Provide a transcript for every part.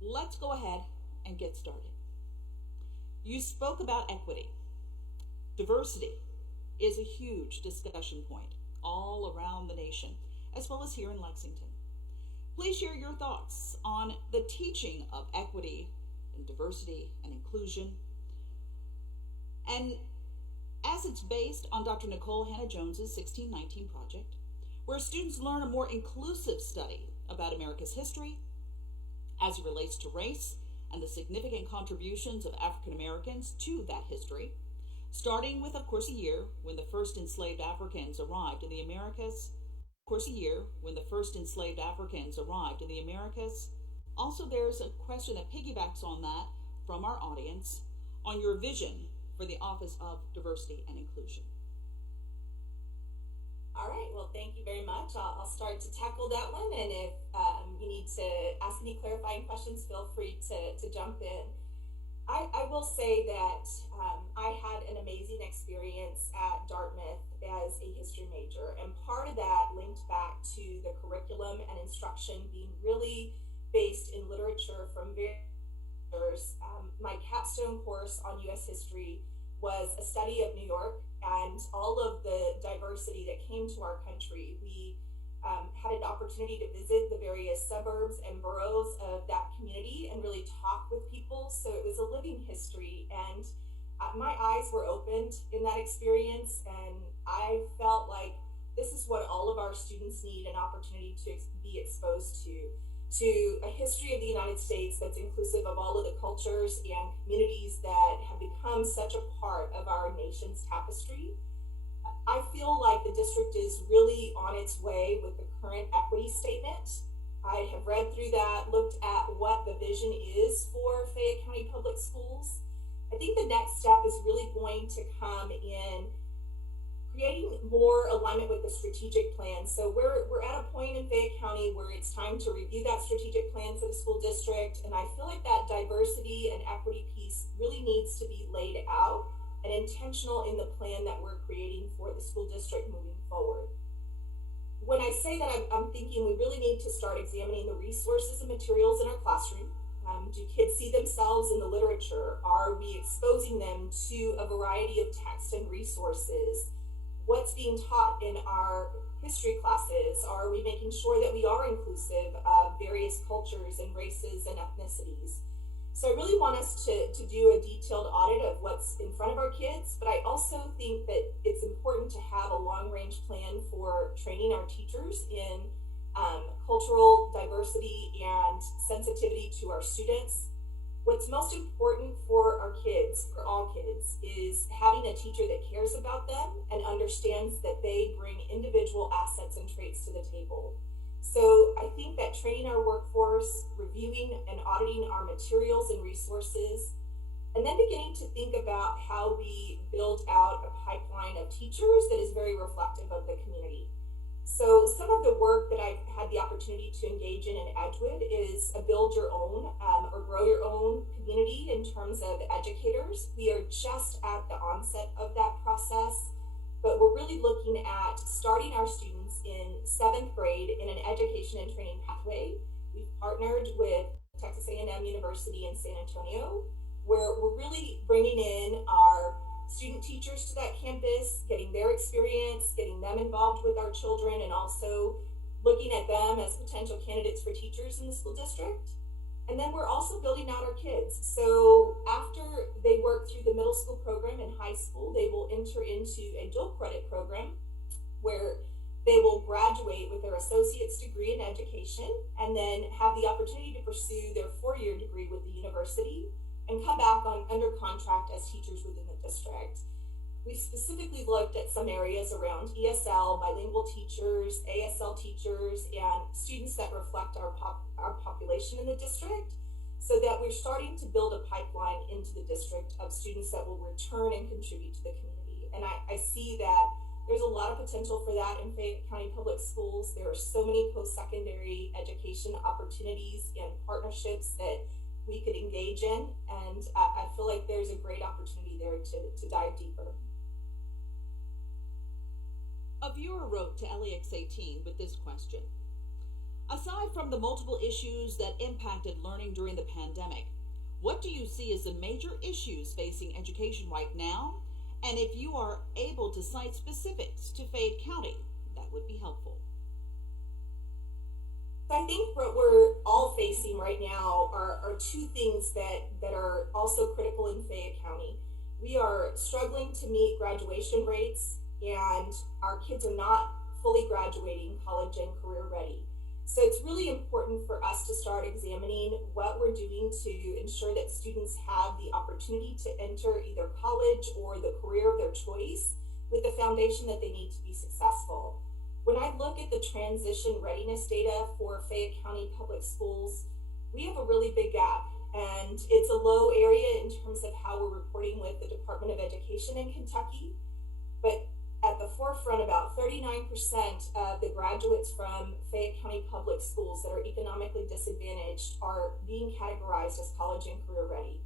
let's go ahead and get started. You spoke about equity. Diversity is a huge discussion point all around the nation, as well as here in Lexington. Please share your thoughts on the teaching of equity and diversity and inclusion, and as it's based on Dr. Nicole Hannah-Jones's 1619 project, where students learn a more inclusive study about America's history as it relates to race and the significant contributions of African Americans to that history, starting with, of course, a year when the first enslaved Africans arrived in the Americas. Also, there's a question that piggybacks on that from our audience on your vision for the Office of Diversity and Inclusion. All right, well, thank you very much. I'll start to tackle that one, and if you need to ask any clarifying questions, feel free to jump in. I will say that I had an amazing experience at Dartmouth as a history major, and part of that linked back to the curriculum and instruction being really based in literature from various authors. My capstone course on U.S. history was a study of New York and all of the diversity that came to our country. We had an opportunity to visit the various suburbs and boroughs of that community and really talk with people. So it was a living history, and my eyes were opened in that experience, and I felt like this is what all of our students need, an opportunity to be exposed to a history of the United States that's inclusive of all of the cultures and communities that have become such a part of our nation's tapestry. I feel like the district is really on its way with the current equity statement. I have read through that, looked at what the vision is for Fayette County Public Schools. I think the next step is really going to come in creating more alignment with the strategic plan. So we're at a point in Fayette County where it's time to review that strategic plan for the school district, and I feel like that diversity and equity piece really needs to be laid out and intentional in the plan that we're creating for the school district moving forward. When I say that, I'm thinking we really need to start examining the resources and materials in our classroom. Do kids see themselves in the literature? Are we exposing them to a variety of texts and resources? What's being taught in our history classes? Are we making sure that we are inclusive of various cultures and races and ethnicities? So I really want us to do a detailed audit of what's in front of our kids, but I also think that it's important to have a long-range plan for training our teachers in cultural diversity and sensitivity to our students. What's most important for our kids, for all kids, is having a teacher that cares about them and understands that they bring individual assets and traits to the table. So I think that training our workforce, reviewing and auditing our materials and resources, and then beginning to think about how we build out a pipeline of teachers that is very reflective of the community. So some of the work that I've had the opportunity to engage in Edgewood is a build your own or grow your own community in terms of educators. We are just at the onset of that process, but we're really looking at starting our students in 7th grade in an education and training pathway. We've partnered with Texas A&M University in San Antonio, where we're really bringing in our student teachers to that campus, getting their experience, getting them involved with our children, and also looking at them as potential candidates for teachers in the school district. And then we're also building out our kids. So after they work through the middle school program and high school, they will enter into a dual credit program where they will graduate with their associate's degree in education and then have the opportunity to pursue their 4-year degree with the university and come back under contract as teachers within the district. We specifically looked at some areas around ESL, bilingual teachers, ASL teachers, and students that reflect our population in the district, so that we're starting to build a pipeline into the district of students that will return and contribute to the community. And I see that there's a lot of potential for that in Fayette County Public Schools. There are so many post-secondary education opportunities and partnerships that we could engage in, and I feel like there's a great opportunity there to dive deeper. A viewer wrote to LEX 18 with this question. Aside from the multiple issues that impacted learning during the pandemic, what do you see as the major issues facing education right now? And if you are able to cite specifics to Fayette County, that would be helpful. I think what we're all facing right now are two things that are also critical in Fayette County. We are struggling to meet graduation rates, and our kids are not fully graduating college and career ready. So it's really important for us to start examining what we're doing to ensure that students have the opportunity to enter either college or the career of their choice with the foundation that they need to be successful. When I look at the transition readiness data for Fayette County Public Schools, we have a really big gap, and it's a low area in terms of how we're reporting with the Department of Education in Kentucky. But at the forefront, about 39% of the graduates from Fayette County Public Schools that are economically disadvantaged are being categorized as college and career ready.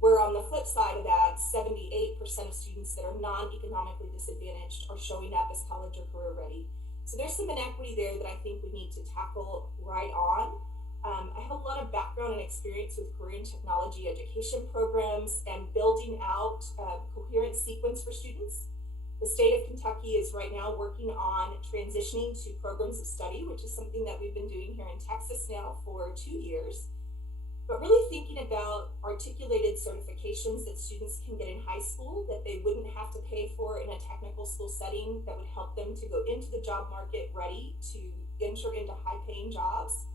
Where on the flip side of that, 78% of students that are non-economically disadvantaged are showing up as college or career ready. So there's some inequity there that I think we need to tackle right on. I have a lot of background and experience with career and technology education programs and building out a coherent sequence for students. The state of Kentucky is right now working on transitioning to programs of study, which is something that we've been doing here in Texas now for 2 years. But really thinking about articulated certifications that students can get in high school that they wouldn't have to pay for in a technical school setting that would help them to go into the job market ready to enter into high-paying jobs.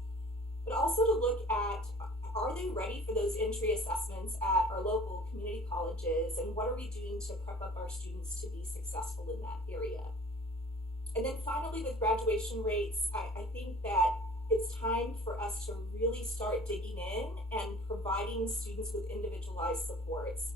But also to look at, are they ready for those entry assessments at our local community colleges, and what are we doing to prep up our students to be successful in that area? And then finally, with graduation rates, I think that it's time for us to really start digging in and providing students with individualized supports.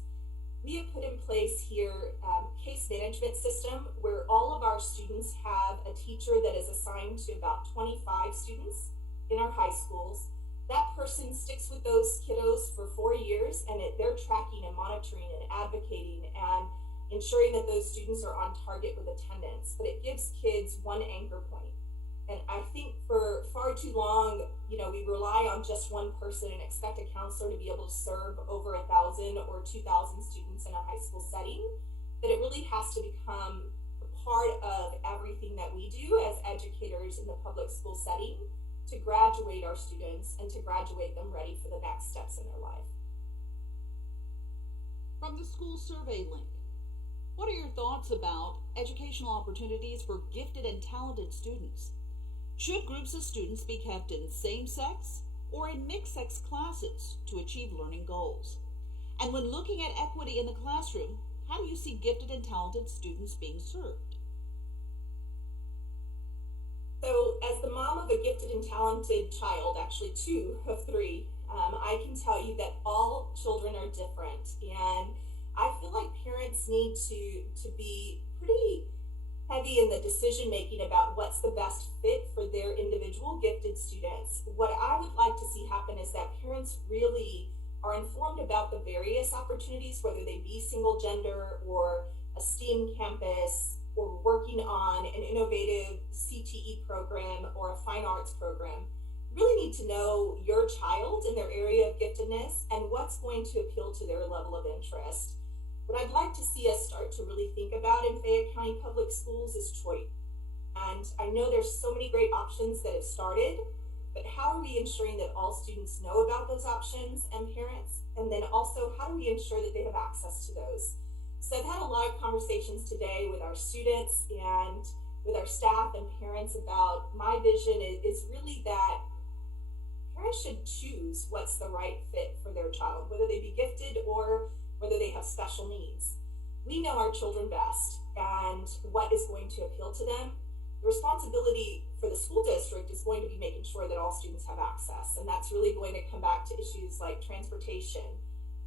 We have put in place here a case management system where all of our students have a teacher that is assigned to about 25 students in our high schools. That person sticks with those kiddos for 4 years, and they're tracking and monitoring and advocating and ensuring that those students are on target with attendance. But it gives kids one anchor point. And I think for far too long, we rely on just one person and expect a counselor to be able to serve over 1,000 or 2,000 students in a high school setting, that it really has to become a part of everything that we do as educators in the public school setting to graduate our students and to graduate them ready for the next steps in their life. From the school survey link, what are your thoughts about educational opportunities for gifted and talented students? Should groups of students be kept in same-sex or in mixed-sex classes to achieve learning goals? And when looking at equity in the classroom, how do you see gifted and talented students being served? So as the mom of a gifted and talented child, actually 2 of 3, I can tell you that all children are different. And I feel like parents need to be pretty heavy in the decision making about what's the best fit for their individual gifted students. What I would like to see happen is that parents really are informed about the various opportunities, whether they be single gender or a STEAM campus, or working on an innovative CTE program or a fine arts program. You really need to know your child and their area of giftedness and what's going to appeal to their level of interest. What I'd like to see us start to really think about in Fayette County Public Schools is choice. And I know there's so many great options that have started, but how are we ensuring that all students know about those options and parents? And then also, how do we ensure that they have access to those? So I've had a lot of conversations today with our students and with our staff and parents about my vision is really that parents should choose what's the right fit for their child, whether they be gifted or whether they have special needs. We know our children best and what is going to appeal to them. The responsibility for the school district is going to be making sure that all students have access, and that's really going to come back to issues like transportation,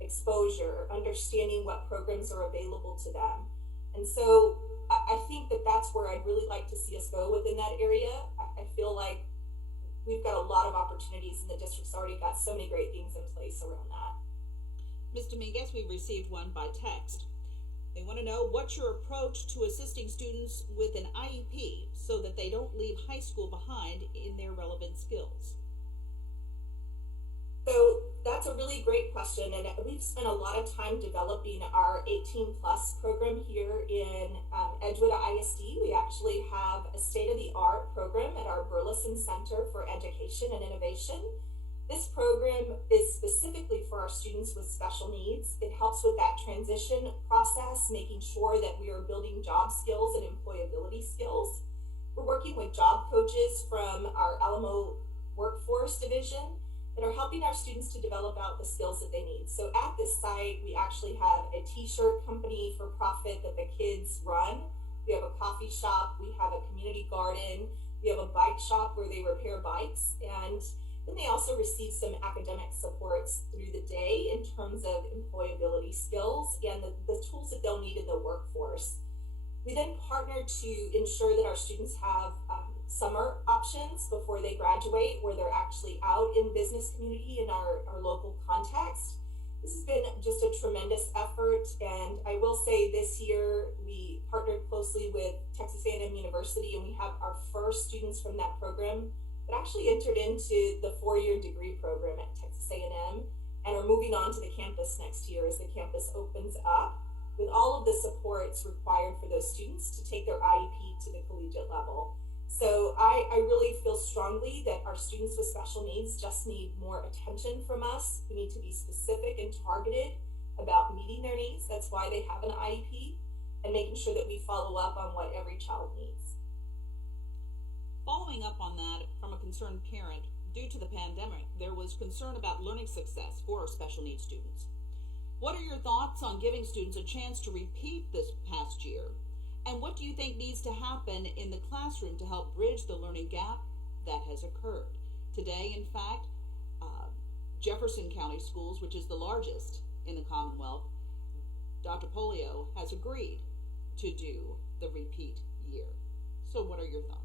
exposure, understanding what programs are available to them. And so I think that that's where I'd really like to see us go within that area. I feel like we've got a lot of opportunities, and the district's already got so many great things in place around that. Ms. Dominguez, we received one by text. They want to know what's your approach to assisting students with an IEP so that they don't leave high school behind in their relevant skills. So that's a really great question, and we've spent a lot of time developing our 18 plus program here in Edgewood ISD. We actually have a state-of-the-art program at our Burleson Center for Education and Innovation. This program is specifically for our students with special needs. It helps with that transition process, making sure that we are building job skills and employability skills. We're working with job coaches from our Alamo Workforce Division that are helping our students to develop out the skills that they need. So at this site, we actually have a t-shirt company for profit that the kids run. We have a coffee shop, we have a community garden, we have a bike shop where they repair bikes, and then they also receive some academic supports through the day in terms of employability skills and the tools that they'll need in the workforce. We then partner to ensure that our students have summer options before they graduate, where they're actually out in business community in our local context. This has been just a tremendous effort, and I will say this year we partnered closely with Texas A&M University, and we have our first students from that program that actually entered into the 4-year degree program at Texas A&M and are moving on to the campus next year as the campus opens up with all of the supports required for those students to take their IEP to the collegiate level. So I really feel strongly that our students with special needs just need more attention from us. We need to be specific and targeted about meeting their needs. That's why they have an IEP, and making sure that we follow up on what every child needs. Following up on that, from a concerned parent, due to the pandemic, there was concern about learning success for our special needs students. What are your thoughts on giving students a chance to repeat this past year? And what do you think needs to happen in the classroom to help bridge the learning gap that has occurred? Today, in fact, Jefferson County Schools, which is the largest in the Commonwealth, Dr. Polio has agreed to do the repeat year. So what are your thoughts?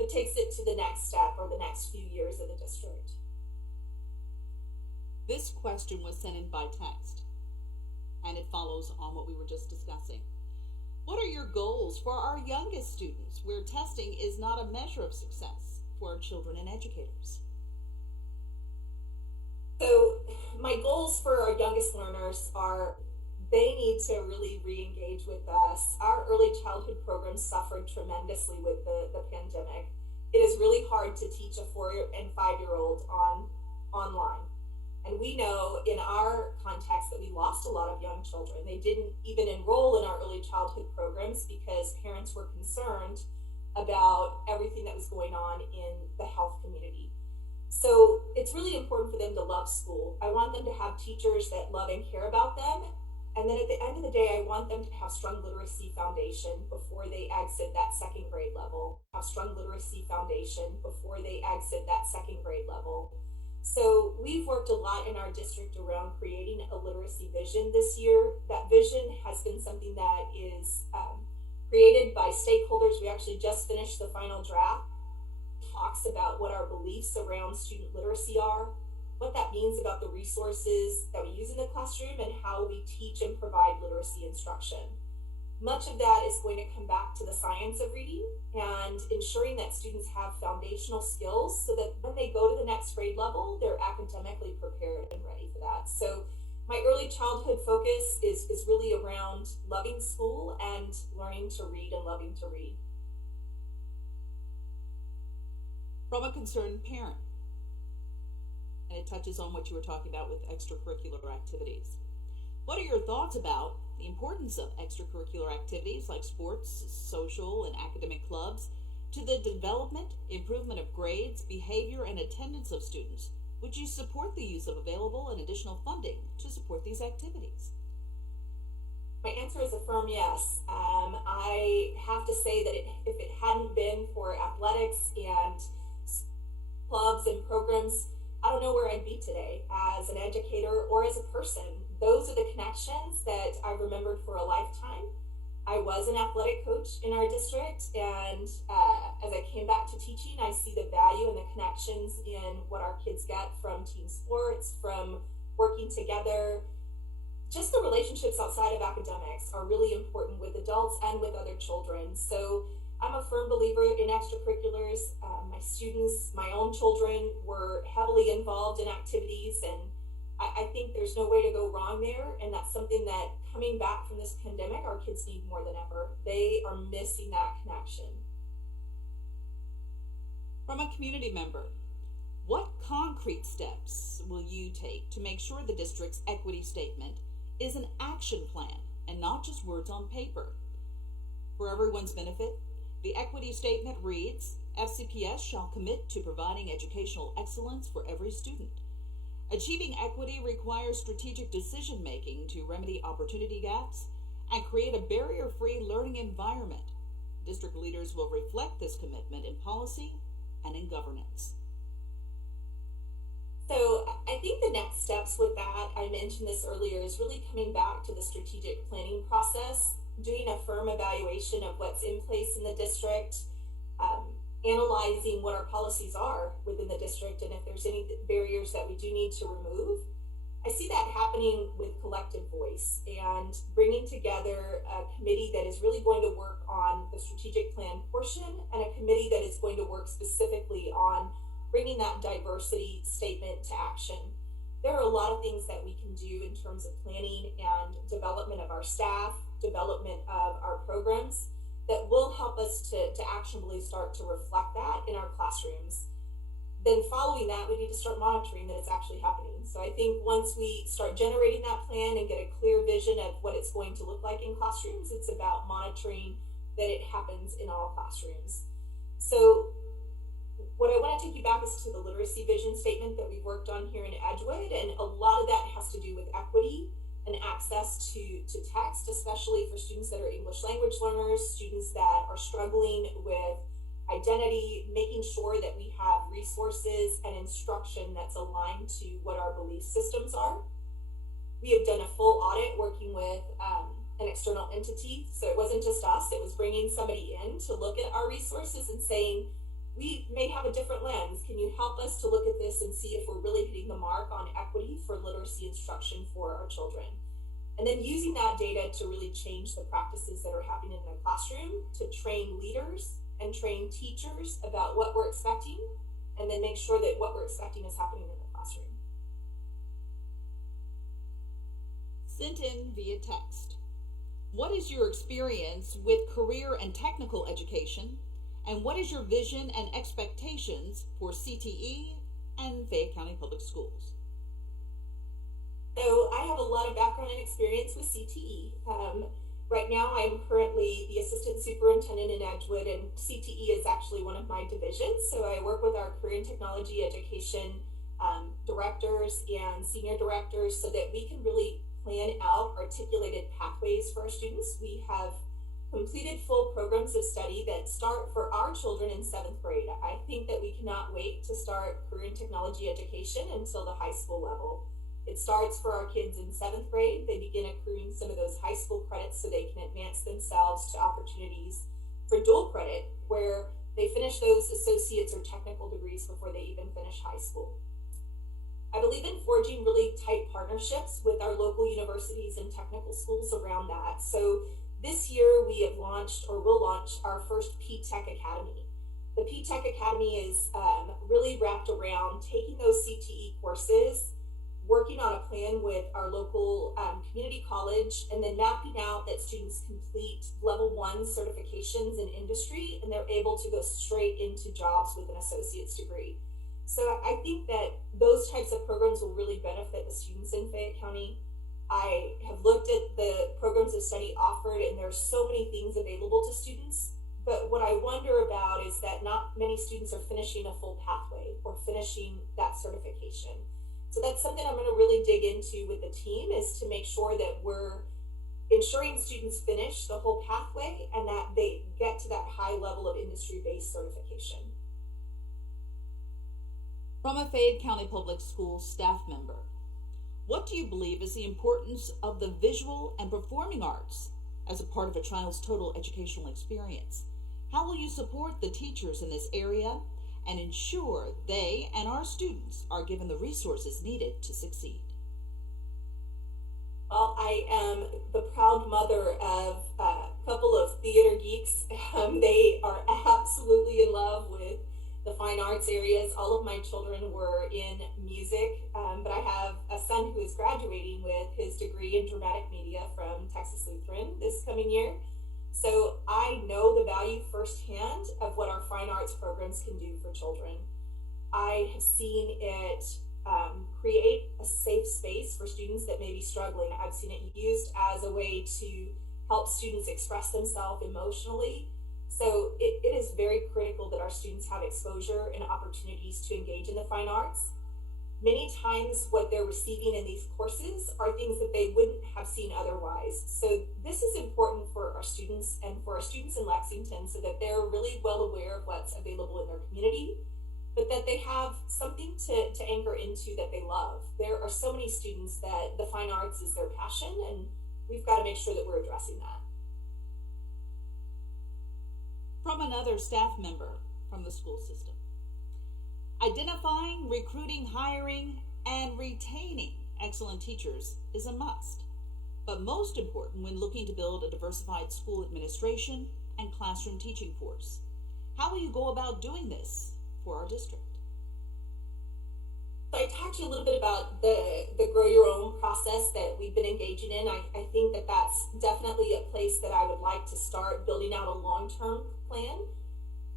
but takes it to the next step or the next few years of the district. This question was sent in by text, and it follows on what we were just discussing. What are your goals for our youngest students, where testing is not a measure of success for our children and educators? So my goals for our youngest learners are they need to really re-engage with us. Our early childhood programs suffered tremendously with the pandemic. It is really hard to teach a 4 and 5-year-old online. And we know in our context that we lost a lot of young children. They didn't even enroll in our early childhood programs because parents were concerned about everything that was going on in the health community. So it's really important for them to love school. I want them to have teachers that love and care about them. And then at the end of the day, I want them to have strong literacy foundation before they exit that second grade level. Have strong literacy foundation before they exit that second grade level. So we've worked a lot in our district around creating a literacy vision this year. That vision has been something that is created by stakeholders. We actually just finished the final draft. Talks about what our beliefs around student literacy are, what that means about the resources that we use in the classroom, and how we teach and provide literacy instruction. Much of that is going to come back to the science of reading and ensuring that students have foundational skills so that when they go to the next grade level, they're academically prepared and ready for that. So my early childhood focus is really around loving school and learning to read and loving to read. From a concerned parent, and it touches on what you were talking about with extracurricular activities. What are your thoughts about the importance of extracurricular activities like sports, social, and academic clubs to the development, improvement of grades, behavior, and attendance of students? Would you support the use of available and additional funding to support these activities? My answer is a firm yes. I have to say that if it hadn't been for athletics and clubs and programs, I don't know where I'd be today as an educator or as a person. Those are the connections that I remembered for a lifetime. I was an athletic coach in our district, and as I came back to teaching, I see the value and the connections in what our kids get from team sports, from working together. Just the relationships outside of academics are really important with adults and with other children. So I'm a firm believer in extracurriculars. My students, my own children, were heavily involved in activities, and I think there's no way to go wrong there. And that's something that, coming back from this pandemic, our kids need more than ever. They are missing that connection. From a community member, what concrete steps will you take to make sure the district's equity statement is an action plan and not just words on paper? For everyone's benefit, the equity statement reads, FCPS shall commit to providing educational excellence for every student. Achieving equity requires strategic decision-making to remedy opportunity gaps and create a barrier-free learning environment. District leaders will reflect this commitment in policy and in governance. So I think the next steps with that, I mentioned this earlier, is really coming back to the strategic planning process, doing a firm evaluation of what's in place in the district, analyzing what our policies are within the district, and if there's any barriers that we do need to remove. I see that happening with collective voice and bringing together a committee that is really going to work on the strategic plan portion and a committee that is going to work specifically on bringing that diversity statement to action. There are a lot of things that we can do in terms of planning and development of our staff, development of our programs, that will help us to actionably start to reflect that in our classrooms. Then following that, we need to start monitoring that it's actually happening. So I think once we start generating that plan and get a clear vision of what it's going to look like in classrooms, it's about monitoring that it happens in all classrooms. So what I want to take you back is to the literacy vision statement that we've worked on here in Edgewood, and a lot of that has to do with equity and access to text, especially for students that are English language learners, students that are struggling with identity, making sure that we have resources and instruction that's aligned to what our belief systems are. We have done a full audit working with an external entity, so it wasn't just us, it was bringing somebody in to look at our resources and saying, we may have a different lens. Can you help us to look at this and see if we're really hitting the mark on equity for literacy instruction for our children? And then using that data to really change the practices that are happening in the classroom, to train leaders and train teachers about what we're expecting, and then make sure that what we're expecting is happening in the classroom. Sent in via text. What is your experience with career and technical education? And what is your vision and expectations for CTE and Fayette County Public Schools? So I have a lot of background and experience with CTE. Right now I'm currently the assistant superintendent in Edgewood, and CTE is actually one of my divisions. So I work with our career and technology education directors and senior directors so that we can really plan out articulated pathways for our students. We have completed full programs of study that start for our children in 7th grade. I think that we cannot wait to start career and technology education until the high school level. It starts for our kids in 7th grade. They begin accruing some of those high school credits so they can advance themselves to opportunities for dual credit, where they finish those associates or technical degrees before they even finish high school. I believe in forging really tight partnerships with our local universities and technical schools around that. So this year we have launched, or will launch, our first P-Tech Academy. The P-Tech Academy is really wrapped around taking those CTE courses, working on a plan with our local community college, and then mapping out that students complete level 1 certifications in industry, and they're able to go straight into jobs with an associate's degree. So I think that those types of programs will really benefit the students in Fayette County. I have looked at the programs of study offered, and there's so many things available to students. But what I wonder about is that not many students are finishing a full pathway or finishing that certification. So that's something I'm going to really dig into with the team, is to make sure that we're ensuring students finish the whole pathway and that they get to that high level of industry-based certification. From a Fayette County Public Schools staff member, what do you believe is the importance of the visual and performing arts as a part of a child's total educational experience? How will you support the teachers in this area and ensure they and our students are given the resources needed to succeed? Well, I am the proud mother of a couple of theater geeks. They are absolutely in love with the fine arts areas. All of my children were in music, but I have a son who is graduating with his degree in dramatic media from Texas Lutheran this coming year. So I know the value firsthand of what our fine arts programs can do for children. I have seen it create a safe space for students that may be struggling. I've seen it used as a way to help students express themselves emotionally. So it is very critical that our students have exposure and opportunities to engage in the fine arts. Many times what they're receiving in these courses are things that they wouldn't have seen otherwise. So this is important for our students and for our students in Lexington, so that they're really well aware of what's available in their community, but that they have something to anchor into that they love. There are so many students that the fine arts is their passion, and we've got to make sure that we're addressing that. From another staff member from the school system, identifying, recruiting, hiring, and retaining excellent teachers is a must, but most important when looking to build a diversified school administration and classroom teaching force. How will you go about doing this for our district? So I talked to you a little bit about the grow your own process that we've been engaging in. I think that that's definitely a place that I would like to start building out a long-term plan.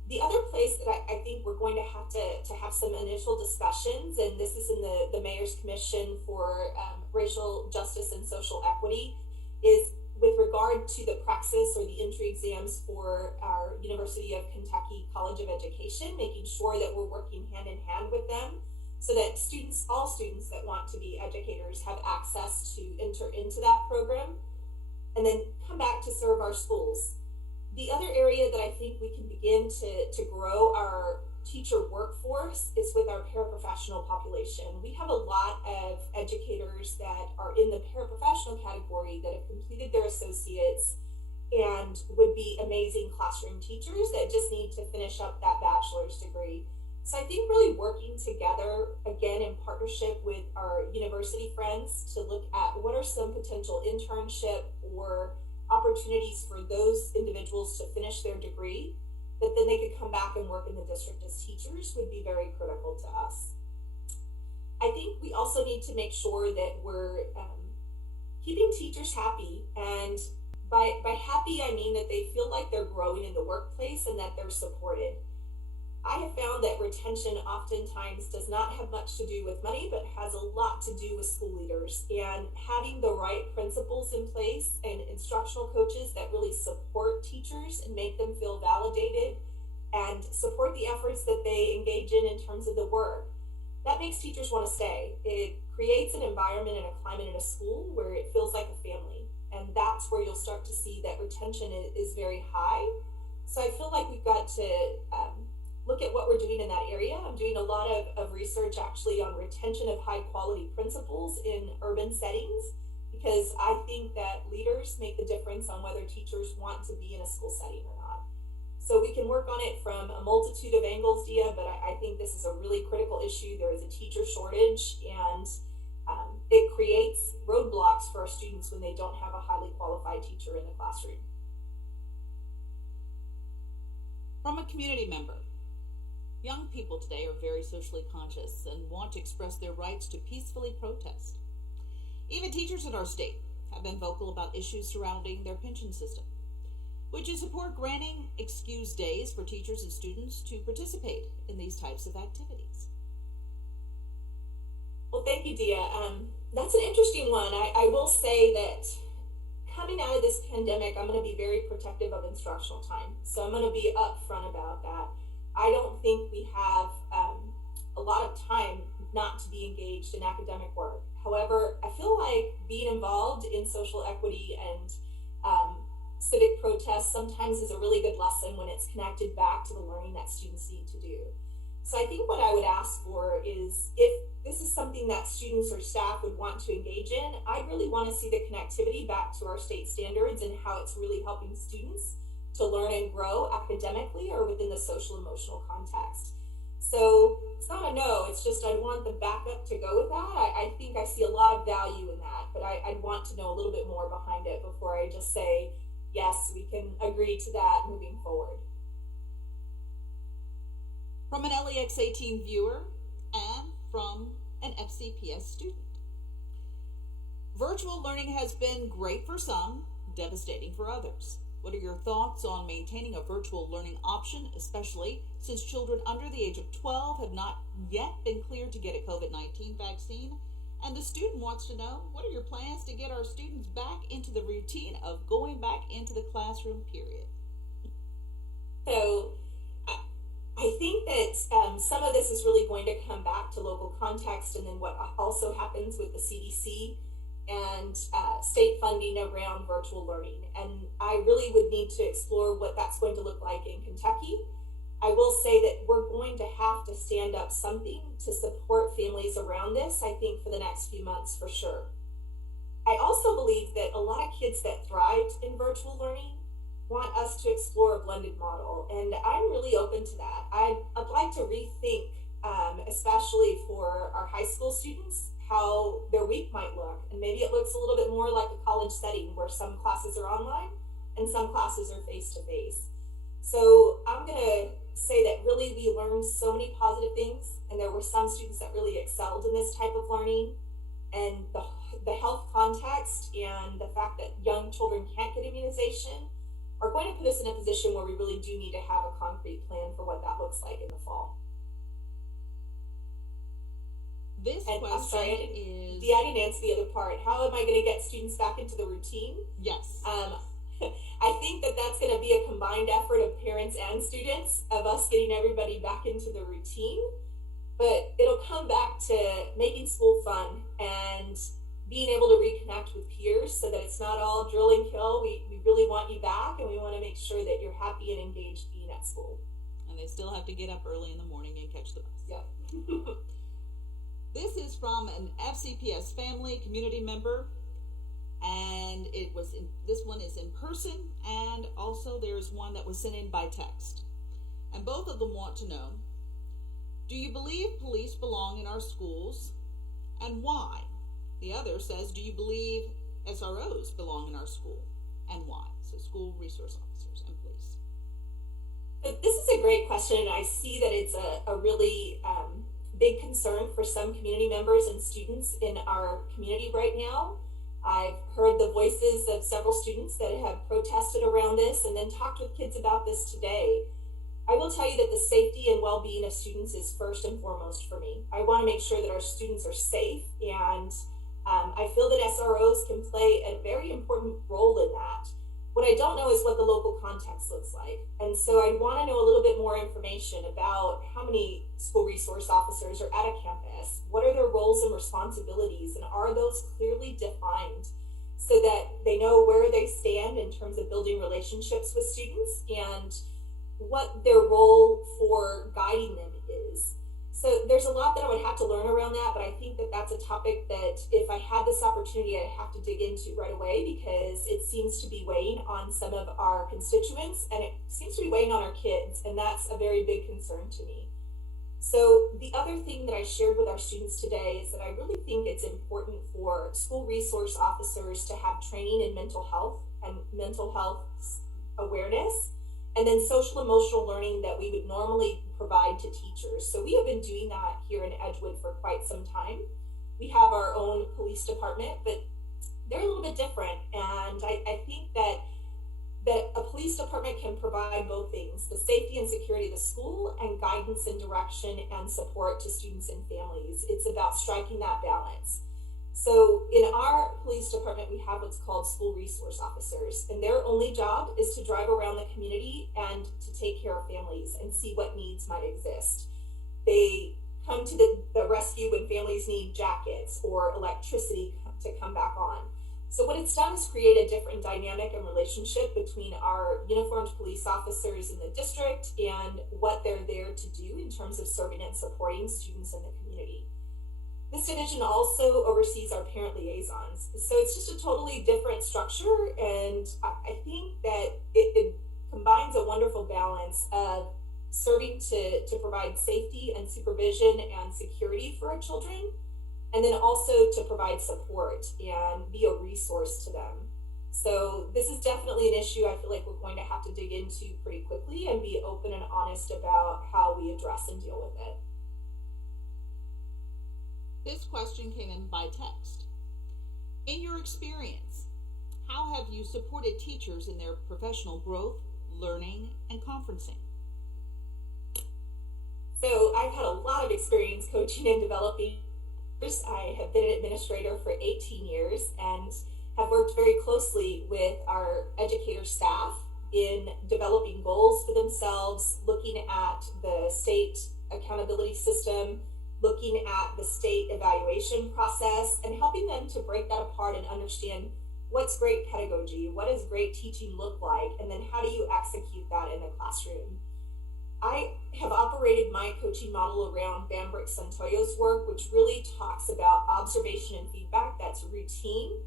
The other place that I think we're going to have some initial discussions, and this is in the Mayor's Commission for Racial Justice and Social Equity, is with regard to the praxis or the entry exams for our University of Kentucky College of Education, making sure that we're working hand in hand with them so that students, all students that want to be educators, have access to enter into that program and then come back to serve our schools. The other area that I think we can begin to grow our teacher workforce is with our paraprofessional population. We have a lot of educators that are in the paraprofessional category that have completed their associates and would be amazing classroom teachers that just need to finish up that bachelor's degree. So I think really working together, again, in partnership with our university friends to look at what are some potential internship or opportunities for those individuals to finish their degree, that then they could come back and work in the district as teachers would be very critical to us. I think we also need to make sure that we're keeping teachers happy, and by happy I mean that they feel like they're growing in the workplace and that they're supported. I have found that retention oftentimes does not have much to do with money, but has a lot to do with school leaders, and having the right principals in place and instructional coaches that really support teachers and make them feel validated and support the efforts that they engage in terms of the work. That makes teachers want to stay. It creates an environment and a climate in a school where it feels like a family, and that's where you'll start to see that retention is very high. So I feel like we've got to look at what we're doing in that area. I'm doing a lot of research actually on retention of high quality principals in urban settings, because I think that leaders make the difference on whether teachers want to be in a school setting or not. So we can work on it from a multitude of angles, Dia, but I think this is a really critical issue. There is a teacher shortage, and it creates roadblocks for our students when they don't have a highly qualified teacher in the classroom. From a community member, young people today are very socially conscious and want to express their rights to peacefully protest. Even teachers in our state have been vocal about issues surrounding their pension system. Would you support granting excused days for teachers and students to participate in these types of activities? Well, thank you, Dia. That's an interesting one. I will say that coming out of this pandemic, I'm going to be very protective of instructional time. So I'm going to be upfront about that. I don't think we have a lot of time not to be engaged in academic work. However, I feel like being involved in social equity and civic protest sometimes is a really good lesson when it's connected back to the learning that students need to do. So I think what I would ask for is, if this is something that students or staff would want to engage in, I really want to see the connectivity back to our state standards and how it's really helping students to learn and grow academically or within the social emotional context. So it's not a no, it's just I want the backup to go with that. I think I see a lot of value in that, but I'd want to know a little bit more behind it before I just say, yes, we can agree to that moving forward. From an LEX 18 viewer and from an FCPS student. Virtual learning has been great for some, devastating for others. What are your thoughts on maintaining a virtual learning option, especially since children under the age of 12 have not yet been cleared to get a COVID-19 vaccine? And the student wants to know, what are your plans to get our students back into the routine of going back into the classroom, period? So I think that some of this is really going to come back to local context, and then what also happens with the CDC and state funding around virtual learning. And I really would need to explore what that's going to look like in Kentucky. I will say that we're going to have to stand up something to support families around this, I think, for the next few months for sure. I also believe that a lot of kids that thrived in virtual learning want us to explore a blended model, and I'm really open to that. I'd like to rethink, especially for our high school students, how their week might look, and maybe it looks a little bit more like a college setting where some classes are online and some classes are face-to-face. So I'm going to say that really we learned so many positive things, and there were some students that really excelled in this type of learning, and the health context and the fact that young children can't get immunization are going to put us in a position where we really do need to have a concrete plan for what that looks like in the fall. This and question I'm sorry, I didn't answer the other part. How am I going to get students back into the routine? Yes. I think that that's going to be a combined effort of parents and students of us getting everybody back into the routine. But it'll come back to making school fun and being able to reconnect with peers so that it's not all drill and kill. We really want you back, and we want to make sure that you're happy and engaged being at school. And they still have to get up early in the morning and catch the bus. Yep. This is from an FCPS family community member. and this one is in person, and also there's one that was sent in by text. And both of them want to know, do you believe police belong in our schools, and why? The other says, do you believe SROs belong in our school, and why? So school resource officers and police. This is a great question, and I see that it's a really big concern for some community members and students in our community right now. I've heard the voices of several students that have protested around this and then talked with kids about this today. I will tell you that the safety and well-being of students is first and foremost for me. I want to make sure that our students are safe, and I feel that SROs can play a very important role in that. What I don't know is what the local context looks like. And so I want to know a little bit more information about how many school resource officers are at a campus, what are their roles and responsibilities, and are those clearly defined so that they know where they stand in terms of building relationships with students and what their role for guiding them is. So there's a lot that I would have to learn around that, but I think that that's a topic that if I had this opportunity, I'd have to dig into right away, because it seems to be weighing on some of our constituents, and it seems to be weighing on our kids, and that's a very big concern to me. So the other thing that I shared with our students today is that I really think it's important for school resource officers to have training in mental health and mental health awareness, and then social emotional learning that we would normally provide to teachers. So we have been doing that here in Edgewood for quite some time. We have our own police department, but they're a little bit different. And I think that a police department can provide both things, the safety and security of the school and guidance and direction and support to students and families. It's about striking that balance. So in our police department, we have what's called school resource officers, and their only job is to drive around the community and to take care of families and see what needs might exist. They come to the rescue when families need jackets or electricity to come back on. So what it's done is create a different dynamic and relationship between our uniformed police officers in the district and what they're there to do in terms of serving and supporting students in the community. This division also oversees our parent liaisons. So it's just a totally different structure, and I think that it combines a wonderful balance of serving to provide safety and supervision and security for our children, and then also to provide support and be a resource to them. So this is definitely an issue I feel like we're going to have to dig into pretty quickly and be open and honest about how we address and deal with it. This question came in by text. In your experience, how have you supported teachers in their professional growth, learning, and conferencing? So I've had a lot of experience coaching and developing. I have been an administrator for 18 years and have worked very closely with our educator staff in developing goals for themselves, looking at the state accountability system, looking at the state evaluation process, and helping them to break that apart and understand what's great pedagogy, what does great teaching look like, and then how do you execute that in the classroom. I have operated my coaching model around Bambrick Santoyo's work, which really talks about observation and feedback that's routine,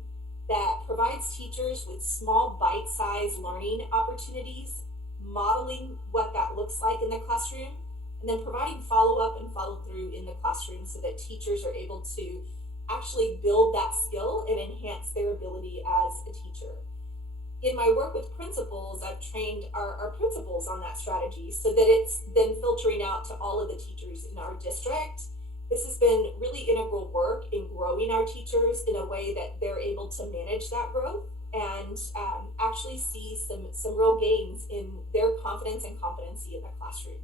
that provides teachers with small bite-sized learning opportunities, modeling what that looks like in the classroom, and then providing follow-up and follow-through in the classroom so that teachers are able to actually build that skill and enhance their ability as a teacher. In my work with principals, I've trained our principals on that strategy so that it's then filtering out to all of the teachers in our district. This has been really integral work in growing our teachers in a way that they're able to manage that growth and actually see some real gains in their confidence and competency in the classroom.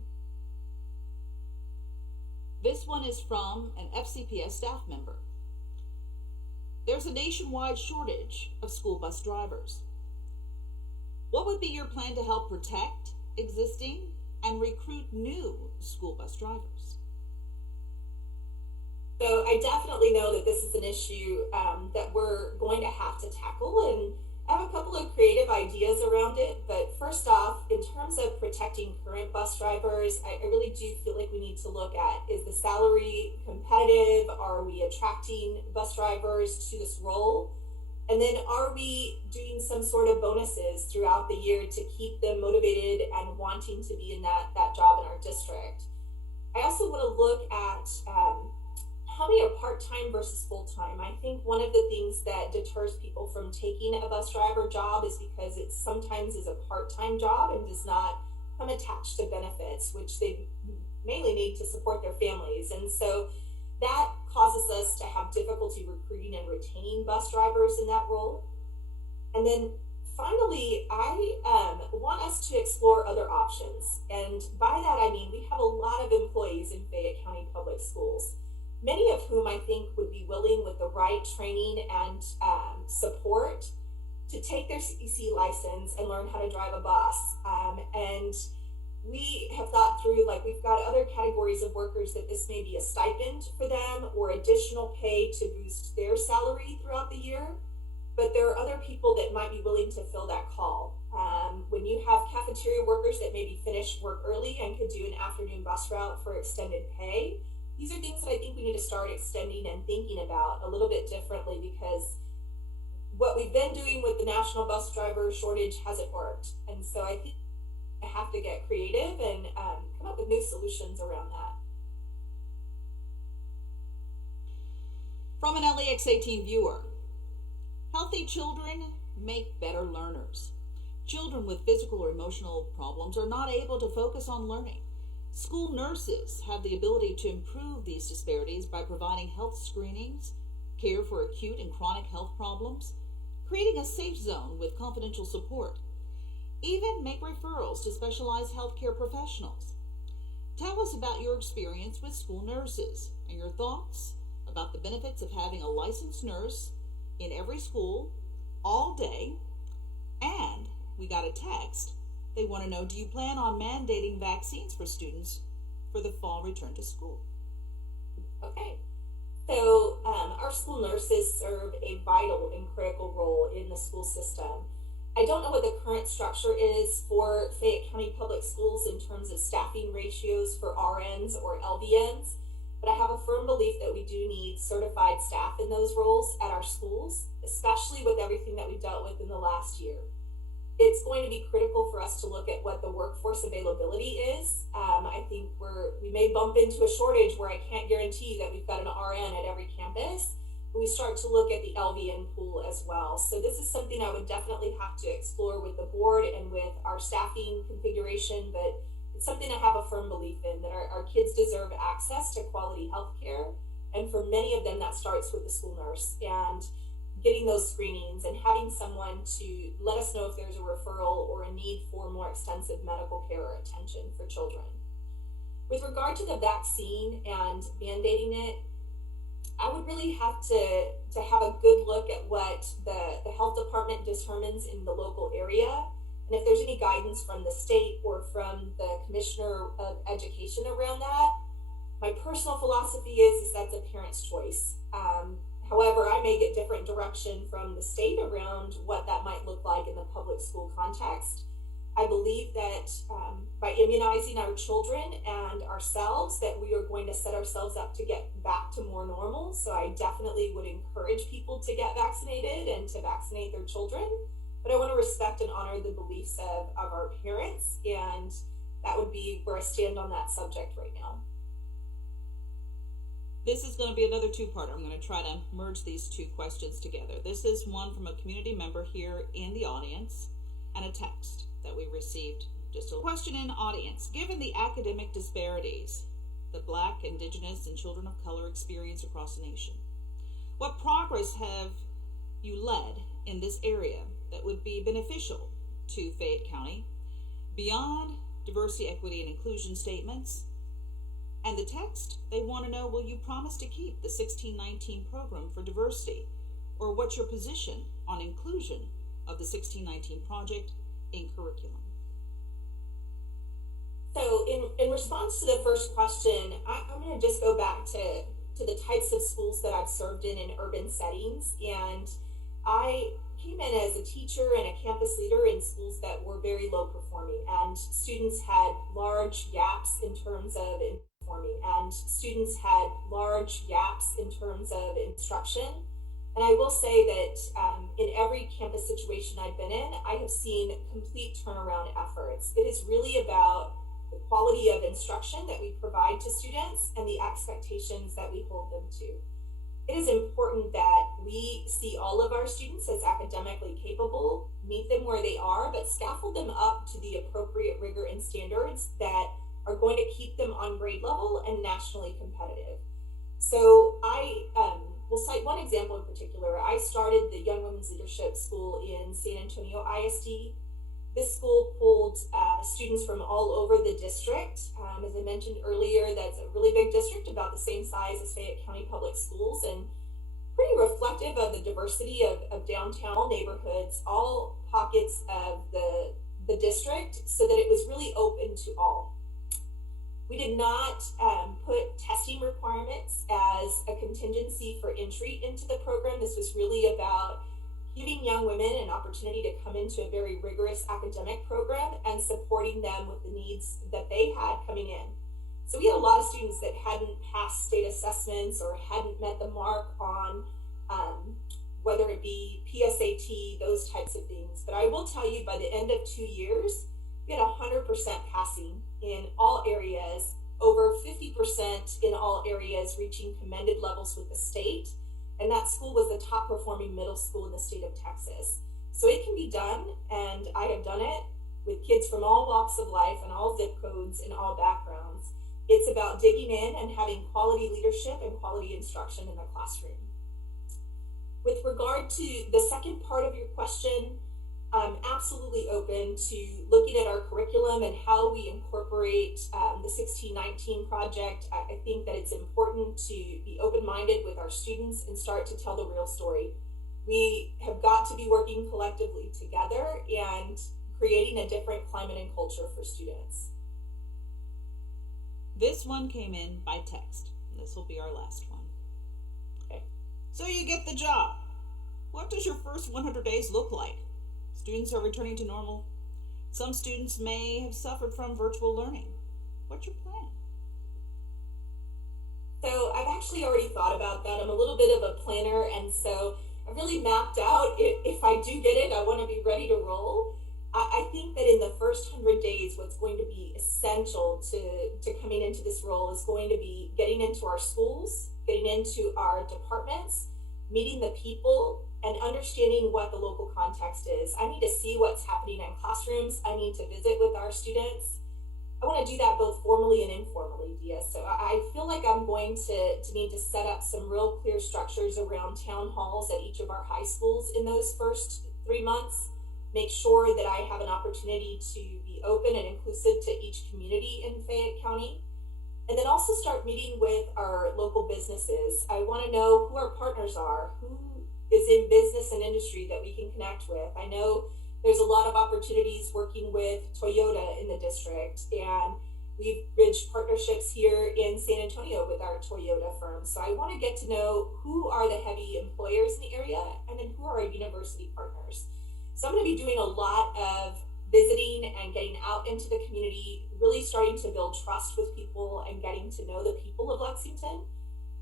This one is from an FCPS staff member. There's a nationwide shortage of school bus drivers. What would be your plan to help protect existing and recruit new school bus drivers? So I definitely know that this is an issue that we're going to have to tackle, and I have a couple of creative ideas around it. But first off, in terms of protecting current bus drivers, I really do feel like we need to look at, is the salary competitive? Are we attracting bus drivers to this role? And then are we doing some sort of bonuses throughout the year to keep them motivated and wanting to be in that job in our district? I also want to look at how many are part-time versus full-time. I think one of the things that deters people from taking a bus driver job is because it sometimes is a part-time job and does not come attached to benefits, which they mainly need to support their families. And so that causes us to have difficulty recruiting and retaining bus drivers in that role. And then finally, I want us to explore other options. And by that, I mean we have a lot of employees in Fayette County Public Schools, many of whom I think would be willing, with the right training and support, to take their CEC license and learn how to drive a bus. And we have thought through, like, we've got other categories of workers that this may be a stipend for them or additional pay to boost their salary throughout the year. But there are other people that might be willing to fill that call. When you have cafeteria workers that maybe finish work early and could do an afternoon bus route for extended pay, these are things that I think we need to start extending and thinking about a little bit differently, because what we've been doing with the national bus driver shortage hasn't worked. And so I think I have to get creative and come up with new solutions around that. From an LEX 18 viewer, healthy children make better learners. Children with physical or emotional problems are not able to focus on learning. School nurses have the ability to improve these disparities by providing health screenings, care for acute and chronic health problems, creating a safe zone with confidential support, even make referrals to specialized healthcare professionals. Tell us about your experience with school nurses and your thoughts about the benefits of having a licensed nurse in every school all day. And we got a text. They want to know, do you plan on mandating vaccines for students for the fall return to school? Okay. So our school nurses serve a vital and critical role in the school system. I don't know what the current structure is for Fayette County Public Schools in terms of staffing ratios for RNs or LVNs, but I have a firm belief that we do need certified staff in those roles at our schools, especially with everything that we've dealt with in the last year. It's going to be critical for us to look at what the workforce availability is. I think we may bump into a shortage where I can't guarantee that we've got an RN at every campus. We start to look at the LVN pool as well. So this is something I would definitely have to explore with the board and with our staffing configuration, but it's something I have a firm belief in, that our kids deserve access to quality health care. And for many of them, that starts with the school nurse and getting those screenings and having someone to let us know if there's a referral or a need for more extensive medical care or attention for children. With regard to the vaccine and mandating it, I would really have to have a good look at what the health department determines in the local area, and if there's any guidance from the state or from the commissioner of education around that. My personal philosophy is that's a parent's choice. However, I may get different direction from the state around what that might look like in the public school context. I believe that by immunizing our children and ourselves, that we are going to set ourselves up to get back to more normal. So I definitely would encourage people to get vaccinated and to vaccinate their children. But I want to respect and honor the beliefs of our parents, and that would be where I stand on that subject right now. This is going to be another two-parter. I'm going to try to merge these two questions together. This is one from a community member here in the audience and a text that we received. Just a question in audience. Given the academic disparities that Black, Indigenous, and children of color experience across the nation, what progress have you led in this area that would be beneficial to Fayette County beyond diversity, equity, and inclusion statements? And the text, they want to know, will you promise to keep the 1619 program for diversity? Or what's your position on inclusion of the 1619 project in curriculum? So in response to the first question, I'm going to just go back to the types of schools that I've served in urban settings. And I came in as a teacher and a campus leader in schools that were very low performing, and students had large gaps in terms of and students had large gaps in terms of instruction. And I will say that in every campus situation I've been in, I have seen complete turnaround efforts. It is really about the quality of instruction that we provide to students and the expectations that we hold them to. It is important that we see all of our students as academically capable, meet them where they are, but scaffold them up to the appropriate rigor and standards that are going to keep them on grade level and nationally competitive. So I will cite one example in particular. I started the Young Women's Leadership School in San Antonio ISD. This school pulled students from all over the district. As I mentioned earlier, that's a really big district, about the same size as Fayette County Public Schools, and pretty reflective of the diversity of downtown neighborhoods, all pockets of the district, so that it was really open to all. We did not put testing requirements as a contingency for entry into the program. This was really about giving young women an opportunity to come into a very rigorous academic program and supporting them with the needs that they had coming in. So we had a lot of students that hadn't passed state assessments or hadn't met the mark on whether it be PSAT, those types of things. But I will tell you, by the end of 2 years, we had 100% passing in all areas, over 50% in all areas, reaching commended levels with the state. And that school was the top performing middle school in the state of Texas. So it can be done, and I have done it with kids from all walks of life and all zip codes and all backgrounds. It's about digging in and having quality leadership and quality instruction in the classroom. With regard to the second part of your question, I'm absolutely open to looking at our curriculum and how we incorporate the 1619 project. I think that it's important to be open-minded with our students and start to tell the real story. We have got to be working collectively together and creating a different climate and culture for students. This one came in by text. This will be our last one. Okay. So you get the job. What does your first 100 days look like? Students are returning to normal. Some students may have suffered from virtual learning. What's your plan? So I've actually already thought about that. I'm a little bit of a planner, and so I really mapped out, if I do get it, I want to be ready to roll. I think that in the first 100 days, what's going to be essential to coming into this role is going to be getting into our schools, getting into our departments, meeting the people, and understanding what the local context is. I need to see what's happening in classrooms. I need to visit with our students. I want to do that both formally and informally, Dia. So I feel like I'm going to need to set up some real clear structures around town halls at each of our high schools in those first 3 months. Make sure that I have an opportunity to be open and inclusive to each community in Fayette County. And then also start meeting with our local businesses. I want to know who our partners are, who is in business and industry that we can connect with. I know there's a lot of opportunities working with Toyota in the district, and we've bridged partnerships here in San Antonio with our Toyota firm. So I want to get to know who are the heavy employers in the area, and then who are our university partners. So I'm going to be doing a lot of visiting and getting out into the community, really starting to build trust with people and getting to know the people of Lexington.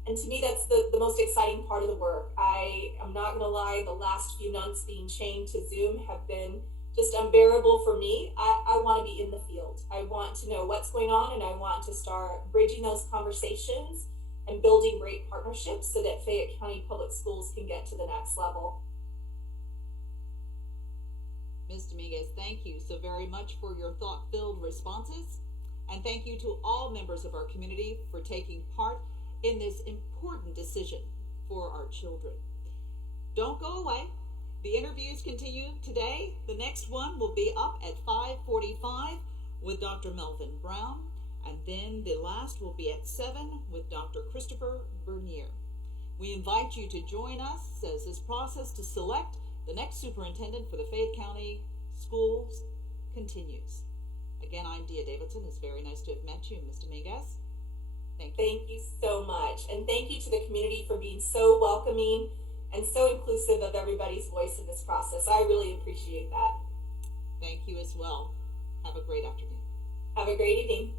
And to me, that's the most exciting part of the work. I'm not going to lie, the last few months being chained to Zoom have been just unbearable for me. I want to be in the field. I want to know what's going on, and I want to start bridging those conversations and building great partnerships so that Fayette County Public Schools can get to the next level. Ms. Dominguez, thank you so very much for your thought-filled responses. And thank you to all members of our community for taking part in this important decision for our children. Don't go away. The interviews continue today. The next one will be up at 5:45 with Dr. Melvin Brown, and then the last will be at 7 with Dr. Christopher Bernier. We invite you to join us as this process to select the next superintendent for the Fayette County Schools continues. Again, I'm Dia Davidson. It's very nice to have met you, Ms. Dominguez. Thank you. Thank you so much. And thank you to the community for being so welcoming and so inclusive of everybody's voice in this process. I really appreciate that. Thank you as well. Have a great afternoon. Have a great evening.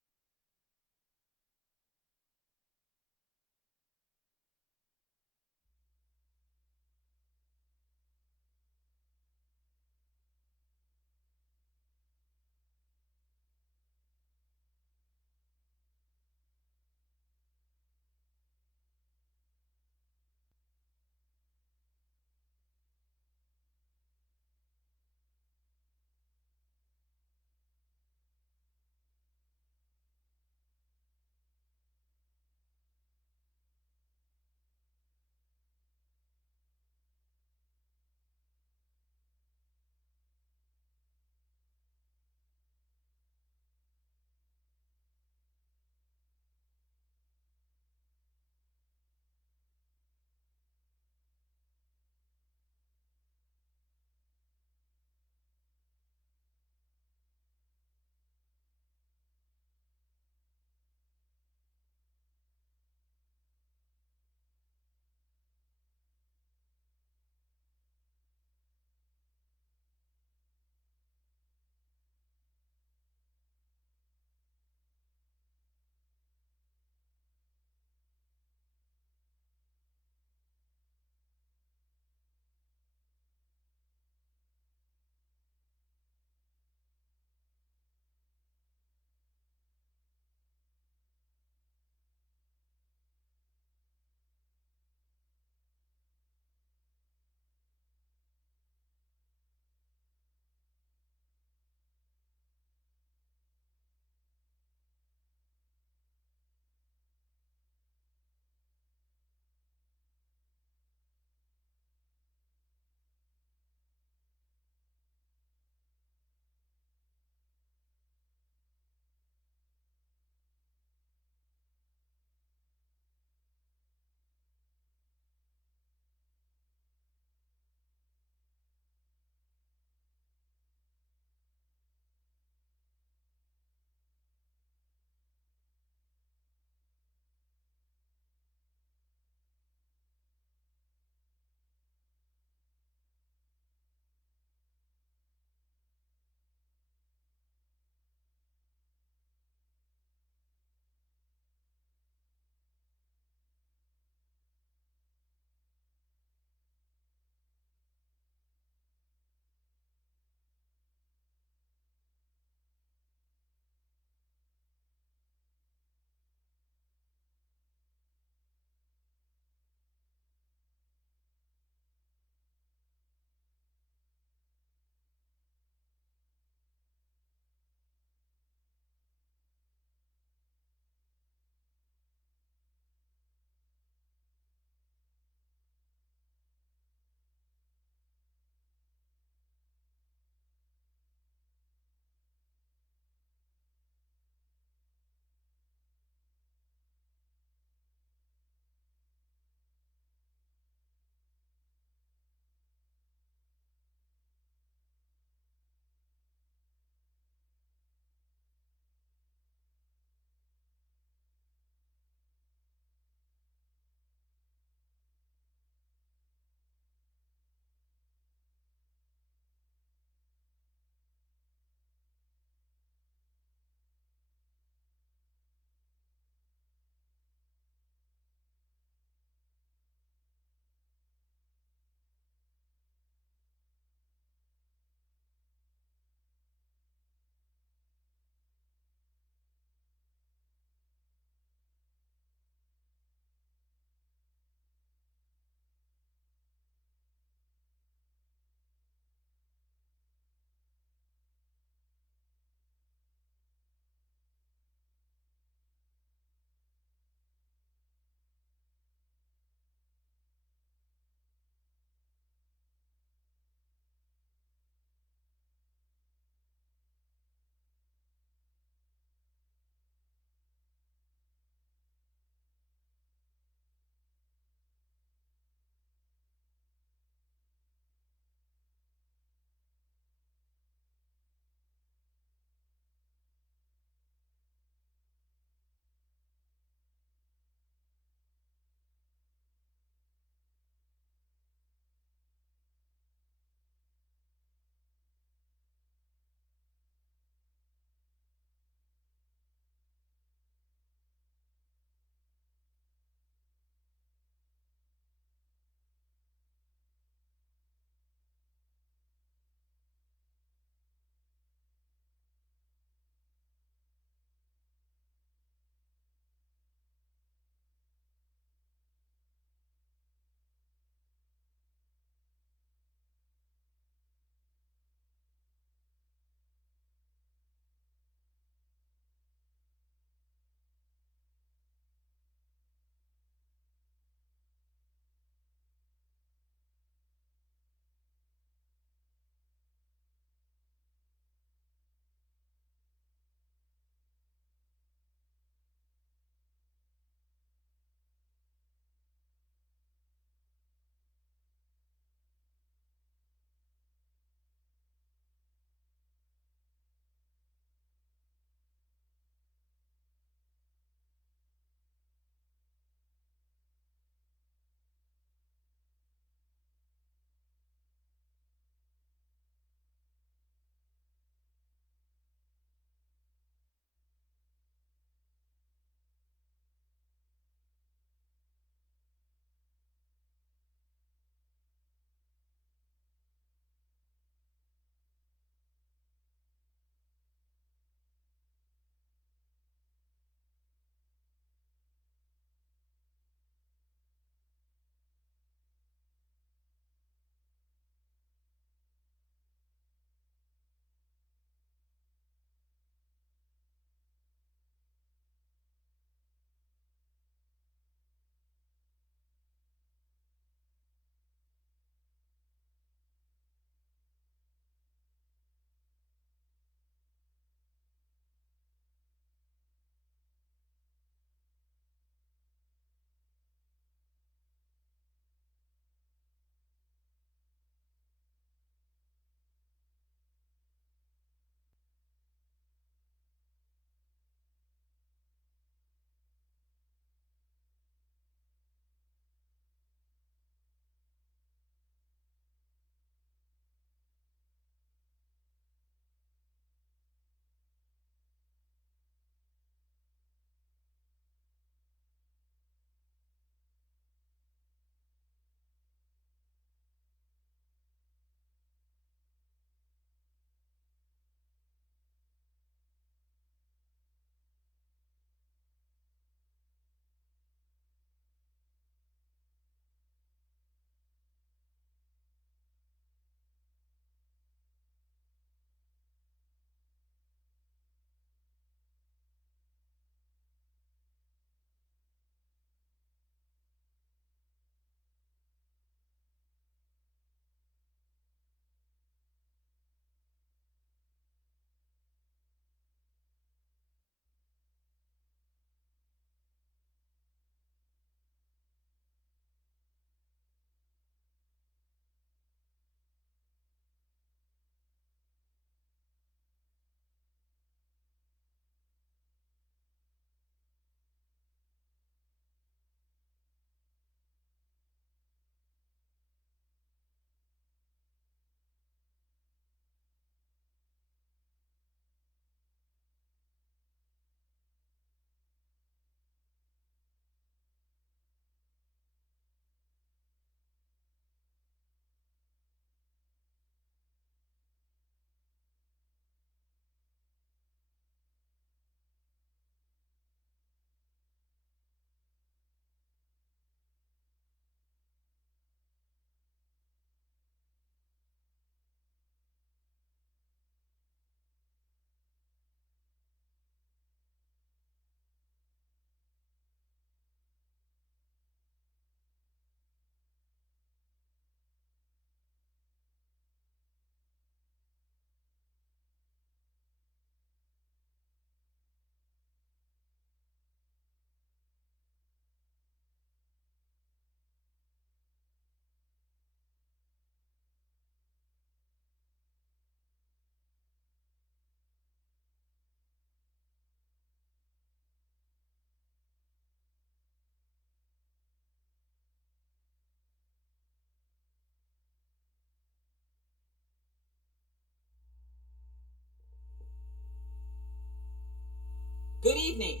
evening,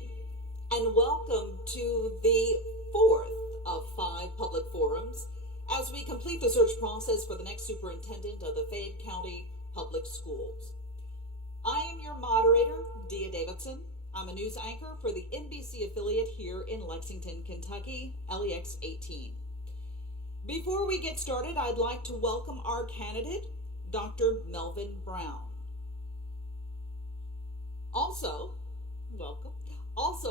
and welcome to the fourth of 5 public forums as we complete the search process for the next superintendent of the Fayette County Public Schools. I am your moderator, Dia Davidson. I'm a news anchor for the NBC affiliate here in Lexington, Kentucky, LEX 18. Before we get started, I'd like to welcome our candidate, Dr. Melvin Brown. Also,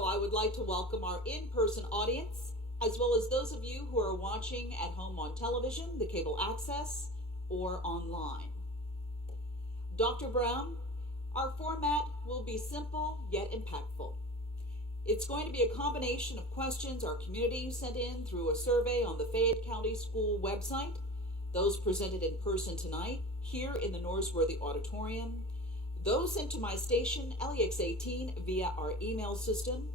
I would like to welcome our in-person audience, as well as those of you who are watching at home on television, the cable access, or online. Dr. Brown, our format will be simple yet impactful. It's going to be a combination of questions our community sent in through a survey on the Fayette County School website, those presented in person tonight here in the Norsworthy Auditorium, those sent to my station, LEX 18, via our email system,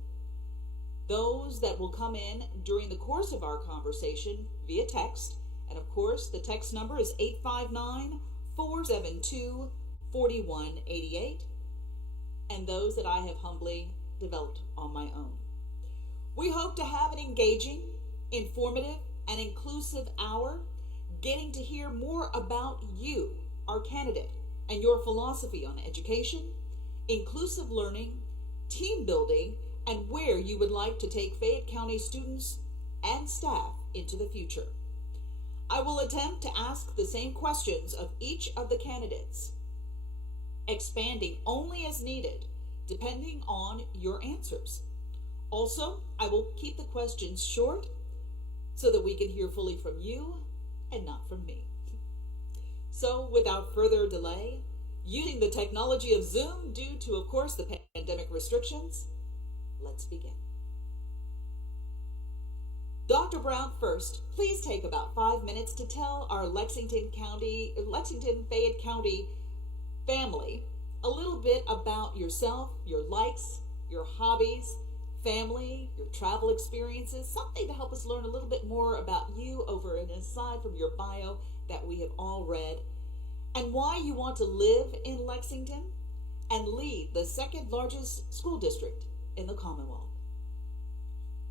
those that will come in during the course of our conversation via text, and of course the text number is 859-472-4188, and those that I have humbly developed on my own. We hope to have an engaging, informative, and inclusive hour, getting to hear more about you, our candidate, and your philosophy on education, inclusive learning, team building, and where you would like to take Fayette County students and staff into the future. I will attempt to ask the same questions of each of the candidates, expanding only as needed, depending on your answers. Also, I will keep the questions short so that we can hear fully from you and not from me. So, without further delay, using the technology of Zoom due to, of course, the pandemic restrictions, let's begin. Dr. Brown, first, please take about 5 minutes to tell our Fayette County family a little bit about yourself, your likes, your hobbies, family, your travel experiences, something to help us learn a little bit more about you over and aside from your bio that we have all read, and why you want to live in Lexington and lead the second largest school district in the Commonwealth.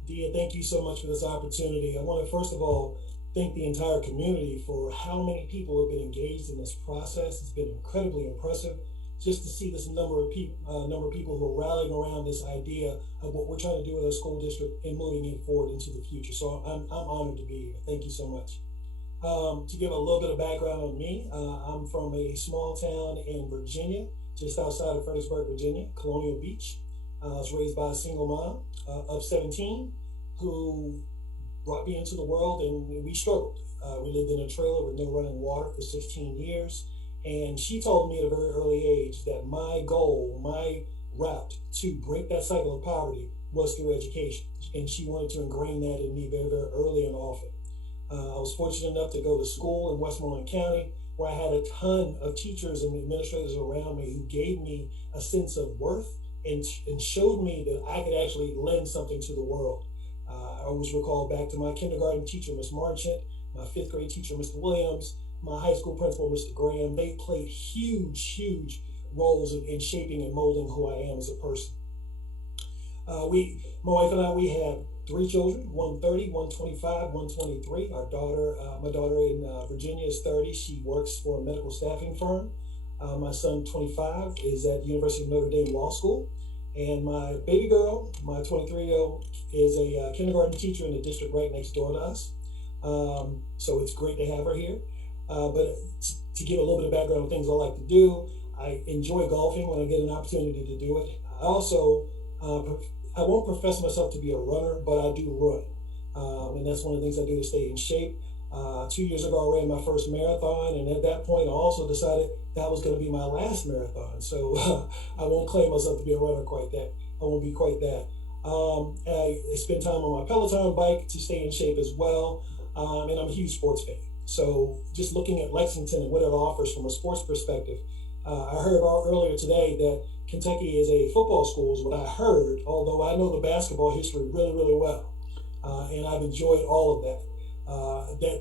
Dia, thank you so much for this opportunity. I want to first of all thank the entire community for how many people have been engaged in this process. It's been incredibly impressive just to see this number of people who are rallying around this idea of what we're trying to do with our school district and moving it forward into the future. So I'm honored to be here. Thank you so much. To give a little bit of background on me, I'm from a small town in Virginia, just outside of Fredericksburg, Virginia, Colonial Beach. I was raised by a single mom of 17 who brought me into the world, and we struggled. We lived in a trailer with no running water for 16 years. And she told me at a very early age that my goal, my route to break that cycle of poverty was through education. And she wanted to ingrain that in me very, very early and often. I was fortunate enough to go to school in Westmoreland County, where I had a ton of teachers and administrators around me who gave me a sense of worth and showed me that I could actually lend something to the world. I always recall back to my kindergarten teacher, Miss Marchant, my 5th grade teacher, Mr. Williams, my high school principal, Mr. Graham. They played huge roles in shaping and molding who I am as a person. My wife and I, we have 3 children, 130, 125, 123. My daughter in Virginia is 30. She works for a medical staffing firm. My son, 25, is at University of Notre Dame Law School. And my baby girl, my 23-year-old, is a kindergarten teacher in the district right next door to us. So it's great to have her here. But to give a little bit of background on things I like to do, I enjoy golfing when I get an opportunity to do it. I also, I won't profess myself to be a runner, but I do run. And that's one of the things I do to stay in shape. 2 years ago, I ran my first marathon, and at that point, I also decided that was going to be my last marathon. So I won't claim myself to be a runner quite that. I won't be quite that. I spend time on my Peloton bike to stay in shape as well, and I'm a huge sports fan. So just looking at Lexington and what it offers from a sports perspective, I heard earlier today that Kentucky is a football school is what I heard, although I know the basketball history really, really well, and I've enjoyed all of that.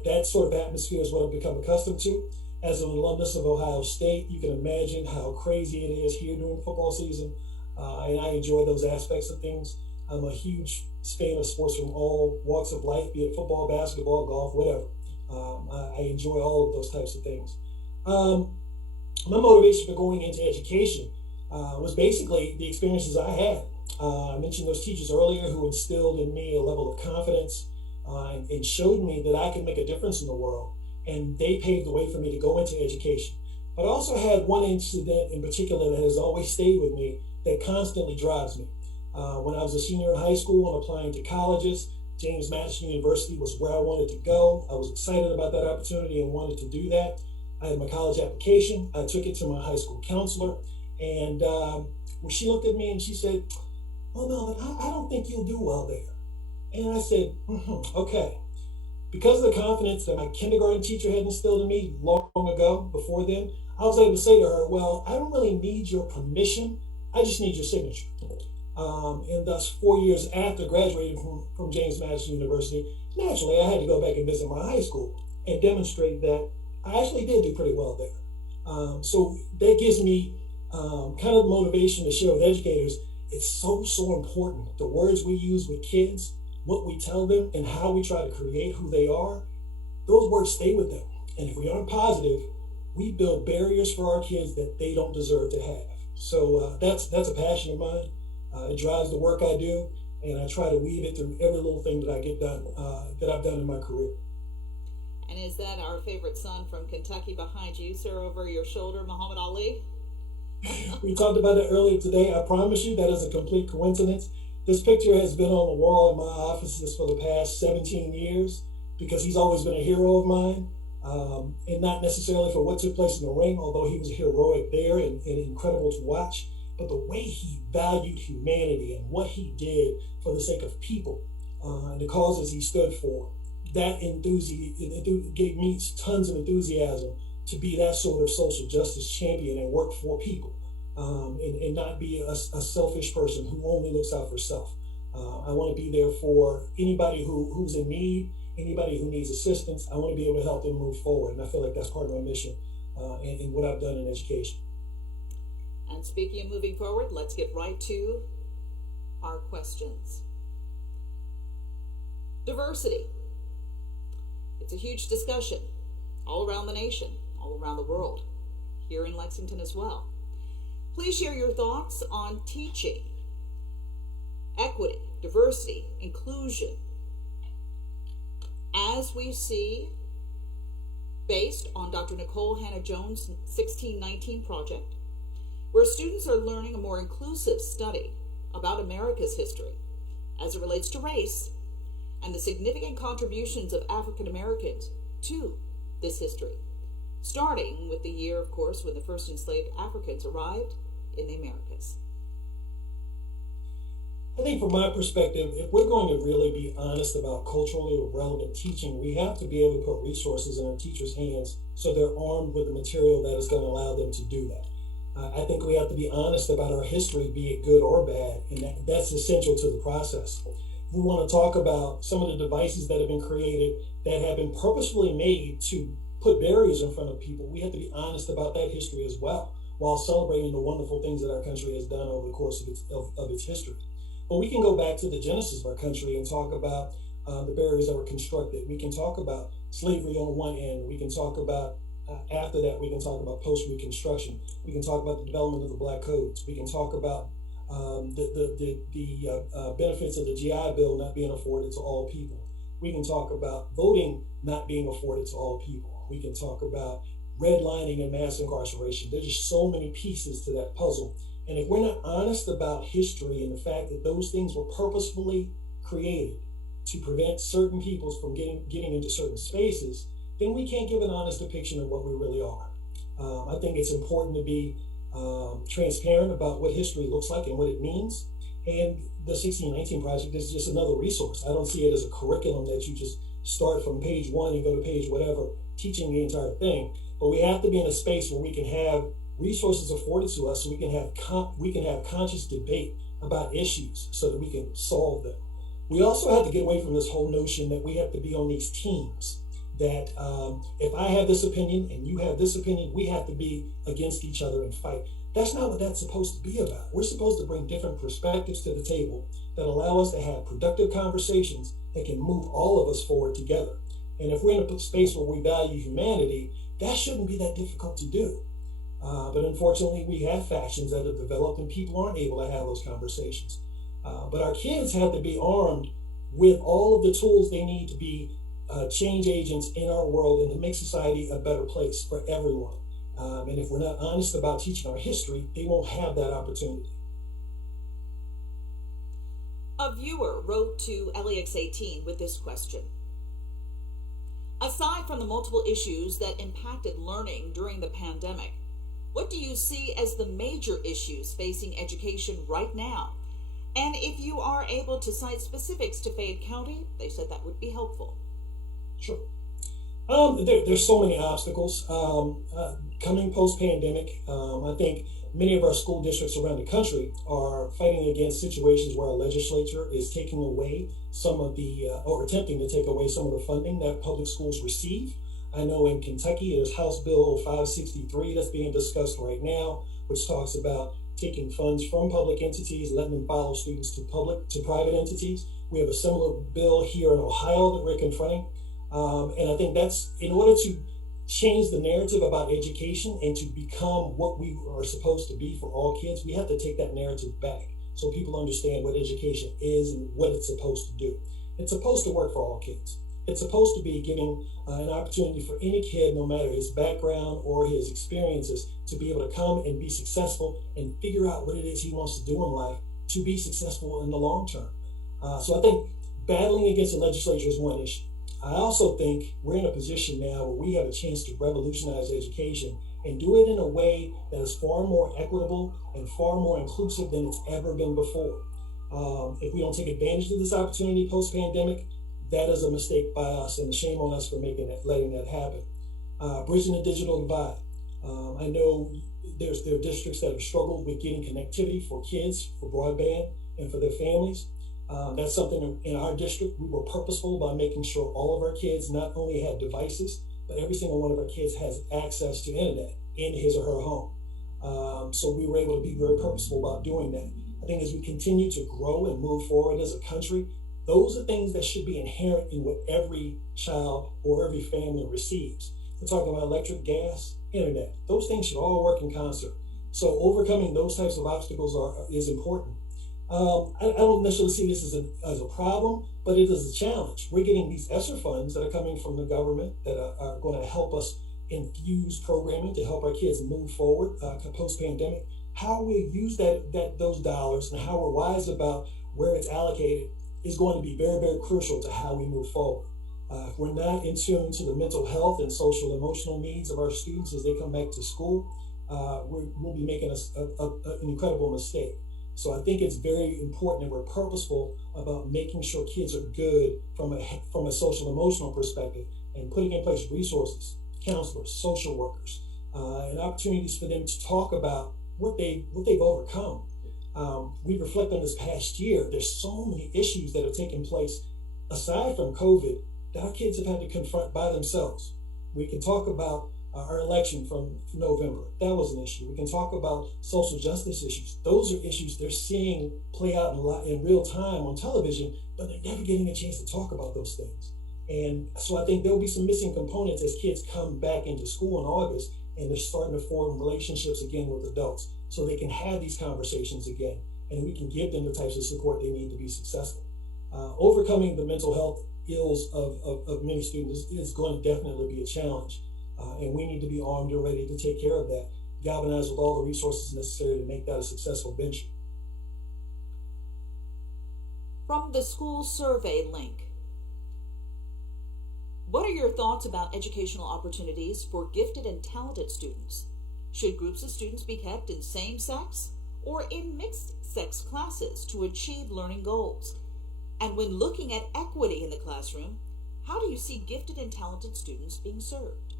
That sort of atmosphere is what I've become accustomed to. As an alumnus of Ohio State, you can imagine how crazy it is here during football season. and I enjoy those aspects of things. I'm a huge fan of sports from all walks of life, be it football, basketball, golf, whatever. I enjoy all of those types of things. My motivation for going into education was basically the experiences I had. I mentioned those teachers earlier who instilled in me a level of confidence and showed me that I could make a difference in the world. And they paved the way for me to go into education. But I also had one incident in particular that has always stayed with me that constantly drives me. When I was a senior in high school and applying to colleges, James Madison University was where I wanted to go. I was excited about that opportunity and wanted to do that. I had my college application. I took it to my high school counselor. And when she looked at me and she said, "Oh, no, I don't think you'll do well there." And I said, okay. Because of the confidence that my kindergarten teacher had instilled in me long ago, before then, I was able to say to her, well, I don't really need your permission. I just need your signature. And thus, 4 years after graduating from James Madison University, naturally, I had to go back and visit my high school and demonstrate that I actually did do pretty well there. So that gives me kind of motivation to share with educators. It's so important. The words we use with kids, what we tell them, and how we try to create who they are, those words stay with them. And if we aren't positive, we build barriers for our kids that they don't deserve to have. So that's a passion of mine. It drives the work I do, and I try to weave it through every little thing that I get done, that I've done in my career. And is that our favorite son from Kentucky behind you, sir, over your shoulder, Muhammad Ali? We talked about it earlier today. I promise you that is a complete coincidence. This picture has been on the wall in my offices for the past 17 years because he's always been a hero of mine, and not necessarily for what took place in the ring, although he was heroic there and incredible to watch, but the way he valued humanity and what he did for the sake of people and the causes he stood for. That enthusiasm gave me tons of enthusiasm to be that sort of social justice champion and work for people, and not be a selfish person who only looks out for self. I want to be there for anybody who's in need, anybody who needs assistance. I want to be able to help them move forward, and I feel like that's part of my mission and what I've done in education. And speaking of moving forward, let's get right to our questions. Diversity. It's a huge discussion all around the nation, all around the world, here in Lexington as well. Please share your thoughts on teaching, equity, diversity, inclusion, as we see based on Dr. Nicole Hannah-Jones' 1619 project, where students are learning a more inclusive study about America's history as it relates to race and the significant contributions of African Americans to this history, starting with the year, of course, when the first enslaved Africans arrived in the Americas. I think from my perspective, if we're going to really be honest about culturally relevant teaching, we have to be able to put resources in our teachers' hands so they're armed with the material that is going to allow them to do that. I think we have to be honest about our history, be it good or bad, and that's essential to the process. If we want to talk about some of the devices that have been created that have been purposefully made to put barriers in front of people, we have to be honest about that history as well, while celebrating the wonderful things that our country has done over the course of its history. But we can go back to the genesis of our country and talk about the barriers that were constructed. We can talk about slavery on one end. We can talk about after that, we can talk about post-Reconstruction. We can talk about the development of the Black Codes. We can talk about the benefits of the GI Bill not being afforded to all people. We can talk about voting not being afforded to all people. We can talk about redlining and mass incarceration. There's just so many pieces to that puzzle. And if we're not honest about history and the fact that those things were purposefully created to prevent certain peoples from getting into certain spaces, then we can't give an honest depiction of what we really are. I think it's important to be transparent about what history looks like and what it means. And the 1619 project is just another resource. I don't see it as a curriculum that you just start from page 1 and go to page whatever, teaching the entire thing. But we have to be in a space where we can have resources afforded to us so we can have conscious debate about issues so that we can solve them. We also have to get away from this whole notion that we have to be on these teams, that if I have this opinion and you have this opinion, we have to be against each other and fight. That's not what that's supposed to be about. We're supposed to bring different perspectives to the table that allow us to have productive conversations that can move all of us forward together. And if we're in a space where we value humanity, that shouldn't be that difficult to do. But unfortunately, we have factions that have developed and people aren't able to have those conversations. But our kids have to be armed with all of the tools they need to be change agents in our world and to make society a better place for everyone. And if we're not honest about teaching our history, they won't have that opportunity. A viewer wrote to LEX 18 with this question. Aside from the multiple issues that impacted learning during the pandemic, what do you see as the major issues facing education right now? And if you are able to cite specifics to Fayette County, they said that would be helpful. Sure. There's so many obstacles coming post-pandemic. I think many of our school districts around the country are fighting against situations where our legislature is taking away some of the, or attempting to take away some of the funding that public schools receive. I know in Kentucky there's House Bill 563 that's being discussed right now, which talks about taking funds from public entities, letting them follow students to private entities. We have a similar bill here in Ohio that we're confronting. And I think that's in order to change the narrative about education and to become what we are supposed to be for all kids, we have to take that narrative back so people understand what education is and what it's supposed to do. It's supposed to work for all kids. It's supposed to be giving an opportunity for any kid, no matter his background or his experiences, to be able to come and be successful and figure out what it is he wants to do in life to be successful in the long term. So I think battling against the legislature is one issue. I also think we're in a position now where we have a chance to revolutionize education and do it in a way that is far more equitable and far more inclusive than it's ever been before. If we don't take advantage of this opportunity post-pandemic, that is a mistake by us and a shame on us for letting that happen. Bridging the digital divide. I know there are districts that have struggled with getting connectivity for kids, for broadband, and for their families. That's something in our district we were purposeful by making sure all of our kids not only had devices, but every single one of our kids has access to internet in his or her home. So we were able to be very purposeful about doing that. I think as we continue to grow and move forward as a country, those are things that should be inherent in what every child or every family receives. We're talking about electric, gas, internet. Those things should all work in concert. So overcoming those types of obstacles is important. I don't necessarily see this as a problem, but it is a challenge. We're getting these ESSER funds that are coming from the government that are going to help us infuse programming to help our kids move forward post-pandemic. How we use those dollars and how we're wise about where it's allocated is going to be very, very crucial to how we move forward. If we're not in tune to the mental health and social emotional needs of our students as they come back to school, we'll be making an incredible mistake. So I think it's very important that we're purposeful about making sure kids are good from a social emotional perspective and putting in place resources, counselors, social workers, and opportunities for them to talk about what they've overcome. We reflect on this past year. There's so many issues that have taken place aside from COVID that our kids have had to confront by themselves. We can talk about our election from November. That was an issue. We can talk about social justice issues. Those are issues they're seeing play out in real time on television, but they're never getting a chance to talk about those things. And so I think there'll be some missing components as kids come back into school in August and they're starting to form relationships again with adults so they can have these conversations again and we can give them the types of support they need to be successful. Overcoming the mental health ills of many students is going to definitely be a challenge. And we need to be armed and ready to take care of that, galvanized with all the resources necessary to make that a successful venture. From the school survey link, what are your thoughts about educational opportunities for gifted and talented students? Should groups of students be kept in same-sex or in mixed-sex classes to achieve learning goals? And when looking at equity in the classroom, how do you see gifted and talented students being served?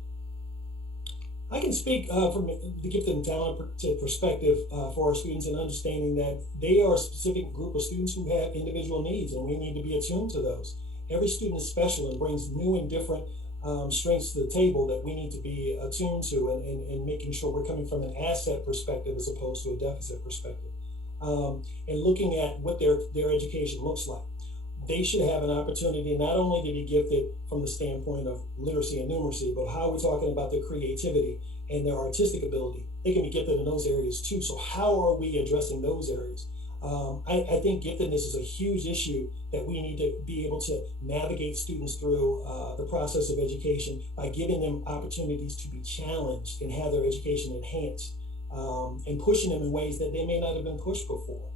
I can speak from the gifted and talented perspective for our students and understanding that they are a specific group of students who have individual needs and we need to be attuned to those. Every student is special and brings new and different strengths to the table that we need to be attuned to, and making sure we're coming from an asset perspective as opposed to a deficit perspective, and looking at what their education looks like. They should have an opportunity not only to be gifted from the standpoint of literacy and numeracy, but how we're talking about their creativity and their artistic ability. They can be gifted in those areas too. So how are we addressing those areas? I think giftedness is a huge issue that we need to be able to navigate students through the process of education by giving them opportunities to be challenged and have their education enhanced, and pushing them in ways that they may not have been pushed before.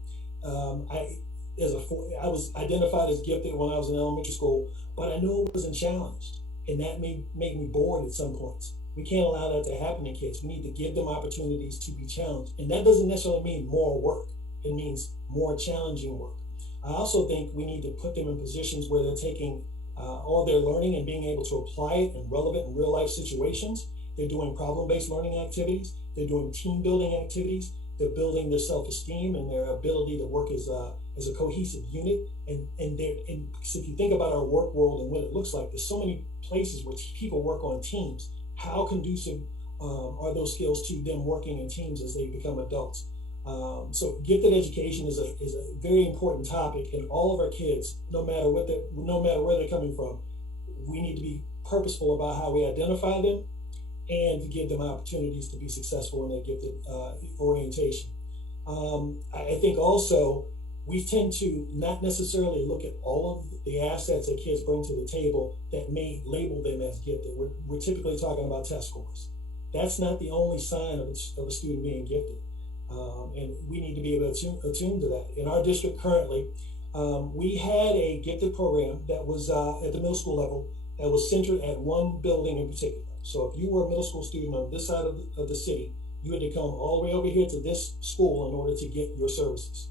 I was identified as gifted when I was in elementary school, but I knew it wasn't challenged, and that made me bored at some points. We can't allow that to happen in kids. We need to give them opportunities to be challenged, and that doesn't necessarily mean more work. It means more challenging work. I also think we need to put them in positions where they're taking all their learning and being able to apply it in relevant and real life situations. They're doing problem-based learning activities. They're doing team building activities. They're building their self-esteem and their ability to work as a cohesive unit. And so if you think about our work world and what it looks like, there's so many places where people work on teams. How conducive are those skills to them working in teams as they become adults? So gifted education is a very important topic, and all of our kids, no matter where they're coming from, we need to be purposeful about how we identify them and to give them opportunities to be successful in their gifted orientation. I think also we tend to not necessarily look at all of the assets that kids bring to the table that may label them as gifted. We're typically talking about test scores. That's not the only sign of a student being gifted. And we need to be able to attune to that. In our district currently, we had a gifted program that was at the middle school level that was centered at one building in particular. So if you were a middle school student on this side of the city, you had to come all the way over here to this school in order to get your services.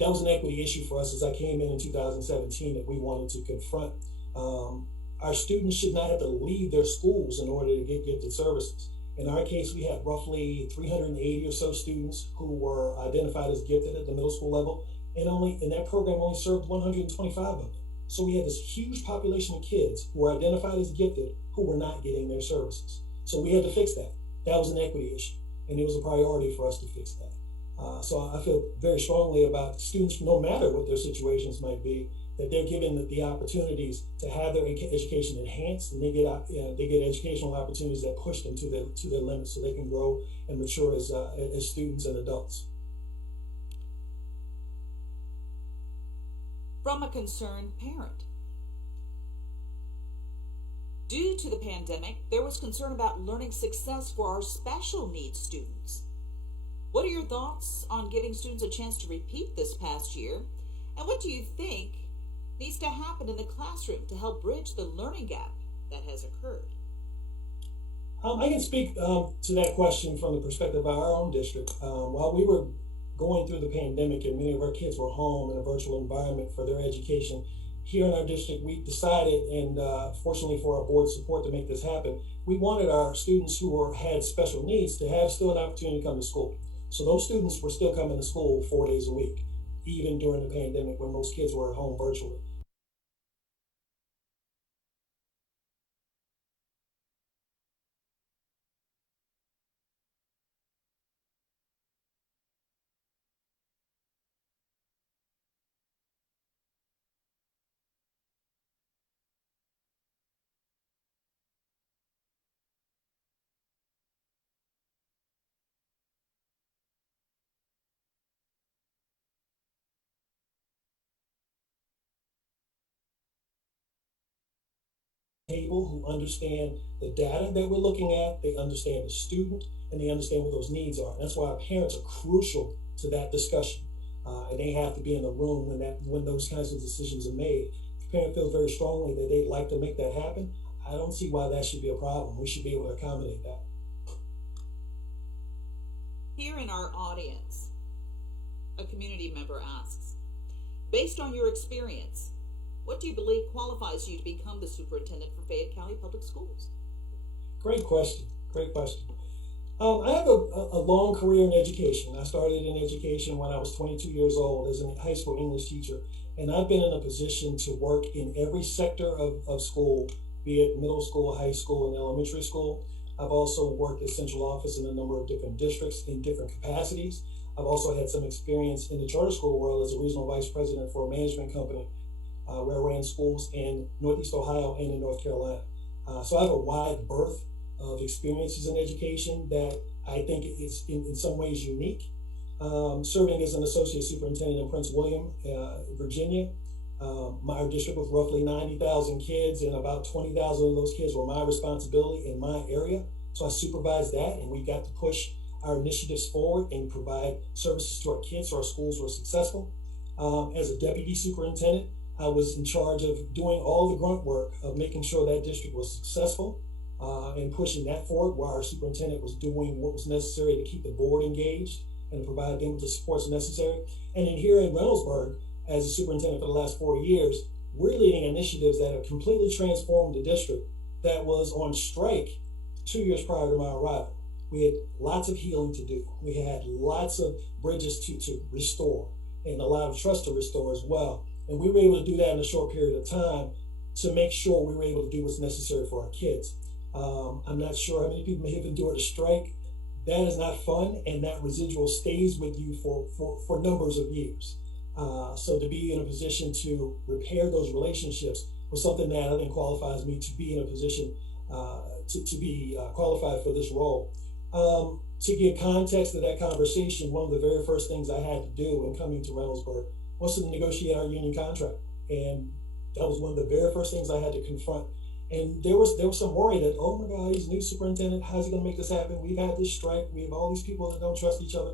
That was an equity issue for us as I came in 2017 that we wanted to confront. Our students should not have to leave their schools in order to get gifted services. In our case, we had roughly 380 or so students who were identified as gifted at the middle school level, and that program only served 125 of them. So we had this huge population of kids who were identified as gifted who were not getting their services. So we had to fix that. That was an equity issue, and it was a priority for us to fix that. So I feel very strongly about students, no matter what their situations might be, that they're given the opportunities to have their education enhanced, and they get educational opportunities that push them to their limits, so they can grow and mature as students and adults. From a concerned parent. Due to the pandemic, there was concern about learning success for our special needs students. What are your thoughts on giving students a chance to repeat this past year? And what do you think needs to happen in the classroom to help bridge the learning gap that has occurred? I can speak to that question from the perspective of our own district. While we were going through the pandemic and many of our kids were home in a virtual environment for their education, here in our district, we decided, and fortunately for our board support to make this happen, we wanted our students who had special needs to have still an opportunity to come to school. So those students were still coming to school 4 days a week, even during the pandemic when most kids were at home virtually. Table who understand the data that we're looking at, they understand the student, and they understand what those needs are. And that's why our parents are crucial to that discussion, and they have to be in the room when those kinds of decisions are made. If a parent feels very strongly that they'd like to make that happen, I don't see why that should be a problem. We should be able to accommodate that. Here in our audience, a community member asks, based on your experience, what do you believe qualifies you to become the superintendent for Fayette County Public Schools? Great question. Great question. I have a long career in education. I started in education when I was 22 years old as a high school English teacher, and I've been in a position to work in every sector of school be it middle school, high school, and elementary school. I've also worked at central office in a number of different districts in different capacities. I've also had some experience in the charter school world as a regional vice president for a management company where I ran schools in Northeast Ohio and in North Carolina. So I have a wide berth of experiences in education that I think is in some ways unique. Serving as an associate superintendent in Prince William, Virginia, my district with roughly 90,000 kids, and about 20,000 of those kids were my responsibility in my area. So I supervised that, and we got to push our initiatives forward and provide services to our kids so our schools were successful. As a deputy superintendent, I was in charge of doing all the grunt work of making sure that district was successful and pushing that forward, while our superintendent was doing what was necessary to keep the board engaged and to provide them with the supports necessary. And then here in Reynoldsburg, as a superintendent for the last 4 years, we're leading initiatives that have completely transformed the district that was on strike 2 years prior to my arrival. We had lots of healing to do. We had lots of bridges to restore and a lot of trust to restore as well. And we were able to do that in a short period of time to make sure we were able to do what's necessary for our kids. I'm not sure how many people may have endured a strike. That is not fun, and that residual stays with you for numbers of years. So to be in a position to repair those relationships was something that I think qualifies me to be in a position to be qualified for this role. To give context to that conversation, one of the very first things I had to do when coming to Reynoldsburg was to negotiate our union contract. And that was one of the very first things I had to confront. And there was some worry that, oh my God, he's a new superintendent. How's he going to make this happen? We've had this strike. We have all these people that don't trust each other.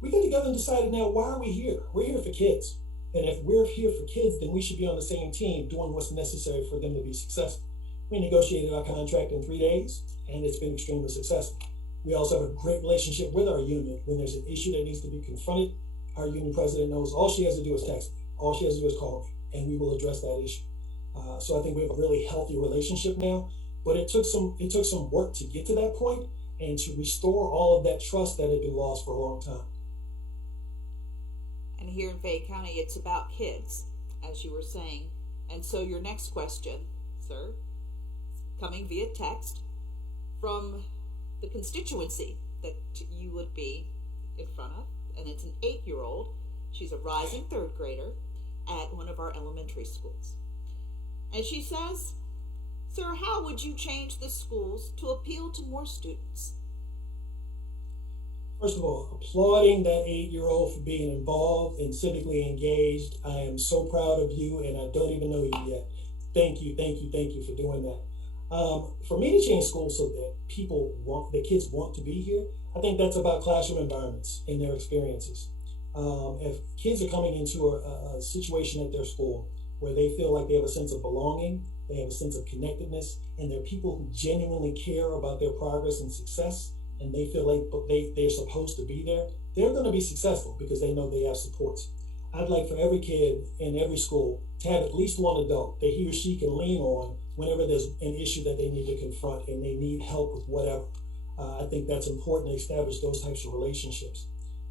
We got together and decided, now, why are we here? We're here for kids. And if we're here for kids, then we should be on the same team doing what's necessary for them to be successful. We negotiated our contract in 3 days, and it's been extremely successful. We also have a great relationship with our union. When there's an issue that needs to be confronted, our union president knows all she has to do is text me. All she has to do is call me, and we will address that issue. So I think we have a really healthy relationship now, but it took some work to get to that point and to restore all of that trust that had been lost for a long time. And here in Fayette County, it's about kids, as you were saying. And so your next question, sir, coming via text from the constituency that you would be in front of, and it's an 8-year-old. She's a rising 3rd grader at one of our elementary schools. And she says, sir, how would you change the schools to appeal to more students? First of all, applauding that 8-year-old for being involved and civically engaged. I am so proud of you, and I don't even know you yet. Thank you for doing that. For me to change schools so that kids want to be here, I think that's about classroom environments and their experiences. If kids are coming into a situation at their school where they feel like they have a sense of belonging, they have a sense of connectedness, and they're people who genuinely care about their progress and success, and they feel like they're supposed to be there, they're going to be successful because they know they have supports. I'd like for every kid in every school to have at least one adult that he or she can lean on whenever there's an issue that they need to confront and they need help with whatever. I think that's important to establish those types of relationships.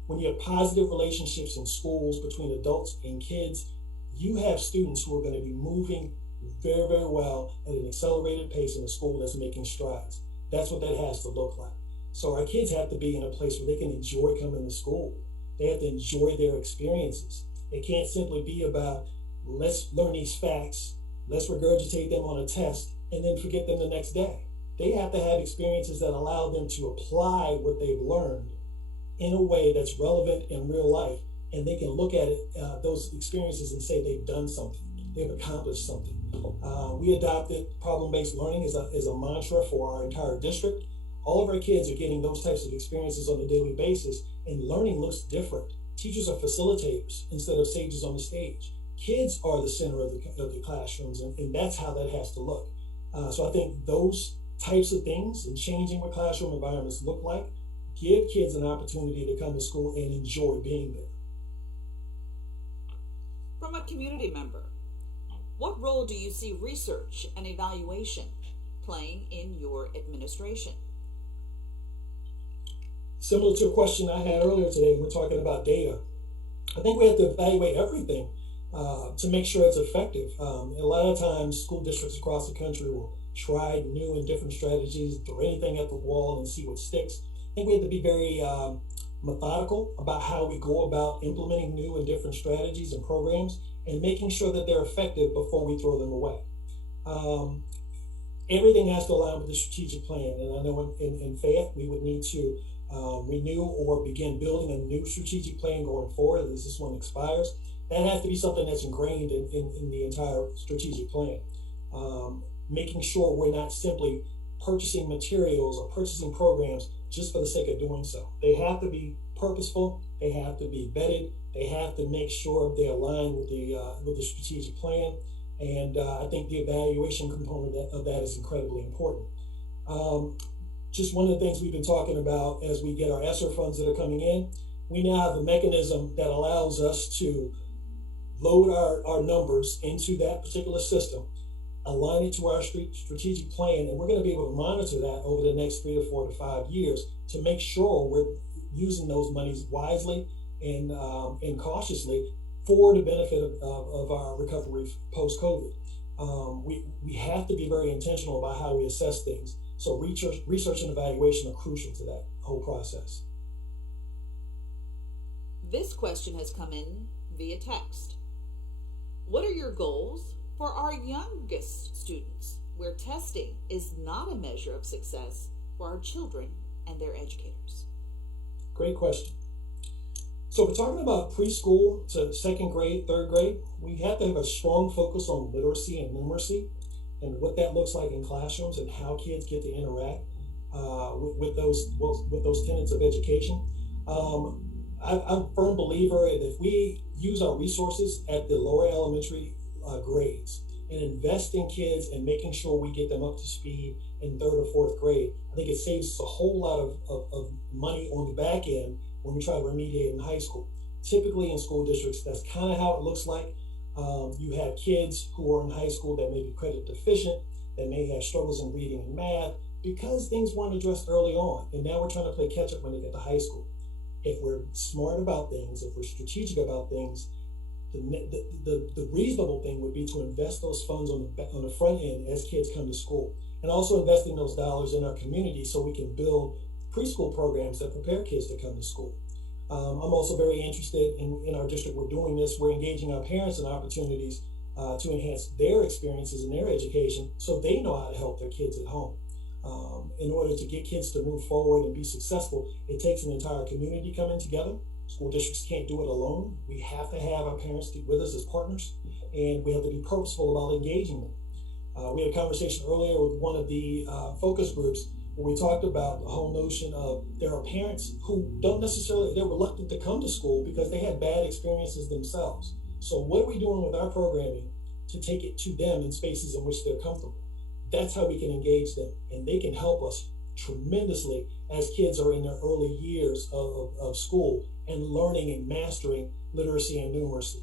When you have positive relationships in schools between adults and kids, you have students who are going to be moving very, very well at an accelerated pace in a school that's making strides. That's what that has to look like. So our kids have to be in a place where they can enjoy coming to school. They have to enjoy their experiences. It can't simply be about, let's learn these facts, let's regurgitate them on a test, and then forget them the next day. They have to have experiences that allow them to apply what they've learned in a way that's relevant in real life, and they can look at it, those experiences, and say they've done something, they've accomplished something. We adopted problem-based learning as a mantra for our entire district. All of our kids are getting those types of experiences on a daily basis, and learning looks different. Teachers are facilitators instead of sages on the stage. Kids are the center of the classrooms, and that's how that has to look. So I think those types of things and changing what classroom environments look like give kids an opportunity to come to school and enjoy being there. From a community member, what role do you see research and evaluation playing in your administration? Similar to a question I had earlier today, we're talking about data. I think we have to evaluate everything to make sure it's effective. A lot of times, school districts across the country will try new and different strategies, throw anything at the wall and see what sticks. I think we have to be very methodical about how we go about implementing new and different strategies and programs and making sure that they're effective before we throw them away. Everything has to align with the strategic plan, and I know in Fayette we would need to renew or begin building a new strategic plan going forward as this one expires. That has to be something that's ingrained in the entire strategic plan. Making sure we're not simply purchasing materials or purchasing programs just for the sake of doing so. They have to be purposeful, they have to be vetted, they have to make sure they align with the strategic plan, and I think the evaluation component of that is incredibly important. Just one of the things we've been talking about as we get our ESSER funds that are coming in, we now have a mechanism that allows us to load our numbers into that particular system, align it to our strategic plan, and we're going to be able to monitor that over the next 3 to 4 to 5 years to make sure we're using those monies wisely and cautiously for the benefit of our recovery post-COVID. We have to be very intentional about how we assess things. So research and evaluation are crucial to that whole process. This question has come in via text. What are your goals for our youngest students, where testing is not a measure of success for our children and their educators? Great question. So we're talking about preschool to second grade, third grade. We have to have a strong focus on literacy and numeracy and what that looks like in classrooms and how kids get to interact with those tenets of education. I'm a firm believer that if we use our resources at the lower elementary grades and invest in kids and making sure we get them up to speed in third or fourth grade, I think it saves us a whole lot of money on the back end when we try to remediate in high school. Typically in school districts, that's kind of how it looks like. You have kids who are in high school that may be credit deficient, that may have struggles in reading and math because things weren't addressed early on, and now we're trying to play catch up when they get to high school. If we're smart about things, if we're strategic about things, the reasonable thing would be to invest those funds on the front end as kids come to school, and also investing those dollars in our community so we can build preschool programs that prepare kids to come to school. I'm also very interested in our district. We're doing this. We're engaging our parents in opportunities to enhance their experiences in their education so they know how to help their kids at home. In order to get kids to move forward and be successful, it takes an entire community coming together. School districts can't do it alone. We have to have our parents with us as partners, and we have to be purposeful about engaging them. We had a conversation earlier with one of the focus groups where we talked about the whole notion of there are parents who they're reluctant to come to school because they had bad experiences themselves. So what are we doing with our programming to take it to them in spaces in which they're comfortable? That's how we can engage them, and they can help us tremendously as kids are in their early years of school and learning and mastering literacy and numeracy.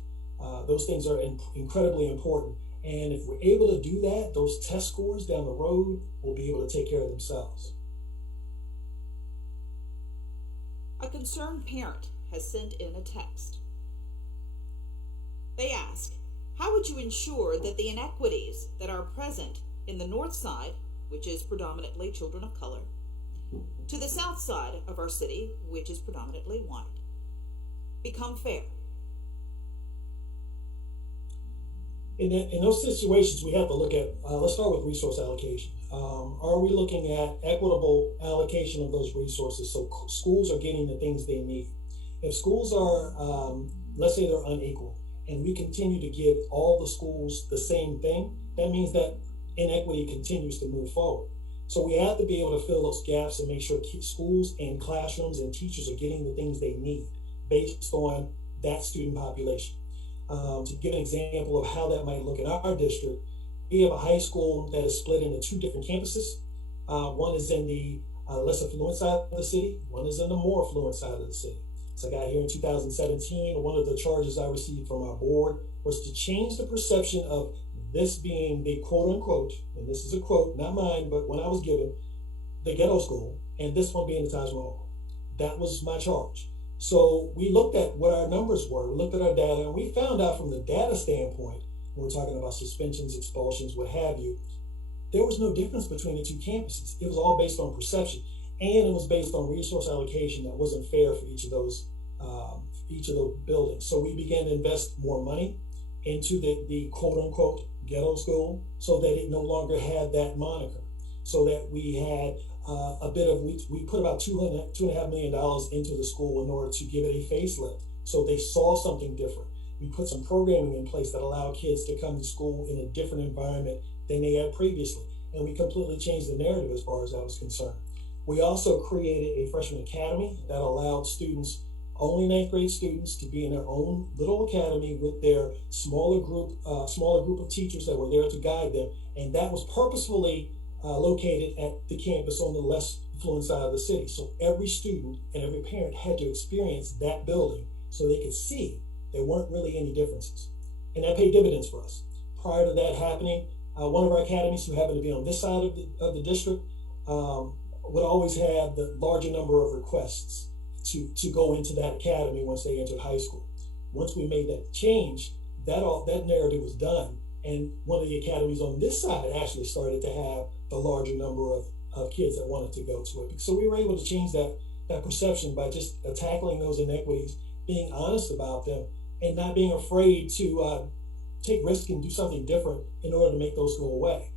Those things are incredibly important. And if we're able to do that, those test scores down the road will be able to take care of themselves. A concerned parent has sent in a text. They ask, how would you ensure that the inequities that are present in the north side, which is predominantly children of color, to the south side of our city, which is predominantly white, become fair? In those situations, we have to look at, let's start with resource allocation. Are we looking at equitable allocation of those resources so schools are getting the things they need? If schools are, let's say they're unequal, and we continue to give all the schools the same thing, that means that inequity continues to move forward. So we have to be able to fill those gaps and make sure schools and classrooms and teachers are getting the things they need based on that student population. To give an example of how that might look in our district, we have a high school that is split into two different campuses. One is in the less affluent side of the city, one is in the more affluent side of the city. So I got here in 2017, one of the charges I received from our board was to change the perception of this being the quote unquote, and this is a quote, not mine, but when I was given, the ghetto school, and this one being the Taj Mahal. That was my charge. So we looked at what our numbers were, we looked at our data, and we found out from the data standpoint, when we're talking about suspensions, expulsions, what have you, there was no difference between the two campuses. It was all based on perception, and it was based on resource allocation that wasn't fair for each of those buildings. So we began to invest more money into the quote unquote ghetto school, so that it no longer had that moniker. So that we had we put about $2.5 million into the school in order to give it a facelift, so they saw something different. We put some programming in place that allowed kids to come to school in a different environment than they had previously, and we completely changed the narrative as far as that was concerned. We also created a freshman academy that allowed students, only ninth grade students, to be in their own little academy with their smaller group of teachers that were there to guide them, and that was purposefully located at the campus on the less affluent side of the city. So every student and every parent had to experience that building so they could see there weren't really any differences, and that paid dividends for us. Prior to that happening, one of our academies, who happened to be on this side of the district, would always have the larger number of requests to go into that academy once they entered high school. Once we made that change, that narrative was done, and one of the academies on this side actually started to have the larger number of kids that wanted to go to it. So we were able to change that perception by just tackling those inequities, being honest about them, and not being afraid to take risks and do something different in order to make those go away.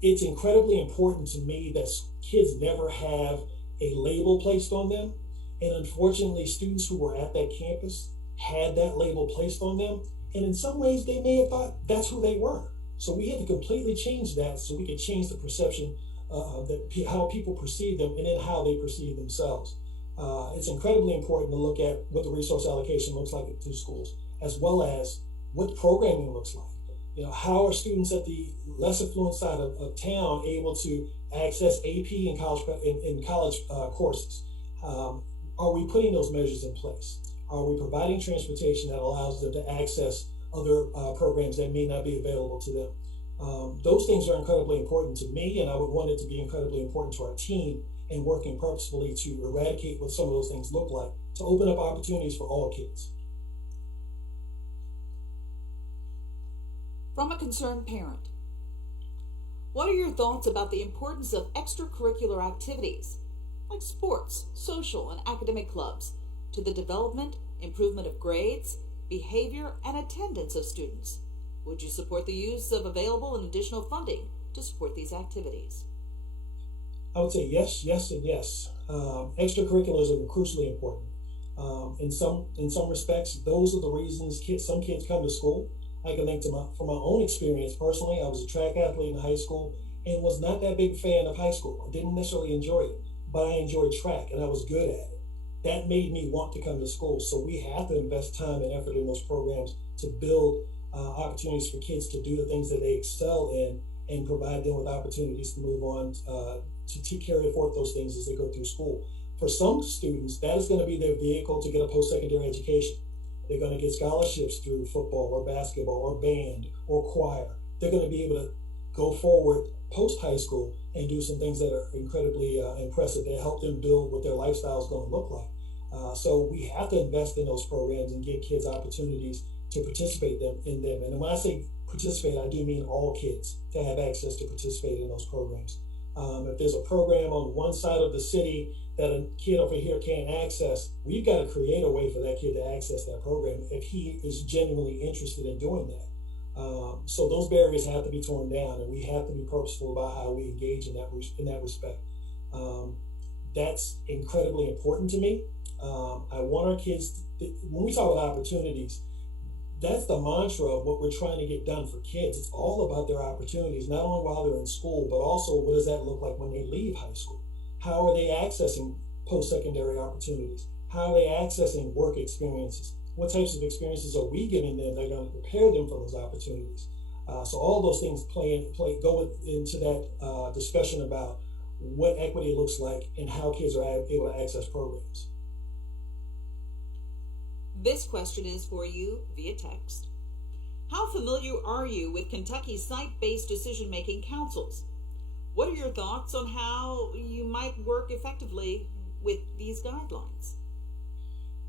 It's incredibly important to me that kids never have a label placed on them, and unfortunately students who were at that campus had that label placed on them, and in some ways they may have thought that's who they were. So we had to completely change that so we could change the perception how people perceive them and then how they perceive themselves. It's incredibly important to look at what the resource allocation looks like to schools, as well as what programming looks like. You know, how are students at the less affluent side of town able to access AP and college courses? Are we putting those measures in place? Are we providing transportation that allows them to access other programs that may not be available to them? Those things are incredibly important to me, and I would want it to be incredibly important to our team in working purposefully to eradicate what some of those things look like, to open up opportunities for all kids. From a concerned parent, what are your thoughts about the importance of extracurricular activities like sports, social, and academic clubs to the development, improvement of grades, behavior, and attendance of students? Would you support the use of available and additional funding to support these activities? I would say yes, yes, and yes. Extracurriculars are crucially important. In some respects, those are the reasons some kids come to school. I can link from my own experience personally. I was a track athlete in high school and was not that big fan of high school. I didn't necessarily enjoy it, but I enjoyed track and I was good at it. That made me want to come to school. So we have to invest time and effort in those programs to build opportunities for kids to do the things that they excel in and provide them with opportunities to move on to carry forth those things as they go through school. For some students, that is going to be their vehicle to get a post-secondary education. They're going to get scholarships through football or basketball or band or choir. They're going to be able to go forward post-high school and do some things that are incredibly impressive that help them build what their lifestyle is going to look like. So we have to invest in those programs and give kids opportunities to participate in them. And when I say participate, I do mean all kids to have access to participate in those programs. If there's a program on one side of the city that a kid over here can't access, we've got to create a way for that kid to access that program if he is genuinely interested in doing that. So those barriers have to be torn down, and we have to be purposeful about how we engage in that respect. That's incredibly important to me. I want our kids, when we talk about opportunities, that's the mantra of what we're trying to get done for kids. It's all about their opportunities, not only while they're in school, but also what does that look like when they leave high school? How are they accessing post-secondary opportunities? How are they accessing work experiences? What types of experiences are we giving them that are going to prepare them for those opportunities? So all those things go into that discussion about what equity looks like and how kids are able to access programs. This question is for you via text. How familiar are you with Kentucky's site-based decision-making councils? What are your thoughts on how you might work effectively with these guidelines?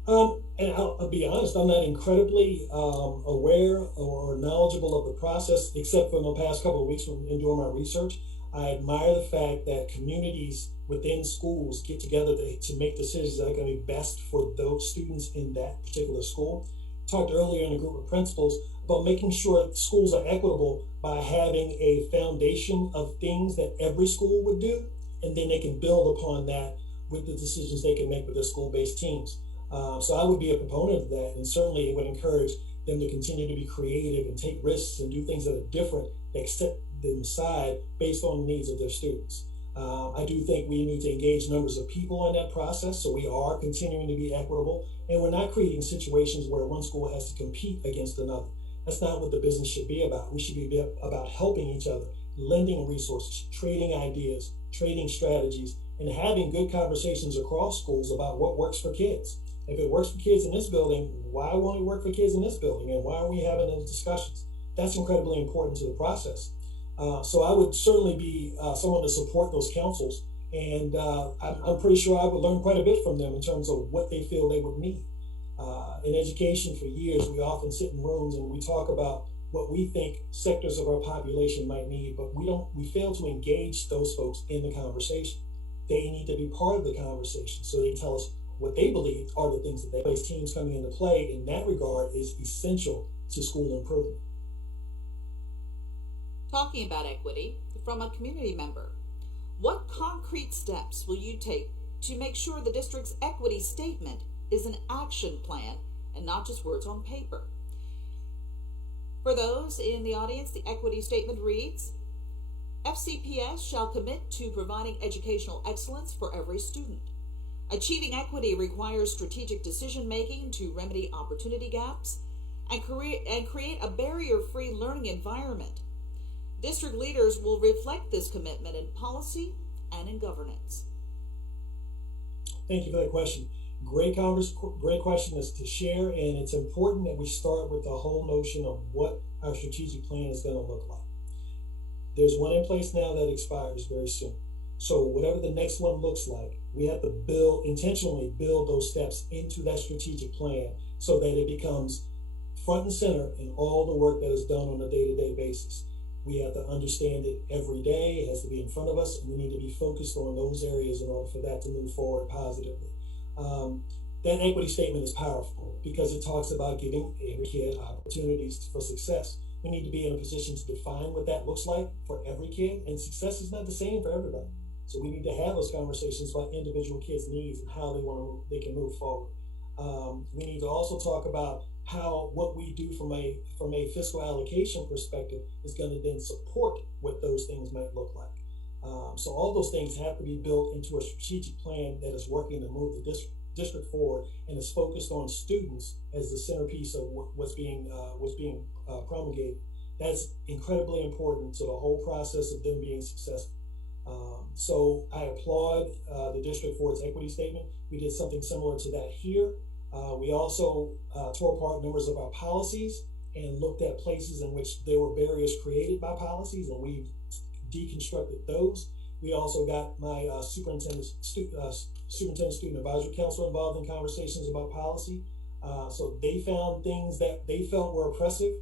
And I'll be honest, I'm not incredibly aware or knowledgeable of the process, except for in the past couple of weeks in doing my research. I admire the fact that communities within schools get together to make decisions that are going to be best for those students in that particular school. Talked earlier in a group of principals about making sure that schools are equitable by having a foundation of things that every school would do, and then they can build upon that with the decisions they can make with their school-based teams. So I would be a proponent of that, and certainly it would encourage them to continue to be creative and take risks and do things that are different, that set them aside based on the needs of their students. I do think we need to engage numbers of people in that process, so we are continuing to be equitable, and we're not creating situations where one school has to compete against another. That's not what the business should be about. We should be about helping each other, lending resources, trading ideas, trading strategies, and having good conversations across schools about what works for kids. If it works for kids in this building, why won't it work for kids in this building? And why are we having those discussions? That's incredibly important to the process. So I would certainly be someone to support those councils, and I'm pretty sure I would learn quite a bit from them in terms of what they feel they would need. In education, for years, we often sit in rooms and we talk about what we think sectors of our population might need, but we fail to engage those folks in the conversation. They need to be part of the conversation, so they tell us what they believe are the things that they place. Teams coming into play in that regard is essential to school improvement. Talking about equity from a community member, what concrete steps will you take to make sure the district's equity statement is an action plan and not just words on paper? For those in the audience, the equity statement reads, FCPS shall commit to providing educational excellence for every student. Achieving equity requires strategic decision-making to remedy opportunity gaps and create a barrier-free learning environment. District leaders will reflect this commitment in policy and in governance. Thank you for that question. Great question is to share, and it's important that we start with the whole notion of what our strategic plan is going to look like. There's one in place now that expires very soon. So whatever the next one looks like, we have to intentionally build those steps into that strategic plan so that it becomes front and center in all the work that is done on a day-to-day basis. We have to understand it every day. It has to be in front of us, and we need to be focused on those areas in order for that to move forward positively. That equity statement is powerful because it talks about giving every kid opportunities for success. We need to be in a position to define what that looks like for every kid, and success is not the same for everybody. So we need to have those conversations about individual kids' needs and how they can move forward. We need to also talk about how what we do from a fiscal allocation perspective is going to then support what those things might look like. So all those things have to be built into a strategic plan that is working to move the district forward and is focused on students as the centerpiece of what's being promulgated. That's incredibly important to the whole process of them being successful. So I applaud the district for its equity statement. We did something similar to that here. We also tore apart numbers of our policies and looked at places in which there were barriers created by policies, and we deconstructed those. We also got my Superintendent Student Advisory Council involved in conversations about policy. So they found things that they felt were oppressive,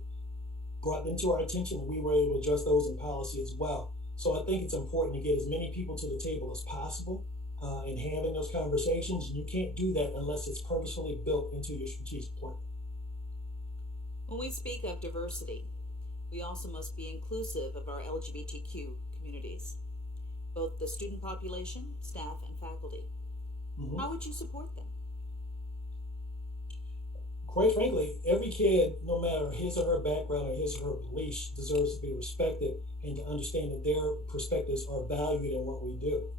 brought them to our attention, and we were able to address those in policy as well. So I think it's important to get as many people to the table as possible in having those conversations. And you can't do that unless it's purposefully built into your strategic plan. When we speak of diversity, we also must be inclusive of our LGBTQ communities, both the student population, staff, and faculty. Mm-hmm. How would you support them? Quite frankly, every kid, no matter his or her background or his or her beliefs, deserves to be respected and to understand that their perspectives are valued in what we do.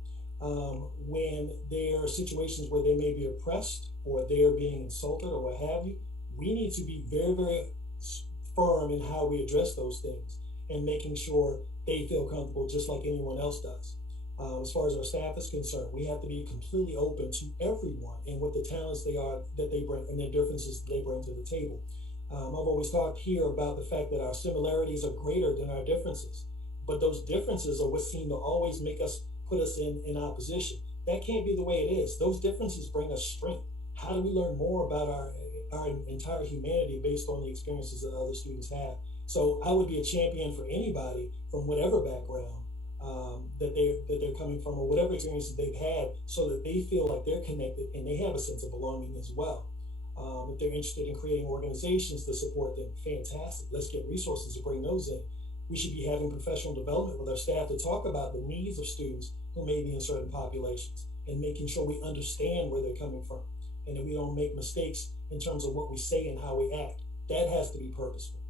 When there are situations where they may be oppressed or they're being insulted or what have you, we need to be very, very firm in how we address those things and making sure they feel comfortable just like anyone else does. As far as our staff is concerned, we have to be completely open to everyone and what the talents they are that they bring and the differences they bring to the table. I've always talked here about the fact that our similarities are greater than our differences, but those differences are what seem to always put us in opposition. That can't be the way it is. Those differences bring us strength. How do we learn more about our entire humanity based on the experiences that other students have? So I would be a champion for anybody from whatever background that they're coming from, or whatever experiences they've had, so that they feel like they're connected and they have a sense of belonging as well. If they're interested in creating organizations to support them, fantastic. Let's get resources to bring those in. We should be having professional development with our staff to talk about the needs of students who may be in certain populations, and making sure we understand where they're coming from, and that we don't make mistakes in terms of what we say and how we act. That has to be purposeful.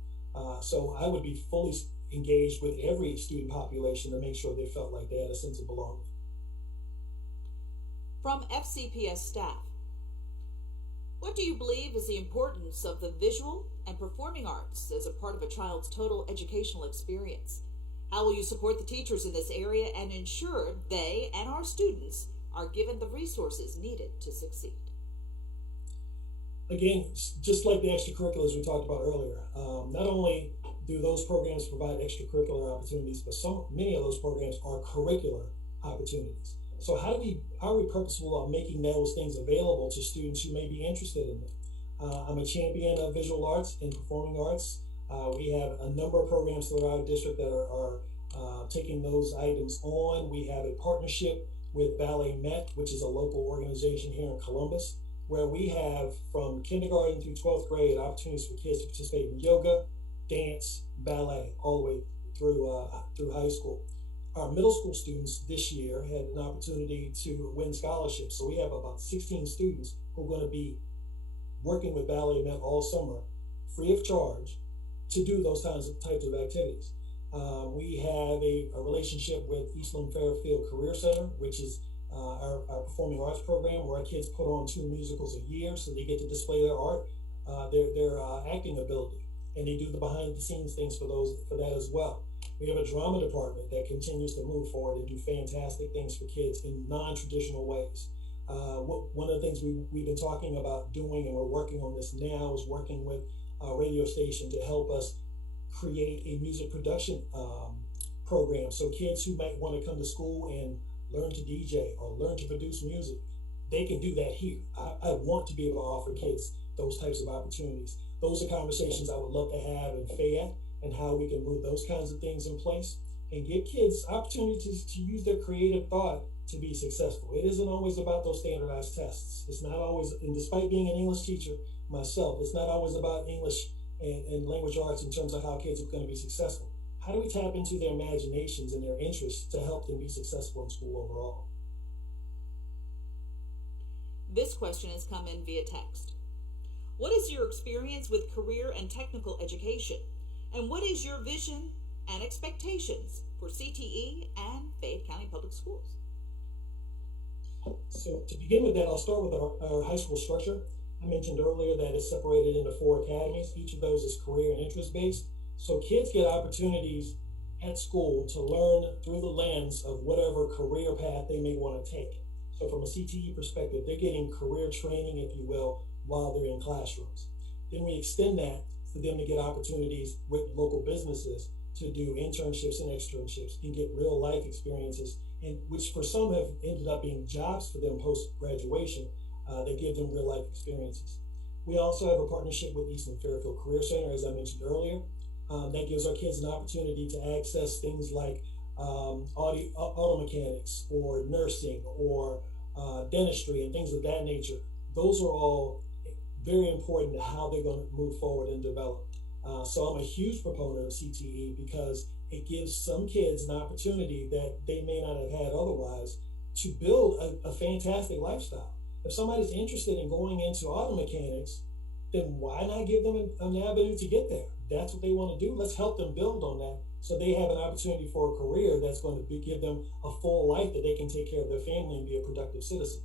So I would be fully engaged with every student population to make sure they felt like they had a sense of belonging. From FCPS staff, what do you believe is the importance of the visual and performing arts as a part of a child's total educational experience? How will you support the teachers in this area and ensure they and our students are given the resources needed to succeed? Again, just like the extracurriculars we talked about earlier, not only do those programs provide extracurricular opportunities, but many of those programs are curricular opportunities. So how are we purposeful of making those things available to students who may be interested in them? I'm a champion of visual arts and performing arts. We have a number of programs throughout our district that are taking those items on. We have a partnership with Ballet Met, which is a local organization here in Columbus, where we have from kindergarten through 12th grade opportunities for kids to participate in yoga, dance, ballet, all the way through high school. Our middle school students this year had an opportunity to win scholarships. So we have about 16 students who are going to be working with Ballet Met all summer, free of charge, to do those types of activities. We have a relationship with Eastland Fairfield Career Center, which is our performing arts program, where our kids put on 2 musicals a year, so they get to display their art, their acting ability, and they do the behind the scenes things for that as well. We have a drama department that continues to move forward and do fantastic things for kids in non-traditional ways. One of the things we've been talking about doing, and we're working on this now, is working with a radio station to help us create a music production program. So kids who might want to come to school and learn to DJ or learn to produce music, they can do that here. I want to be able to offer kids those types of opportunities. Those are conversations I would love to have in Fayette, and how we can move those kinds of things in place and give kids opportunities to use their creative thought to be successful. It isn't always about those standardized tests. It's not always, and despite being an English teacher myself, it's not always about English and language arts in terms of how kids are going to be successful. How do we tap into their imaginations and their interests to help them be successful in school overall? This question has come in via text. What is your experience with career and technical education? And what is your vision and expectations for CTE and Fayette County Public Schools? So to begin with that, I'll start with our high school structure. I mentioned earlier that it's separated into 4 academies. Each of those is career and interest-based. So kids get opportunities at school to learn through the lens of whatever career path they may want to take. So from a CTE perspective, they're getting career training, if you will, while they're in classrooms. Then we extend that for them to get opportunities with local businesses to do internships and externships and get real life experiences, and which for some have ended up being jobs for them post-graduation that give them real life experiences. We also have a partnership with Eastland Fairfield Career Center, as I mentioned earlier. That gives our kids an opportunity to access things like auto mechanics or nursing or dentistry and things of that nature. Those are all very important to how they're going to move forward and develop. So I'm a huge proponent of CTE because it gives some kids an opportunity that they may not have had otherwise to build a fantastic lifestyle. If somebody's interested in going into auto mechanics, then why not give them an avenue to get there? That's what they want to do. Let's help them build on that so they have an opportunity for a career that's going to give them a full life that they can take care of their family and be a productive citizen.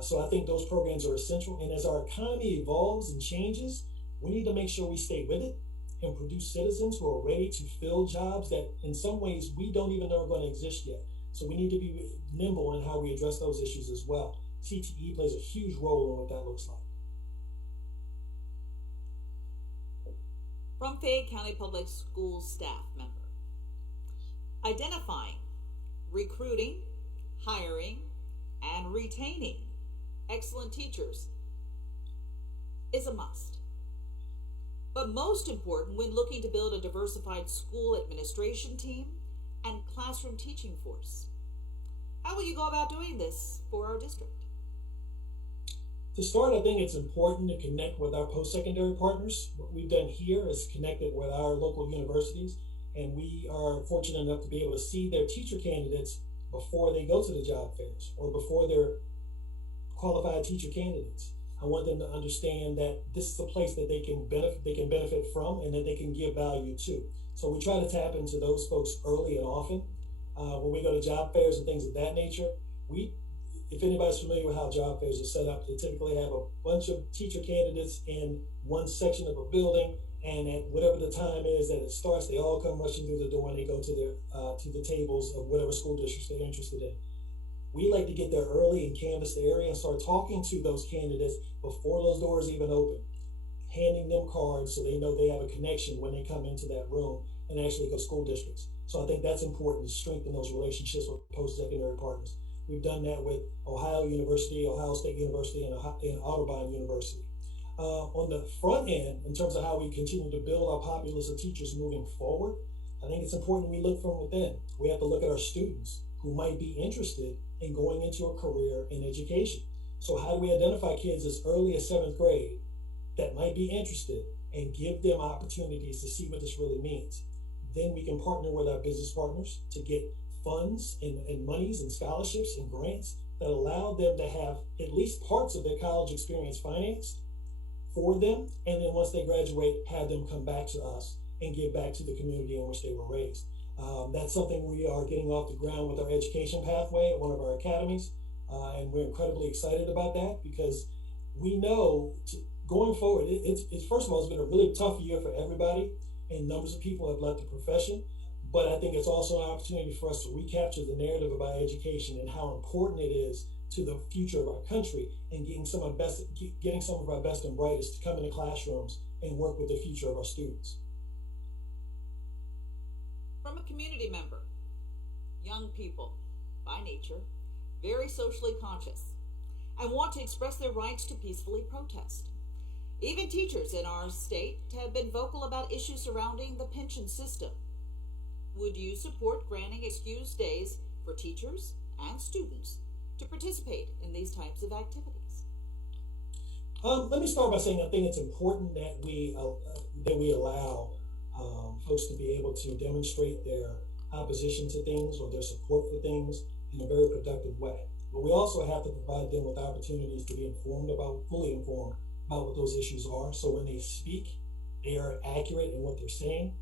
So I think those programs are essential. And as our economy evolves and changes, we need to make sure we stay with it and produce citizens who are ready to fill jobs that in some ways we don't even know are going to exist yet. So we need to be nimble in how we address those issues as well. CTE plays a huge role in what that looks like. From Fayette County Public Schools staff member. Identifying, recruiting, hiring, and retaining excellent teachers is a must. But most important when looking to build a diversified school administration team and classroom teaching force. How will you go about doing this for our district? To start, I think it's important to connect with our post-secondary partners. What we've done here is connected with our local universities, and we are fortunate enough to be able to see their teacher candidates before they go to the job fairs or before they're qualified teacher candidates. I want them to understand that this is a place that they can benefit from and that they can give value to. So we try to tap into those folks early and often. When we go to job fairs and things of that nature, if anybody's familiar with how job fairs are set up, they typically have a bunch of teacher candidates in one section of a building, and at whatever the time is that it starts, they all come rushing through the door and they go to the tables of whatever school districts they're interested in. We like to get there early and canvass the area and start talking to those candidates before those doors even open, handing them cards so they know they have a connection when they come into that room and actually go school districts. So I think that's important to strengthen those relationships with post-secondary partners. We've done that with Ohio University, Ohio State University, and Audubon University. On the front end, in terms of how we continue to build our populace of teachers moving forward, I think it's important we look from within. We have to look at our students who might be interested in going into a career in education. So how do we identify kids as early as 7th grade that might be interested and give them opportunities to see what this really means? Then we can partner with our business partners to get funds and monies and scholarships and grants that allow them to have at least parts of their college experience financed for them, and then once they graduate, have them come back to us and give back to the community in which they were raised. That's something we are getting off the ground with our education pathway at one of our academies, and we're incredibly excited about that because we know going forward, it's first of all, it's been a really tough year for everybody, and numbers of people have left the profession. But I think it's also an opportunity for us to recapture the narrative about education and how important it is to the future of our country, and getting some of our best and brightest to come into classrooms and work with the future of our students. From a community member, young people, by nature, very socially conscious, and want to express their rights to peacefully protest. Even teachers in our state have been vocal about issues surrounding the pension system. Would you support granting excused days for teachers and students to participate in these types of activities? Let me start by saying I think it's important that we allow folks to be able to demonstrate their opposition to things or their support for things in a very productive way. But we also have to provide them with opportunities to be fully informed about what those issues are. So when they speak, they are accurate in what they're saying.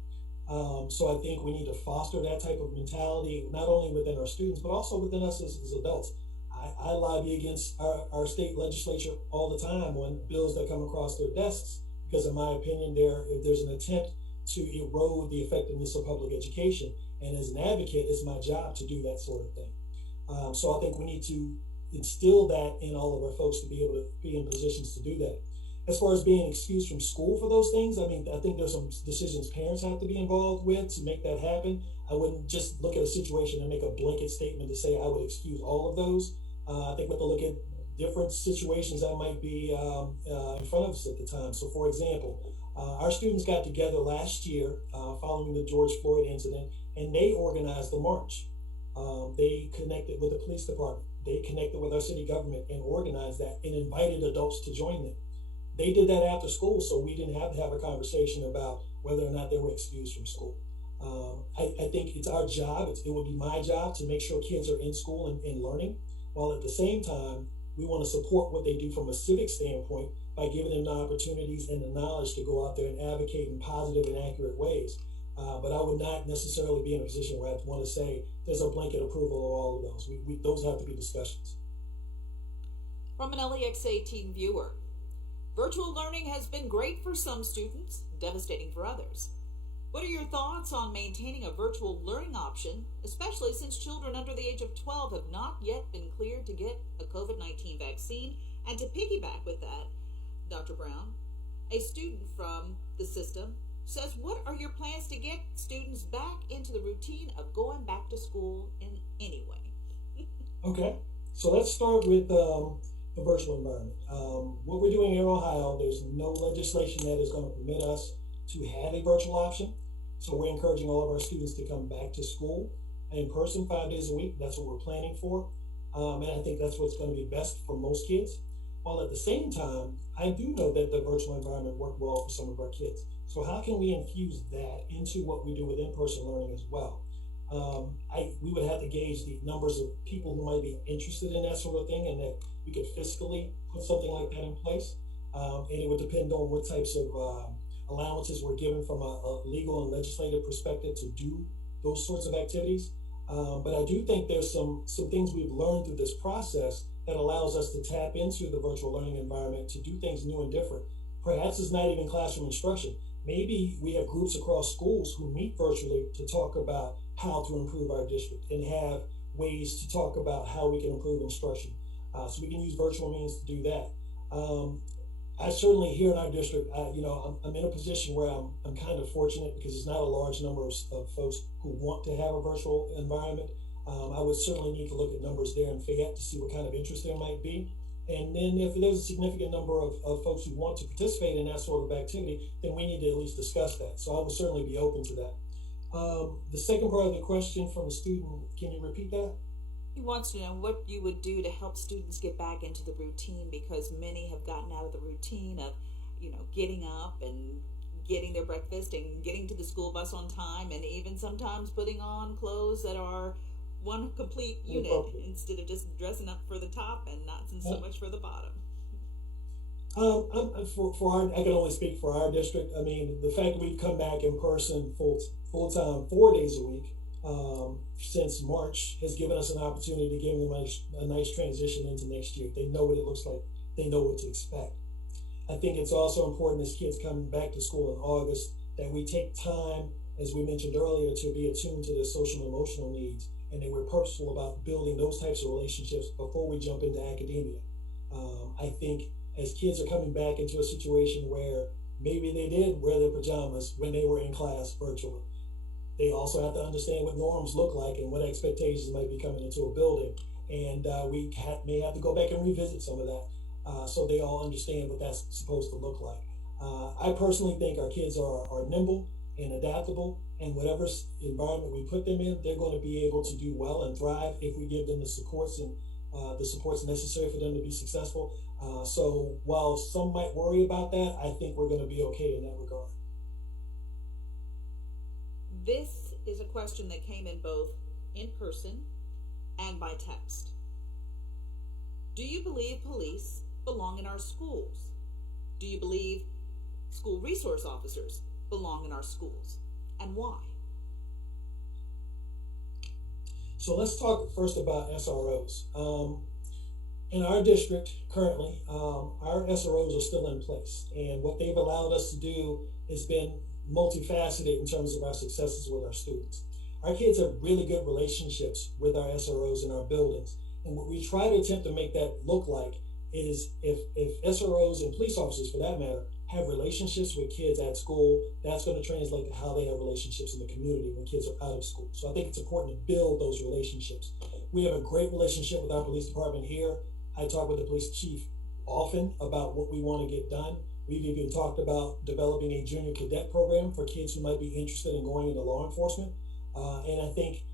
So I think we need to foster that type of mentality, not only within our students, but also within us as adults. I lobby against our state legislature all the time on bills that come across their desks, because in my opinion, there's an attempt to erode the effectiveness of public education. And as an advocate, it's my job to do that sort of thing. So I think we need to instill that in all of our folks to be able to be in positions to do that. As far as being excused from school for those things, I think there's some decisions parents have to be involved with to make that happen. I wouldn't just look at a situation and make a blanket statement to say I would excuse all of those. I think we have to look at different situations that might be in front of us at the time. So for example, our students got together last year following the George Floyd incident, and they organized the march. They connected with the police department. They connected with our city government and organized that and invited adults to join them. They did that after school, so we didn't have to have a conversation about whether or not they were excused from school. I think it's our job, it would be my job to make sure kids are in school and learning, while at the same time, we want to support what they do from a civic standpoint by giving them the opportunities and the knowledge to go out there and advocate in positive and accurate ways. But I would not necessarily be in a position where I'd want to say there's a blanket approval of all of those. Those have to be discussions. From an LEX 18 viewer, virtual learning has been great for some students, devastating for others. What are your thoughts on maintaining a virtual learning option, especially since children under the age of 12 have not yet been cleared to get a COVID-19 vaccine? And to piggyback with that, Dr. Brown, a student from the system says, what are your plans to get students back into the routine of going back to school in any way? Okay, so let's start with the virtual environment. What we're doing here in Ohio, there's no legislation that is going to permit us to have a virtual option. So we're encouraging all of our students to come back to school in person 5 days a week. That's what we're planning for. And I think that's what's going to be best for most kids. While at the same time, I do know that the virtual environment worked well for some of our kids. So how can we infuse that into what we do with in-person learning as well? We would have to gauge the numbers of people who might be interested in that sort of thing, and that we could fiscally put something like that in place. And it would depend on what types of allowances were given from a legal and legislative perspective to do those sorts of activities. But I do think there's some things we've learned through this process that allows us to tap into the virtual learning environment to do things new and different. Perhaps it's not even classroom instruction. Maybe we have groups across schools who meet virtually to talk about how to improve our district and have ways to talk about how we can improve instruction. So we can use virtual means to do that. I certainly here in our district, I'm in a position where I'm kind of fortunate because there's not a large number of folks who want to have a virtual environment. I would certainly need to look at numbers there in Fayette to see what kind of interest there might be. And then if there's a significant number of folks who want to participate in that sort of activity, then we need to at least discuss that. So I would certainly be open to that. The second part of the question from the student, can you repeat that? He wants to know what you would do to help students get back into the routine, because many have gotten out of the routine of, getting up and getting their breakfast and getting to the school bus on time, and even sometimes putting on clothes that are one complete unit instead of just dressing up for the top and not so much for the bottom. I can only speak for our district. I mean, the fact that we've come back in person full time 4 days a week since March has given us an opportunity to give them a nice transition into next year. They know what it looks like. They know what to expect. I think it's also important as kids come back to school in August that we take time, as we mentioned earlier, to be attuned to their social and emotional needs, and that we're purposeful about building those types of relationships before we jump into academia. I think as kids are coming back into a situation where maybe they did wear their pajamas when they were in class virtually, they also have to understand what norms look like and what expectations might be coming into a building. And we may have to go back and revisit some of that so they all understand what that's supposed to look like. I personally think our kids are nimble and adaptable, and whatever environment we put them in, they're going to be able to do well and thrive if we give them the supports and the supports necessary for them to be successful. So while some might worry about that, I think we're going to be okay in that regard. This is a question that came in both in person and by text. Do you believe police belong in our schools? Do you believe school resource officers belong in our schools, and why? So let's talk first about SROs. In our district currently, our SROs are still in place, and what they've allowed us to do has been multifaceted in terms of our successes with our students. Our kids have really good relationships with our SROs in our buildings, and what we try to attempt to make that look like is if SROs and police officers, for that matter, have relationships with kids at school, that's going to translate to how they have relationships in the community when kids are out of school. So I think it's important to build those relationships. We have a great relationship with our police department here. I talk with the police chief often about what we want to get done. We've even talked about developing a junior cadet program for kids who might be interested in going into law enforcement. And I think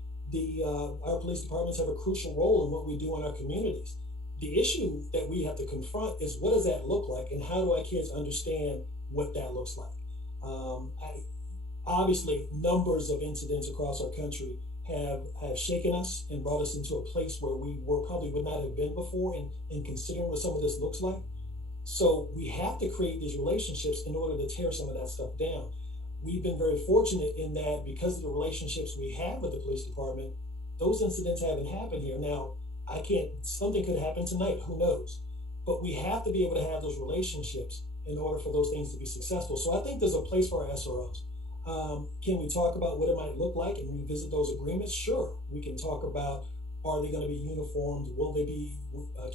our police departments have a crucial role in what we do in our communities. The issue that we have to confront is, what does that look like, and how do our kids understand what that looks like? Obviously, numbers of incidents across our country have shaken us and brought us into a place where we probably would not have been before in considering what some of this looks like. So we have to create these relationships in order to tear some of that stuff down. We've been very fortunate in that because of the relationships we have with the police department, those incidents haven't happened here. Now, something could happen tonight, who knows? But we have to be able to have those relationships in order for those things to be successful. So I think there's a place for our SROs. Can we talk about what it might look like and revisit those agreements? Sure. We can talk about, are they going to be uniformed? Will they be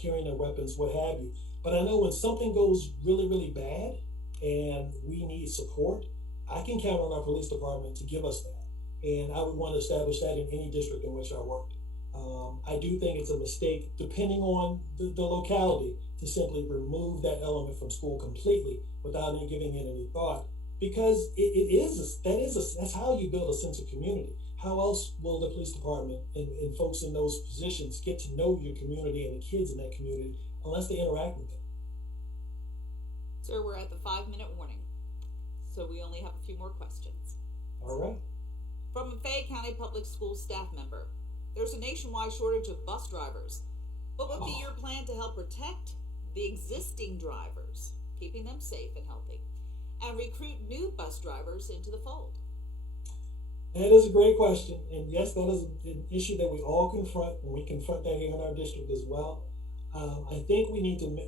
carrying their weapons? What have you? But I know when something goes really, really bad and we need support, I can count on our police department to give us that. And I would want to establish that in any district in which I work. I do think it's a mistake, depending on the locality, to simply remove that element from school completely without any giving it any thought, because that's how you build a sense of community. How else will the police department and folks in those positions get to know your community and the kids in that community unless they interact with them? Sir, we're at the 5-minute warning, so we only have a few more questions. All right. From a Fayette County Public Schools staff member, there's a nationwide shortage of bus drivers. What would be your plan to help protect the existing drivers, keeping them safe and healthy, and recruit new bus drivers into the fold? That is a great question, and yes, that is an issue that we all confront, and we confront that here in our district as well. I think we need to,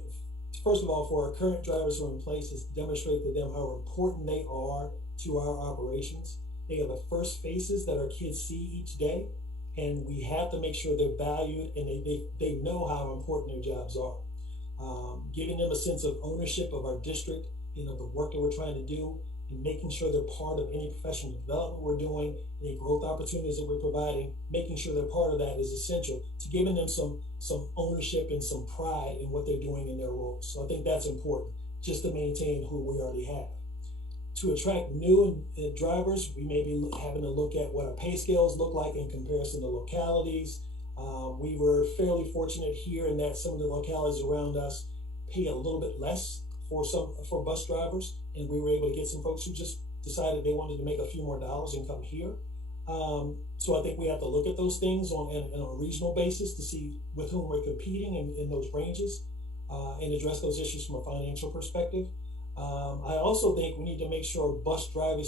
first of all, for our current drivers who are in place, is demonstrate to them how important they are to our operations. They are the first faces that our kids see each day, and we have to make sure they're valued and they know how important their jobs are. Giving them a sense of ownership of our district, the work that we're trying to do, and making sure they're part of any professional development we're doing, any growth opportunities that we're providing, making sure they're part of that is essential to giving them some ownership and some pride in what they're doing in their roles. So I think that's important, just to maintain who we already have. To attract new drivers, we may be having to look at what our pay scales look like in comparison to localities. We were fairly fortunate here in that some of the localities around us pay a little bit less for bus drivers, and we were able to get some folks who just decided they wanted to make a few more dollars and come here. So I think we have to look at those things on a regional basis to see with whom we're competing in those ranges, and address those issues from a financial perspective. I also think we need to make sure bus driver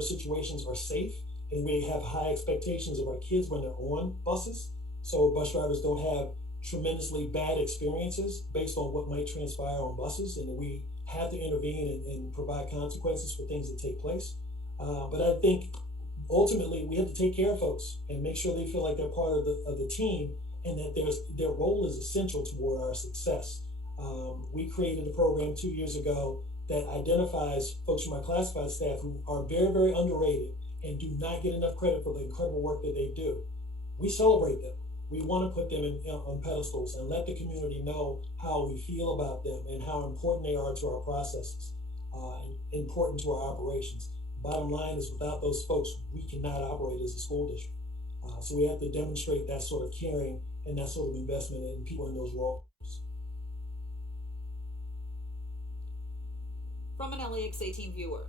situations are safe, and we have high expectations of our kids when they're on buses, so bus drivers don't have tremendously bad experiences based on what might transpire on buses, and we have to intervene and provide consequences for things that take place. But I think ultimately we have to take care of folks and make sure they feel like they're part of the team, and that their role is essential toward our success. We created a program 2 years ago that identifies folks from our classified staff who are very, very underrated and do not get enough credit for the incredible work that they do. We celebrate them. We want to put them on pedestals and let the community know how we feel about them and how important they are to our processes, and important to our operations. Bottom line is, without those folks, we cannot operate as a school district. So we have to demonstrate that sort of caring and that sort of investment in people in those roles. From an LEX 18 viewer,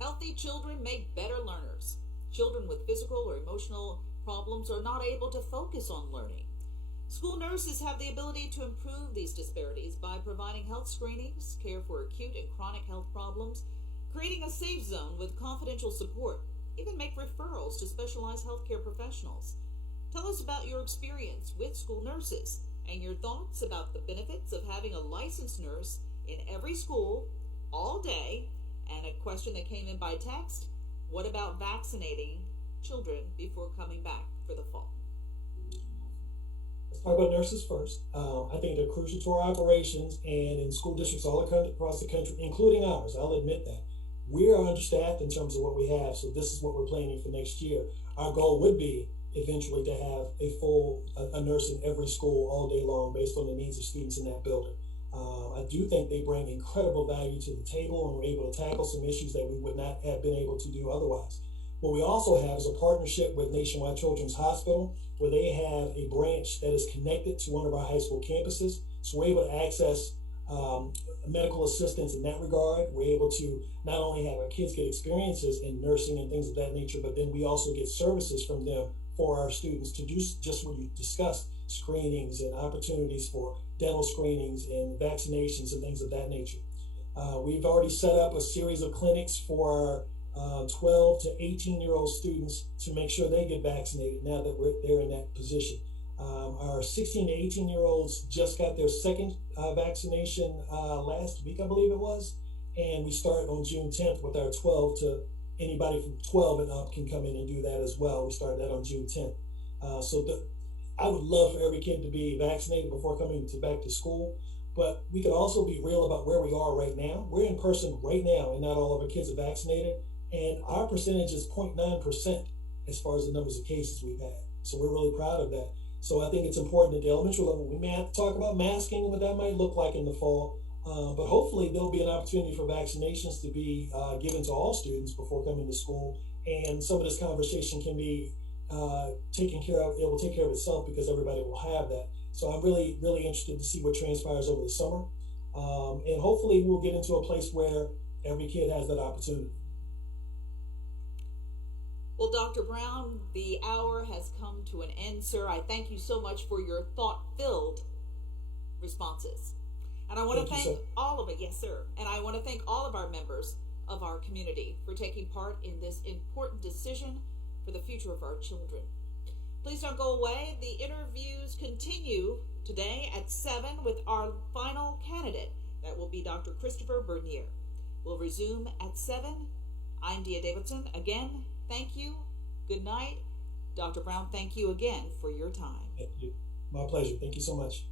healthy children make better learners. Children with physical or emotional problems are not able to focus on learning. School nurses have the ability to improve these disparities by providing health screenings, care for acute and chronic health problems, creating a safe zone with confidential support, even make referrals to specialized healthcare professionals. Tell us about your experience with school nurses and your thoughts about the benefits of having a licensed nurse in every school all day. And a question that came in by text: what about vaccinating children before coming back for the fall? Let's talk about nurses first. I think they're crucial to our operations, and in school districts all across the country, including ours. I'll admit that. We are understaffed in terms of what we have, so this is what we're planning for next year. Our goal would be eventually to have a nurse in every school all day long based on the needs of students in that building. I do think they bring incredible value to the table, and we're able to tackle some issues that we would not have been able to do otherwise. What we also have is a partnership with Nationwide Children's Hospital, where they have a branch that is connected to one of our high school campuses. So we're able to access medical assistance in that regard. We're able to not only have our kids get experiences in nursing and things of that nature, but then we also get services from them for our students to do just what you discussed: screenings and opportunities for dental screenings and vaccinations and things of that nature. We've already set up a series of clinics for our 12 to 18-year-old students to make sure they get vaccinated now that they're in that position. Our 16 to 18-year-olds just got their second vaccination last week, I believe it was, and we start on June 10th with our 12 to anybody from 12 and up can come in and do that as well. We started that on June 10th. I would love for every kid to be vaccinated before coming back to school, but we could also be real about where we are right now. We're in person right now, and not all of our kids are vaccinated, and our percentage is 0.9% as far as the numbers of cases we've had. So we're really proud of that. So I think it's important at the elementary level. We may have to talk about masking and what that might look like in the fall. But hopefully there'll be an opportunity for vaccinations to be given to all students before coming to school. And some of this conversation can be taken care of. It will take care of itself because everybody will have that. So I'm really, really interested to see what transpires over the summer. And hopefully we'll get into a place where every kid has that opportunity. Well, Dr. Brown, the hour has come to an end, sir. I thank you so much for your thought-filled responses. And I want to thank all of it, yes, sir. And I want to thank all of our members of our community for taking part in this important decision for the future of our children. Please don't go away. The interviews continue today at 7 with our final candidate. That will be Dr. Christopher Bernier. We'll resume at 7. I'm Dia Davidson. Again, thank you. Good night. Dr. Brown, thank you again for your time. Thank you. My pleasure. Thank you so much.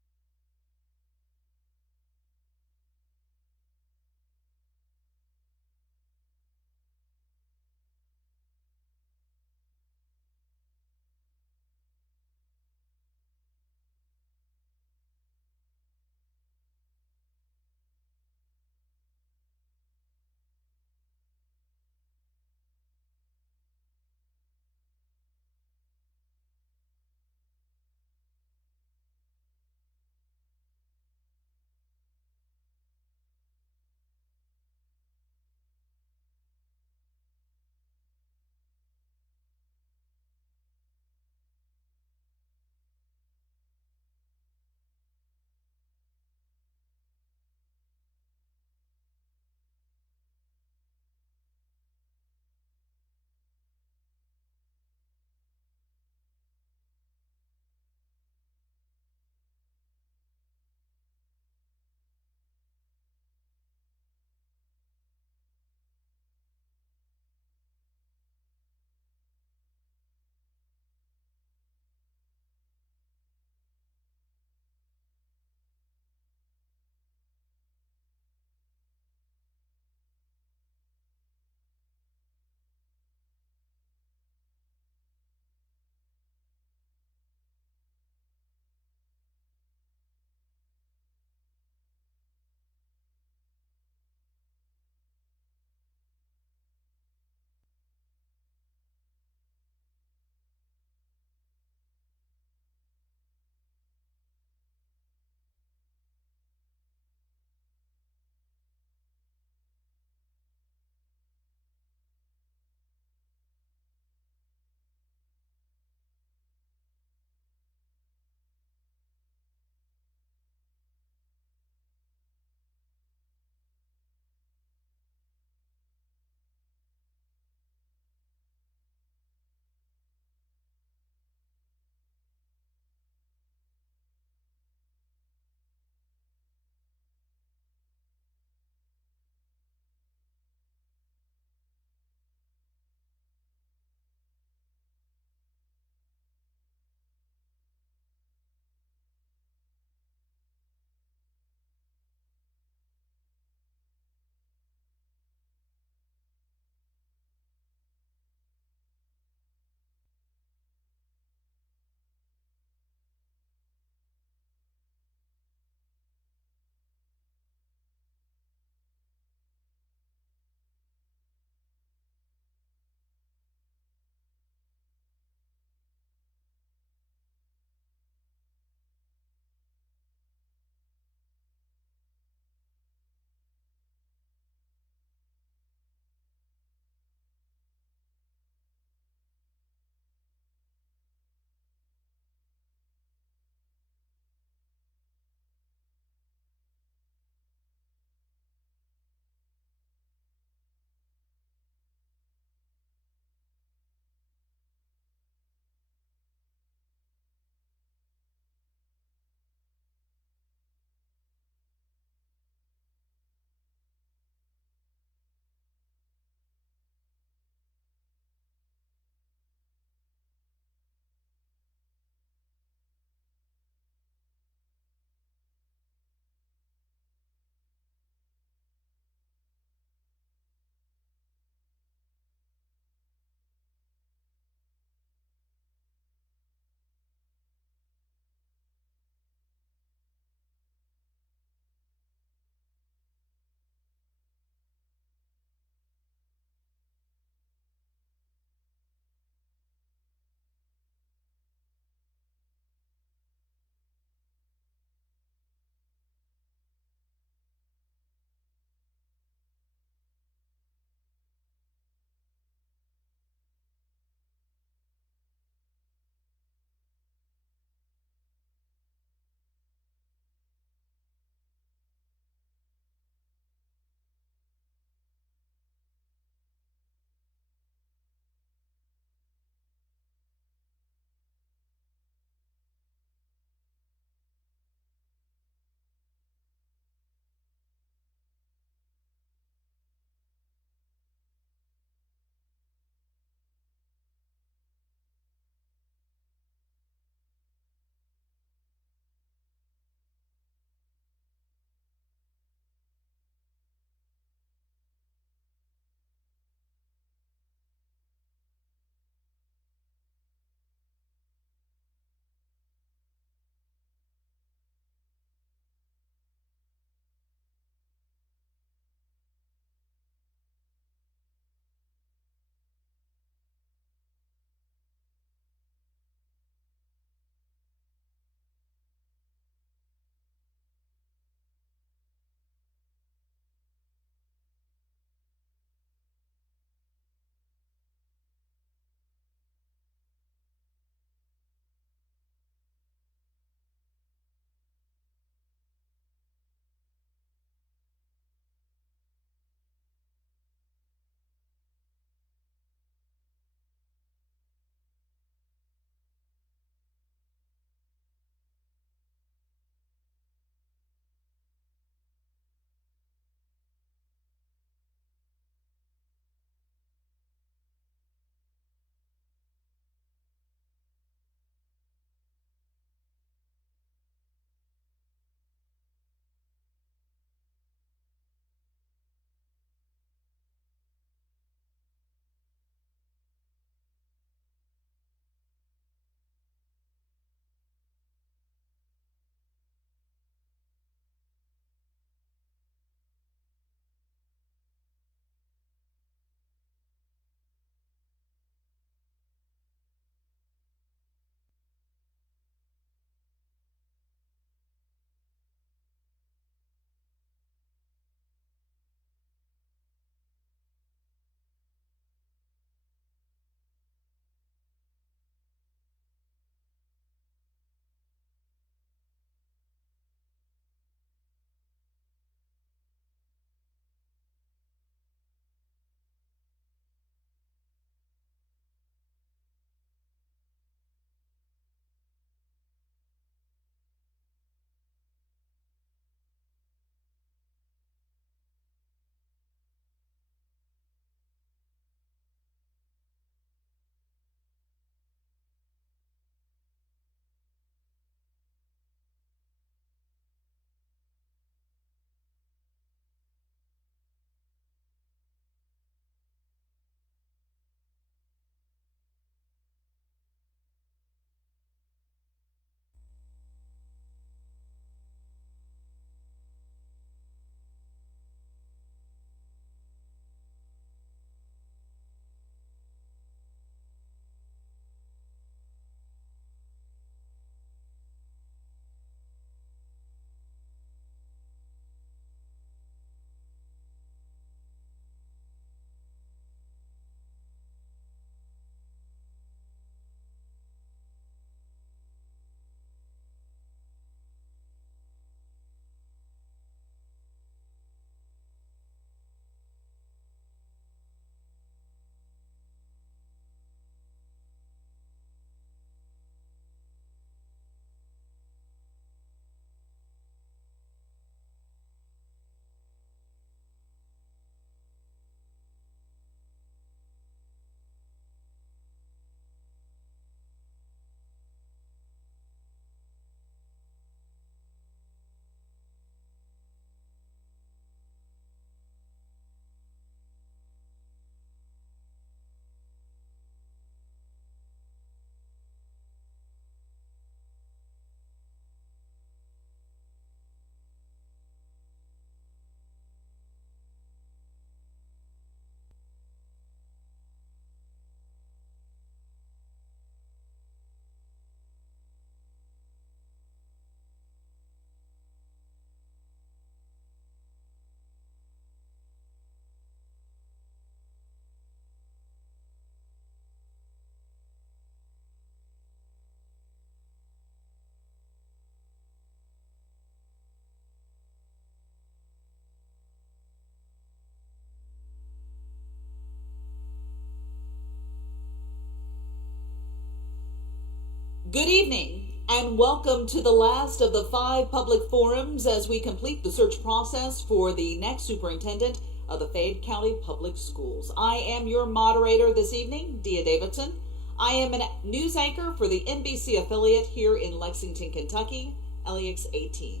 Good evening, and welcome to the last of the 5 public forums as we complete the search process for the next superintendent of the Fayette County Public Schools. I am your moderator this evening, Dia Davidson. I am a news anchor for the NBC affiliate here in Lexington, Kentucky, LEX 18.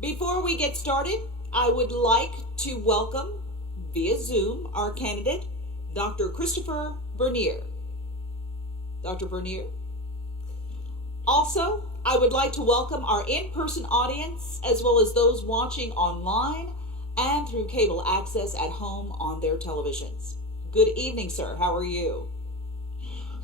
Before we get started, I would like to welcome via Zoom our candidate, Dr. Christopher Bernier. Dr. Bernier. Also, I would like to welcome our in-person audience as well as those watching online and through cable access at home on their televisions. Good evening, sir. How are you?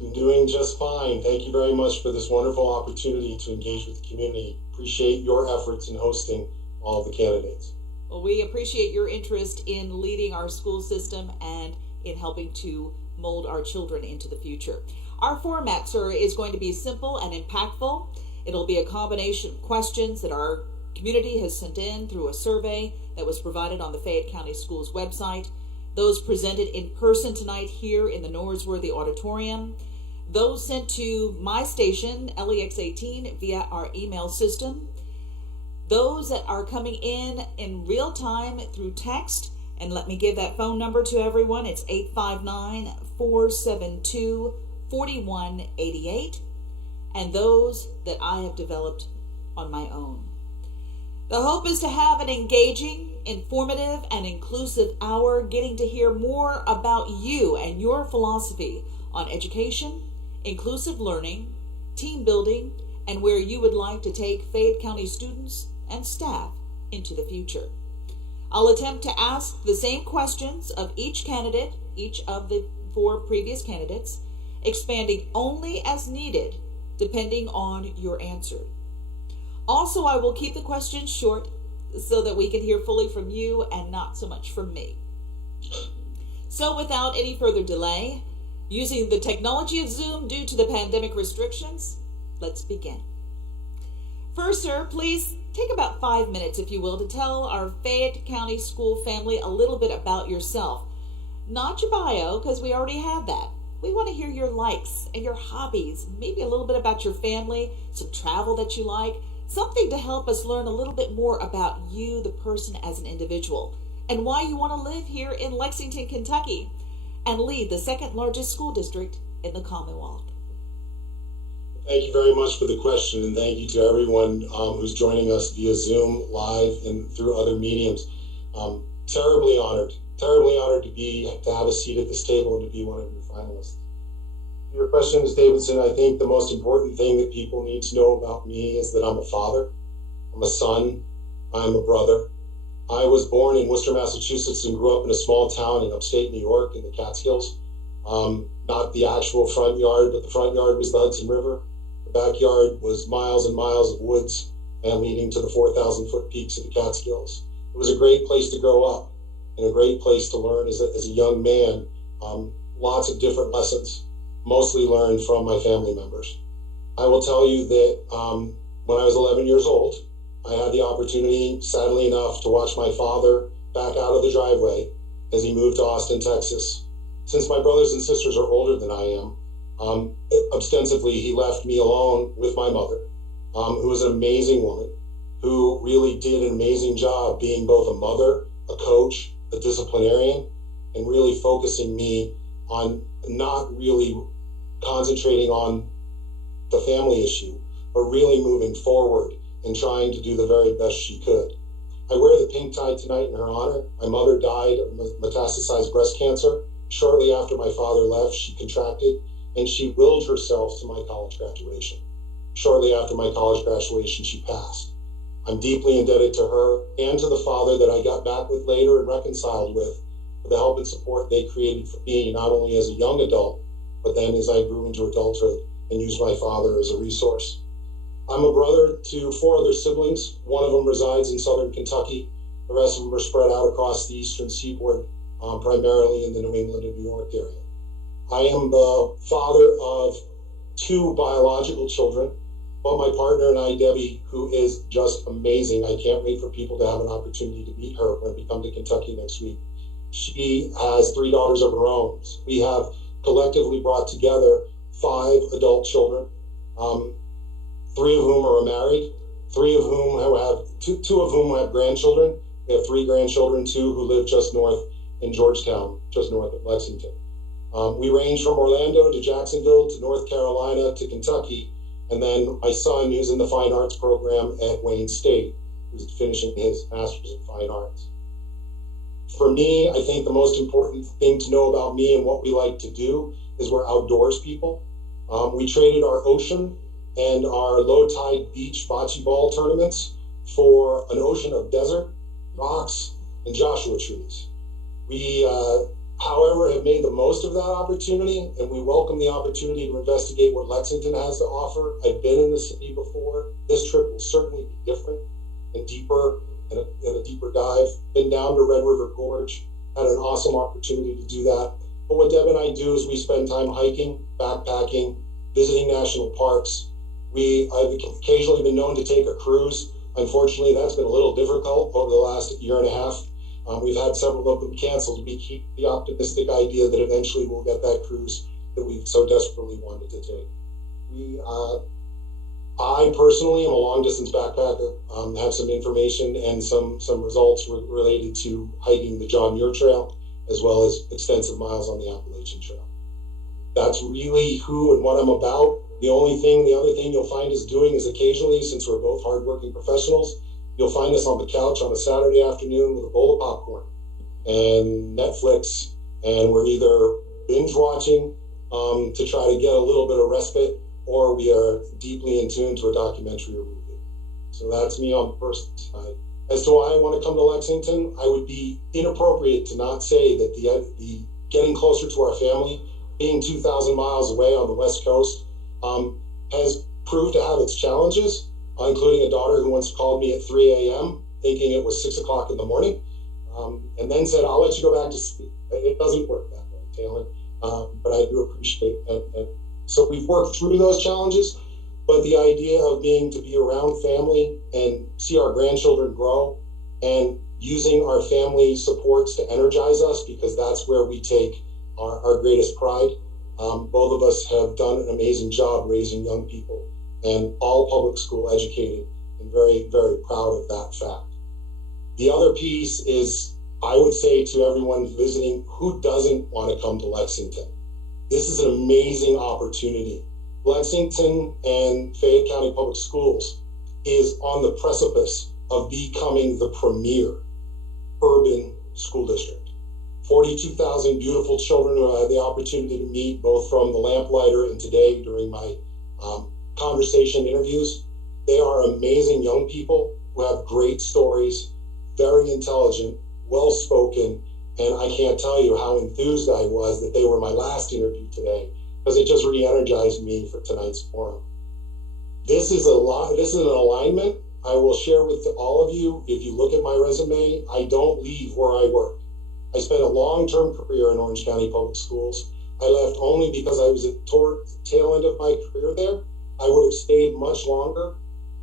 I'm doing just fine. Thank you very much for this wonderful opportunity to engage with the community. Appreciate your efforts in hosting all of the candidates. Well, we appreciate your interest in leading our school system and in helping to mold our children into the future. Our format, sir, is going to be simple and impactful. It'll be a combination of questions that our community has sent in through a survey that was provided on the Fayette County Schools website. Those presented in person tonight here in the Norsworthy Auditorium. Those sent to my station, LEX 18, via our email system. Those that are coming in real time through text. And let me give that phone number to everyone. It's 859-472-4188, and those that I have developed on my own. The hope is to have an engaging, informative, and inclusive hour, getting to hear more about you and your philosophy on education, inclusive learning, team building, and where you would like to take Fayette County students and staff into the future. I'll attempt to ask the same questions of each candidate, each of the 4 previous candidates, expanding only as needed, depending on your answer. Also, I will keep the questions short so that we can hear fully from you and not so much from me. So without any further delay, using the technology of Zoom due to the pandemic restrictions, let's begin. First, sir, please take about 5 minutes, if you will, to tell our Fayette County school family a little bit about yourself. Not your bio, because we already have that. We want to hear your likes and your hobbies, maybe a little bit about your family, some travel that you like, something to help us learn a little bit more about you, the person as an individual, and why you want to live here in Lexington, Kentucky, and lead the 2nd largest school district in the Commonwealth. Thank you very much for the question, and thank you to everyone who's joining us via Zoom, live, and through other mediums. Terribly honored to have a seat at this table and to be one of your finalists. Your question, Ms. Davidson, I think the most important thing that people need to know about me is that I'm a father, I'm a son, I'm a brother. I was born in Worcester, Massachusetts, and grew up in a small town in upstate New York in the Catskills. Not the actual front yard, but the front yard was the Hudson River. The backyard was miles and miles of woods and leading to the 4,000-foot peaks of the Catskills. It was a great place to grow up and a great place to learn as a young man. Lots of different lessons, mostly learned from my family members. I will tell you that when I was 11 years old, I had the opportunity, sadly enough, to watch my father back out of the driveway as he moved to Austin, Texas. Since my brothers and sisters are older than I am, ostensibly he left me alone with my mother, who was an amazing woman, who really did an amazing job being both a mother, a coach, a disciplinarian, and really focusing me on not really concentrating on the family issue, but really moving forward and trying to do the very best she could. I wear the pink tie tonight in her honor. My mother died of metastasized breast cancer. Shortly after my father left, she contracted, and she willed herself to my college graduation. Shortly after my college graduation, she passed. I'm deeply indebted to her and to the father that I got back with later and reconciled with for the help and support they created for me, not only as a young adult, but then as I grew into adulthood and used my father as a resource. I'm a brother to 4 other siblings. One of them resides in southern Kentucky. The rest of them are spread out across the eastern seaboard, primarily in the New England and New York area. I am the father of 2 biological children, but my partner and I, Debbie, who is just amazing. I can't wait for people to have an opportunity to meet her when we come to Kentucky next week. She has 3 daughters of her own. We have collectively brought together 5 adult children 3 of whom are married, 3 of whom have two of whom have grandchildren. We have 3 grandchildren, 2 who live just north in Georgetown, just north of Lexington. We range from Orlando to Jacksonville to North Carolina to Kentucky, and then my son, who's in the Fine Arts program at Wayne State, who's finishing his Master's in Fine Arts. For me, I think the most important thing to know about me and what we like to do is we're outdoors people. We traded our ocean and our low tide beach bocce ball tournaments for an ocean of desert, rocks, and Joshua trees. We, however, have made the most of that opportunity, and we welcome the opportunity to investigate what Lexington has to offer. I've been in the city before. This trip will certainly be different and deeper, and a deeper dive. Been down to Red River Gorge, had an awesome opportunity to do that. But what Deb and I do is we spend time hiking, backpacking, visiting national parks. I've occasionally been known to take a cruise. Unfortunately, that's been a little difficult over the last year and a half. We've had several of them canceled. We keep the optimistic idea that eventually we'll get that cruise that we've so desperately wanted to take. I personally am a long-distance backpacker. Have some information and some results related to hiking the John Muir Trail, as well as extensive miles on the Appalachian Trail. That's really who and what I'm about. The other thing you'll find us doing is occasionally, since we're both hardworking professionals, you'll find us on the couch on a Saturday afternoon with a bowl of popcorn and Netflix, and we're either binge watching to try to get a little bit of respite, or we are deeply in tune to a documentary or movie. So that's me on the personal side. As to why I want to come to Lexington, I would be inappropriate to not say that the getting closer to our family, being 2,000 miles away on the West Coast, has proved to have its challenges, including a daughter who once called me at 3 a.m. thinking it was 6 o'clock in the morning, and then said, "I'll let you go back to sleep." It doesn't work that way, Taylor, but I do appreciate it. So we've worked through those challenges, but the idea of to be around family and see our grandchildren grow and using our family supports to energize us, because that's where we take our greatest pride. Both of us have done an amazing job raising young people, and all public school educated, and very, very proud of that fact. The other piece is, I would say to everyone visiting, who doesn't want to come to Lexington? This is an amazing opportunity. Lexington and Fayette County Public Schools is on the precipice of becoming the premier urban school district. 42,000 beautiful children who I had the opportunity to meet, both from the Lamplighter and today during my conversation interviews. They are amazing young people who have great stories, very intelligent, well-spoken, and I can't tell you how enthused I was that they were my last interview today, because it just re-energized me for tonight's forum. This is an alignment I will share with all of you. If you look at my resume, I don't leave where I work. I spent a long-term career in Orange County Public Schools. I left only because I was toward the tail end of my career there. I would have stayed much longer,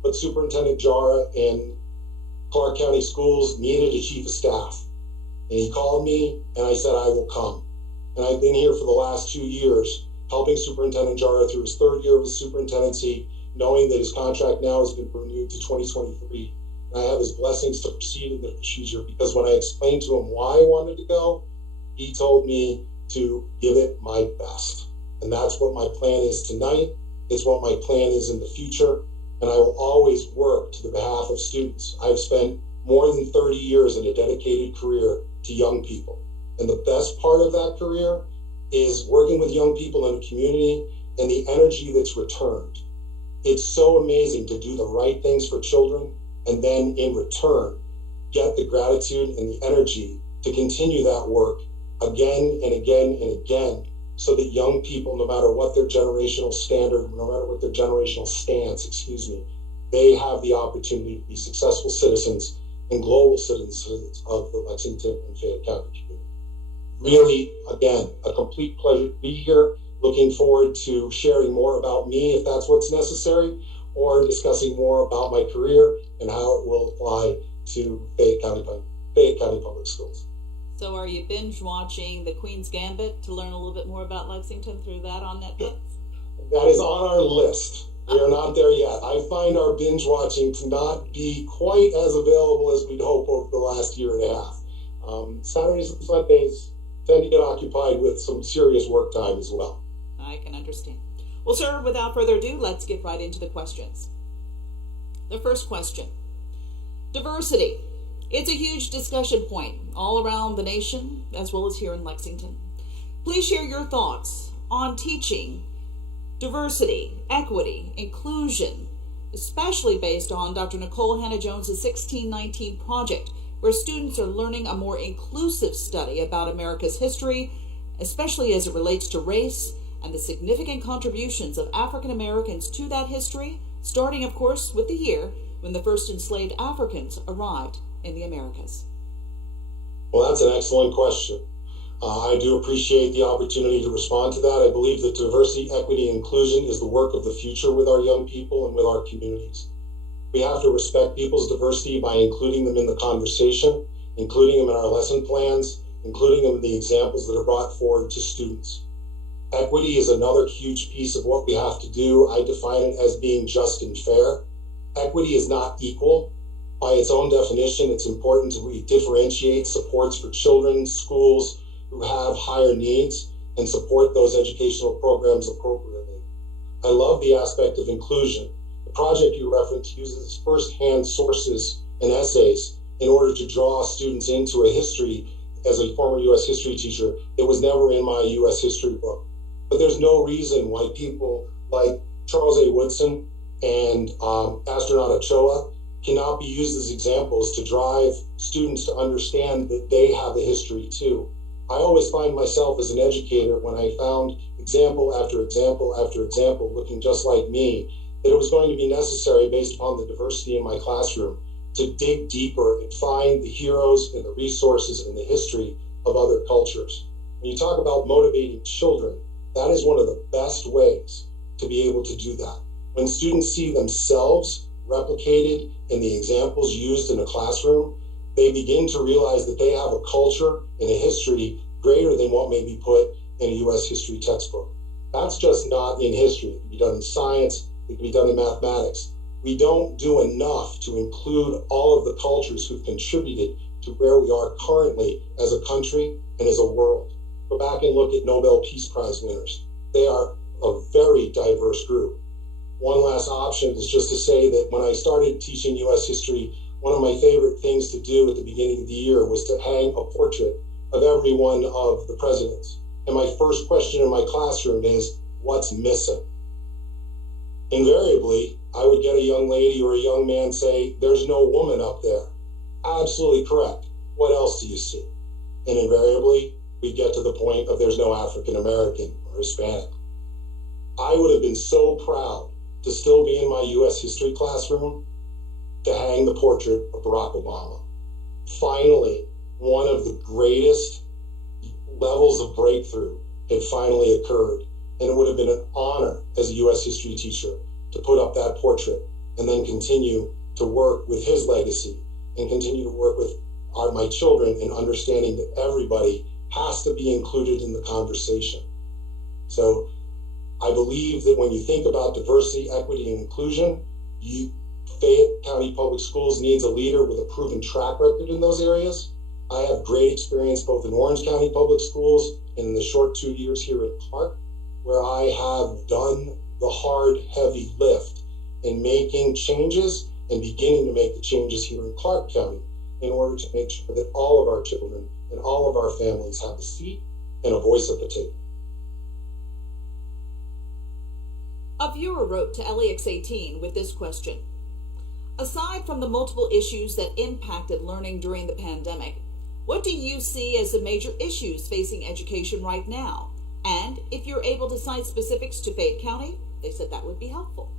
but Superintendent Jara and Clark County Schools needed a chief of staff. And he called me, and I said, I will come. And I've been here for the last 2 years, helping Superintendent Jara through his 3rd year of his superintendency, knowing that his contract now has been renewed to 2023. And I have his blessings to proceed in the procedure, because when I explained to him why I wanted to go, he told me to give it my best. And that's what my plan is tonight. It's what my plan is in the future. And I will always work to the behalf of students. I've spent more than 30 years in a dedicated career to young people. And the best part of that career is working with young people in a community and the energy that's returned. It's so amazing to do the right things for children, and then in return, get the gratitude and the energy to continue that work again and again and again, so that young people, no matter what their generational standard, no matter what their generational stance, they have the opportunity to be successful citizens and global citizens of the Lexington and Fayette County community. Really, again, a complete pleasure to be here. Looking forward to sharing more about me if that's what's necessary, or discussing more about my career and how it will apply to Fayette County Public Schools. So are you binge watching The Queen's Gambit to learn a little bit more about Lexington through that on Netflix? That is on our list. We are not there yet. I find our binge watching to not be quite as available as we'd hope over the last year and a half. Saturdays and Sundays tend to get occupied with some serious work time as well. I can understand. Well, sir, without further ado, let's get right into the questions. The first question. Diversity. It's a huge discussion point all around the nation, as well as here in Lexington. Please share your thoughts on teaching diversity, equity, inclusion, especially based on Dr. Nicole Hannah-Jones' 1619 project, where students are learning a more inclusive study about America's history, especially as it relates to race and the significant contributions of African Americans to that history, starting, of course, with the year when the first enslaved Africans arrived in the Americas. Well, that's an excellent question. I do appreciate the opportunity to respond to that. I believe that diversity, equity, and inclusion is the work of the future with our young people and with our communities. We have to respect people's diversity by including them in the conversation, including them in our lesson plans, including them in the examples that are brought forward to students. Equity is another huge piece of what we have to do. I define it as being just and fair. Equity is not equal. By its own definition, it's important to differentiate supports for children, schools who have higher needs, and support those educational programs appropriately. I love the aspect of inclusion. The project you referenced uses first-hand sources and essays in order to draw students into a history. As a former U.S. history teacher, it was never in my U.S. history book. But there's no reason why people like Charles A. Woodson and astronaut Ochoa cannot be used as examples to drive students to understand that they have a history too. I always find myself as an educator, when I found example after example after example looking just like me, that it was going to be necessary, based upon the diversity in my classroom, to dig deeper and find the heroes and the resources and the history of other cultures. When you talk about motivating children, that is one of the best ways to be able to do that. When students see themselves replicated in the examples used in a classroom, they begin to realize that they have a culture and a history greater than what may be put in a U.S. history textbook. That's just not in history. It can be done in science, it can be done in mathematics. We don't do enough to include all of the cultures who've contributed to where we are currently as a country and as a world. Go back and look at Nobel Peace Prize winners. They are a very diverse group. One last option is just to say that when I started teaching U.S. history, one of my favorite things to do at the beginning of the year was to hang a portrait of every one of the presidents. And my first question in my classroom is, what's missing? Invariably, I would get a young lady or a young man say, there's no woman up there. Absolutely correct. What else do you see? And invariably, we get to the point of there's no African American or Hispanic. I would have been so proud to still be in my U.S. history classroom to hang the portrait of Barack Obama. Finally, one of the greatest levels of breakthrough had finally occurred, and it would have been an honor as a U.S. history teacher to put up that portrait and then continue to work with his legacy and continue to work with my children in understanding that everybody has to be included in the conversation. So I believe that when you think about diversity, equity, and inclusion, Fayette County Public Schools needs a leader with a proven track record in those areas. I have great experience both in Orange County Public Schools and in the short 2 years here at Clark, where I have done the hard, heavy lift in making changes and beginning to make the changes here in Clark County in order to make sure that all of our children and all of our families have a seat and a voice at the table. A viewer wrote to LEX 18 with this question. Aside from the multiple issues that impacted learning during the pandemic, what do you see as the major issues facing education right now? And if you're able to cite specifics to Fayette County, they said that would be helpful.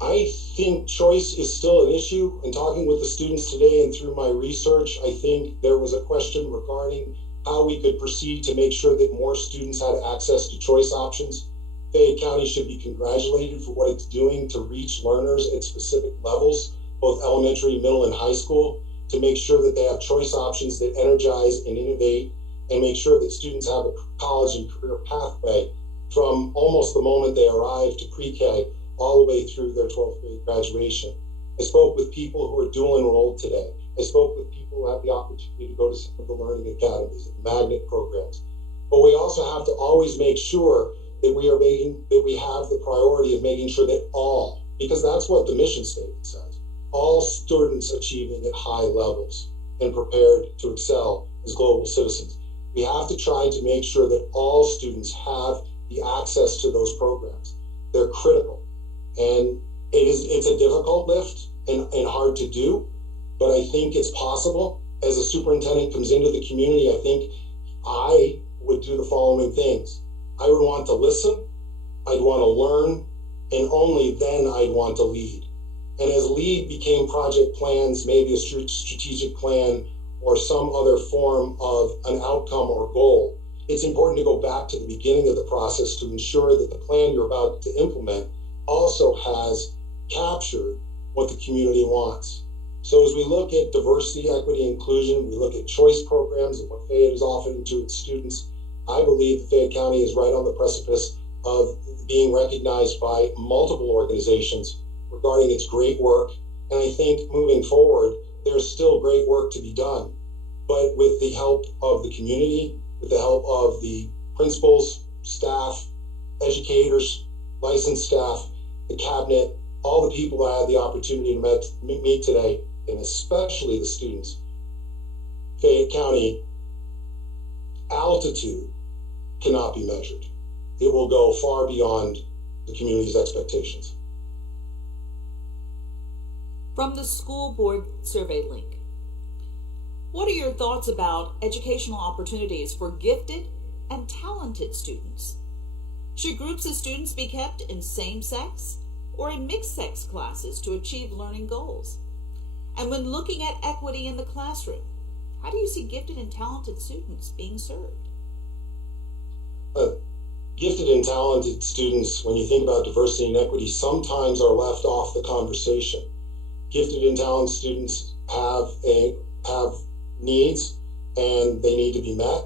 I think choice is still an issue. In talking with the students today and through my research, I think there was a question regarding how we could proceed to make sure that more students had access to choice options. Fayette County should be congratulated for what it's doing to reach learners at specific levels, both elementary, middle, and high school, to make sure that they have choice options that energize and innovate and make sure that students have a college and career pathway from almost the moment they arrive to pre-K all the way through their 12th grade graduation. I spoke with people who are dual enrolled today. I spoke with people who have the opportunity to go to some of the learning academies, the magnet programs. But we also have to always make sure that we have the priority of making sure that all, because that's what the mission statement says, all students achieving at high levels and prepared to excel as global citizens. We have to try to make sure that all students have the access to those programs. They're critical. And it's a difficult lift and hard to do, but I think it's possible. As a superintendent comes into the community, I think I would do the following things. I would want to listen, I'd want to learn, and only then I'd want to lead. And as lead became project plans, maybe a strategic plan or some other form of an outcome or goal, it's important to go back to the beginning of the process to ensure that the plan you're about to implement also has captured what the community wants. So as we look at diversity, equity, inclusion, we look at choice programs and what Fayette is offering to its students, I believe that Fayette County is right on the precipice of being recognized by multiple organizations regarding its great work. And I think moving forward, there's still great work to be done. But with the help of the community, with the help of the principals, staff, educators, licensed staff, the cabinet, all the people I had the opportunity to meet today, and especially the students, Fayette County altitude cannot be measured. It will go far beyond the community's expectations. From the school board survey link, what are your thoughts about educational opportunities for gifted and talented students? Should groups of students be kept in same-sex or in mixed-sex classes to achieve learning goals? And when looking at equity in the classroom, how do you see gifted and talented students being served? Gifted and talented students, when you think about diversity and equity, sometimes are left off the conversation. Gifted and talented students have needs and they need to be met.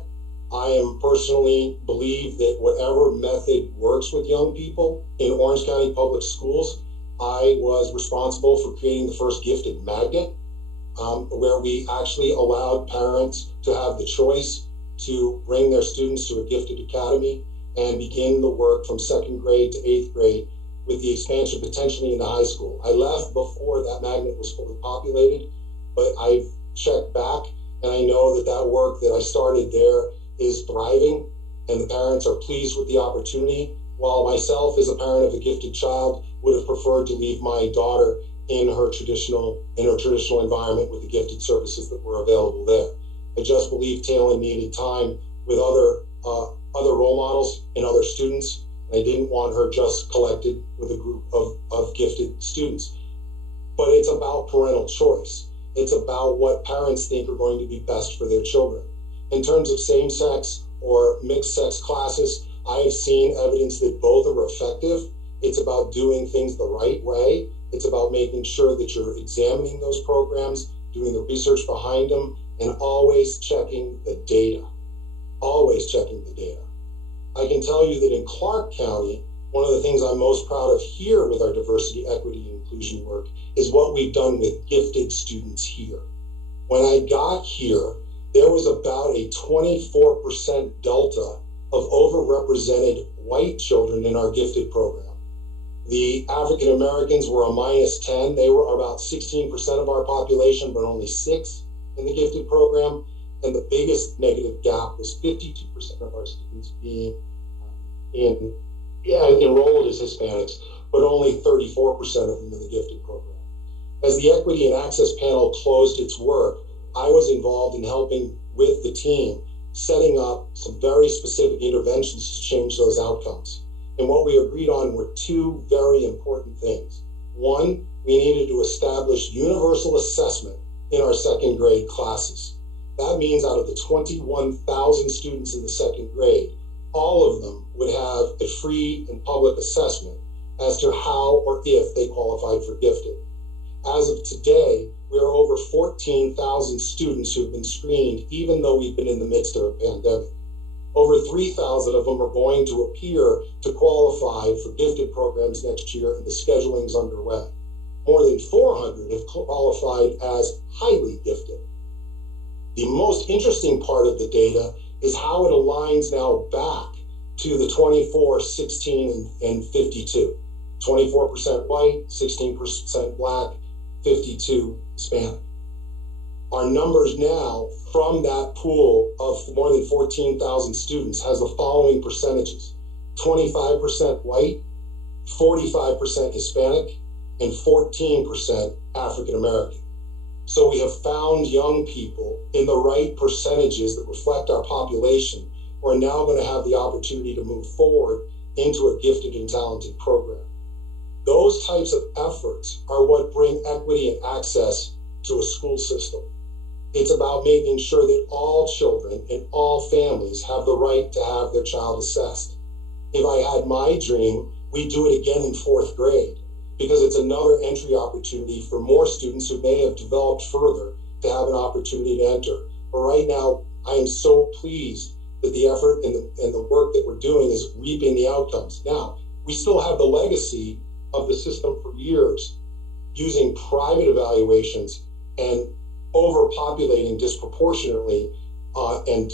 I am personally believe that whatever method works with young people in Orange County Public Schools, I was responsible for creating the first gifted magnet, where we actually allowed parents to have the choice to bring their students to a gifted academy and begin the work from 2nd grade to 8th grade with the expansion potentially into high school. I left before that magnet was fully populated, but I've checked back and I know that that work that I started there is thriving and the parents are pleased with the opportunity, while myself as a parent of a gifted child would have preferred to leave my daughter in her traditional environment with the gifted services that were available there. I just believe Talon needed time with other role models and other students. I didn't want her just collected with a group of gifted students. But it's about parental choice. It's about what parents think are going to be best for their children. In terms of same-sex or mixed-sex classes, I have seen evidence that both are effective. It's about doing things the right way. It's about making sure that you're examining those programs, doing the research behind them, and always checking the data. Always checking the data. I can tell you that in Clark County, one of the things I'm most proud of here with our diversity, equity, and inclusion work is what we've done with gifted students here. When I got here, there was about a 24% delta of overrepresented white children in our gifted program. The African Americans were a -10. They were about 16% of our population, but only 6 in the gifted program. And the biggest negative gap was 52% of our students being enrolled as Hispanics, but only 34% of them in the gifted program. As the Equity and Access Panel closed its work, I was involved in helping with the team, setting up some very specific interventions to change those outcomes. And what we agreed on were 2 very important things. One, we needed to establish universal assessment in our 2nd grade classes. That means out of the 21,000 students in the 2nd grade, all of them would have a free and public assessment as to how or if they qualified for gifted. As of today, we are over 14,000 students who have been screened, even though we've been in the midst of a pandemic. Over 3,000 of them are going to appear to qualify for gifted programs next year, and the scheduling is underway. More than 400 have qualified as highly gifted. The most interesting part of the data is how it aligns now back to the 24, 16, and 52. 24% white, 16% black, 52 Hispanic. Our numbers now from that pool of more than 14,000 students has the following percentages: 25% white, 45% Hispanic, and 14% African American. So we have found young people in the right percentages that reflect our population who are now going to have the opportunity to move forward into a gifted and talented program. Those types of efforts are what bring equity and access to a school system. It's about making sure that all children and all families have the right to have their child assessed. If I had my dream, we'd do it again in 4th grade, because it's another entry opportunity for more students who may have developed further to have an opportunity to enter. But right now, I am so pleased that the effort and the work that we're doing is reaping the outcomes. Now, we still have the legacy of the system for years using private evaluations and overpopulating disproportionately and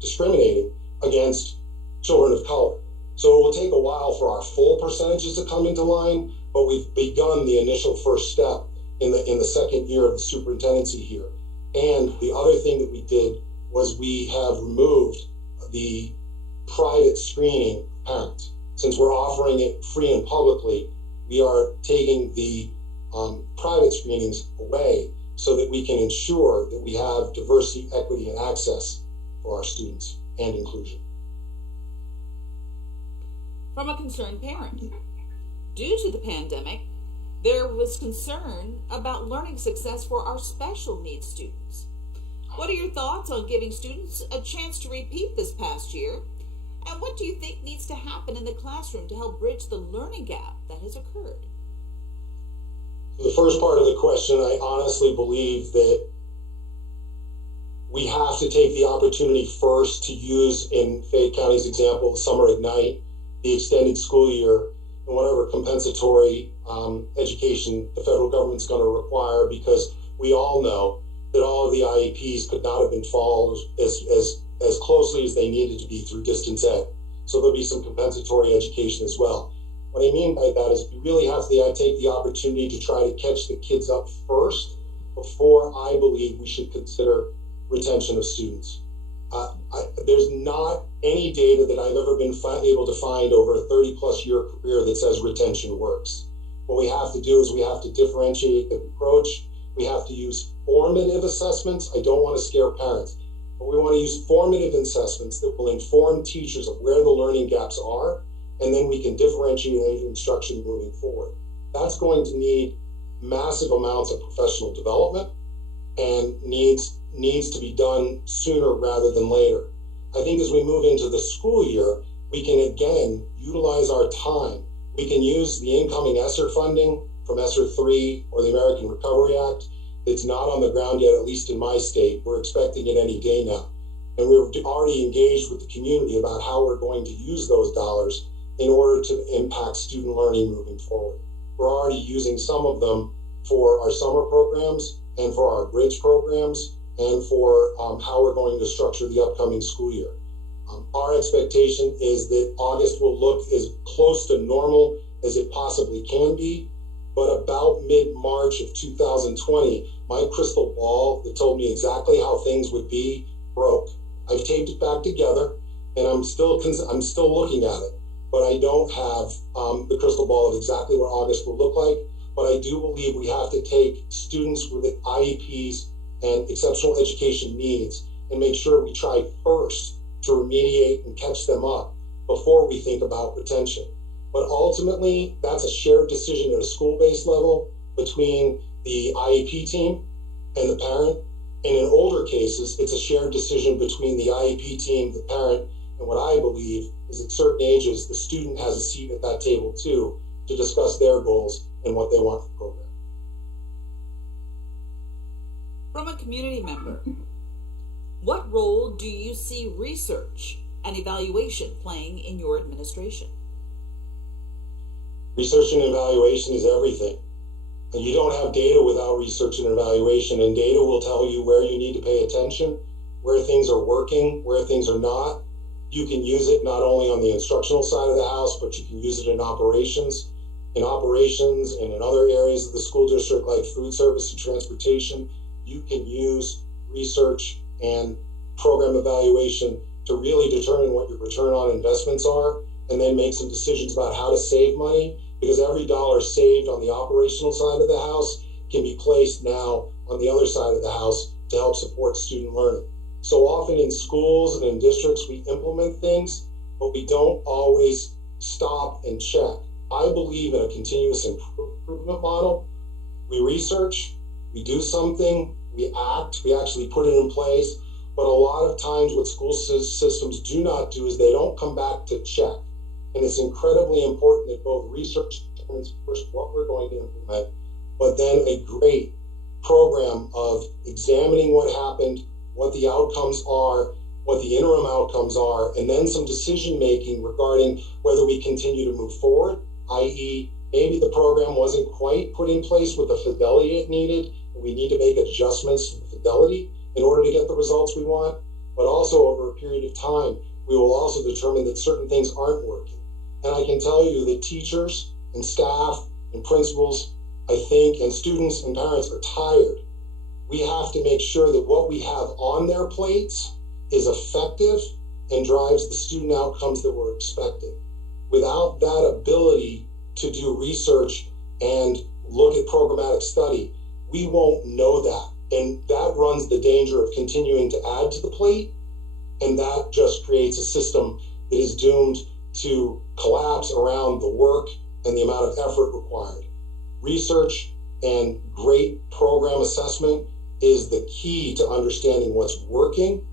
discriminating against children of color. So it will take a while for our full percentages to come into line, but we've begun the initial first step in the second year of the superintendency here. And the other thing that we did was we have removed the private screening of parents. Since we're offering it free and publicly, we are taking the private screenings away so that we can ensure that we have diversity, equity, and access for our students and inclusion. From a concerned parent, due to the pandemic, there was concern about learning success for our special needs students. What are your thoughts on giving students a chance to repeat this past year? And what do you think needs to happen in the classroom to help bridge the learning gap that has occurred? The first part of the question, I honestly believe that we have to take the opportunity first to use, in Fayette County's example, the Summer Ignite, the extended school year, and whatever compensatory education the federal government's going to require, because we all know that all of the IEPs could not have been followed as closely as they needed to be through distance ed. So there'll be some compensatory education as well. What I mean by that is we really have to take the opportunity to try to catch the kids up first before I believe we should consider retention of students. There's not any data that I've ever been able to find over a 30-plus year career that says retention works. What we have to do is we have to differentiate the approach. We have to use formative assessments. I don't want to scare parents, but we want to use formative assessments that will inform teachers of where the learning gaps are, and then we can differentiate instruction moving forward. That's going to need massive amounts of professional development and needs to be done sooner rather than later. I think as we move into the school year, we can again utilize our time. We can use the incoming ESSER funding from ESSER 3 or the American Recovery Act that's not on the ground yet, at least in my state. We're expecting it any day now. And we're already engaged with the community about how we're going to use those dollars in order to impact student learning moving forward. We're already using some of them for our summer programs and for our bridge programs and for how we're going to structure the upcoming school year. Our expectation is that August will look as close to normal as it possibly can be, but about mid-March of 2020, my crystal ball that told me exactly how things would be broke. I've taped it back together, and I'm still looking at it, but I don't have the crystal ball of exactly what August will look like. But I do believe we have to take students with IEPs and exceptional education needs and make sure we try first to remediate and catch them up before we think about retention. But ultimately, that's a shared decision at a school-based level between the IEP team and the parent. And in older cases, it's a shared decision between the IEP team, the parent, and what I believe is at certain ages, the student has a seat at that table too to discuss their goals and what they want for the program. From a community member, what role do you see research and evaluation playing in your administration? Research and evaluation is everything. And you don't have data without research and evaluation, and data will tell you where you need to pay attention, where things are working, where things are not. You can use it not only on the instructional side of the house, but you can use it in operations and in other areas of the school district like food service and transportation. You can use research and program evaluation to really determine what your return on investments are, and then make some decisions about how to save money, because every dollar saved on the operational side of the house can be placed now on the other side of the house to help support student learning. So often in schools and in districts, we implement things, but we don't always stop and check. I believe in a continuous improvement model. We research, we do something, we act, we actually put it in place, but a lot of times what school systems do not do is they don't come back to check. And it's incredibly important that both research determines first what we're going to implement, but then a great program of examining what happened, what the outcomes are, what the interim outcomes are, and then some decision making regarding whether we continue to move forward, i.e., maybe the program wasn't quite put in place with the fidelity it needed, and we need to make adjustments to the fidelity in order to get the results we want. But also over a period of time, we will also determine that certain things aren't working. And I can tell you that teachers and staff and principals, I think, and students and parents are tired. We have to make sure that what we have on their plates is effective and drives the student outcomes that we're expecting. Without that ability to do research and look at programmatic study, we won't know that. And that runs the danger of continuing to add to the plate, and that just creates a system that is doomed to collapse around the work and the amount of effort required. Research and great program assessment is the key to understanding what's working,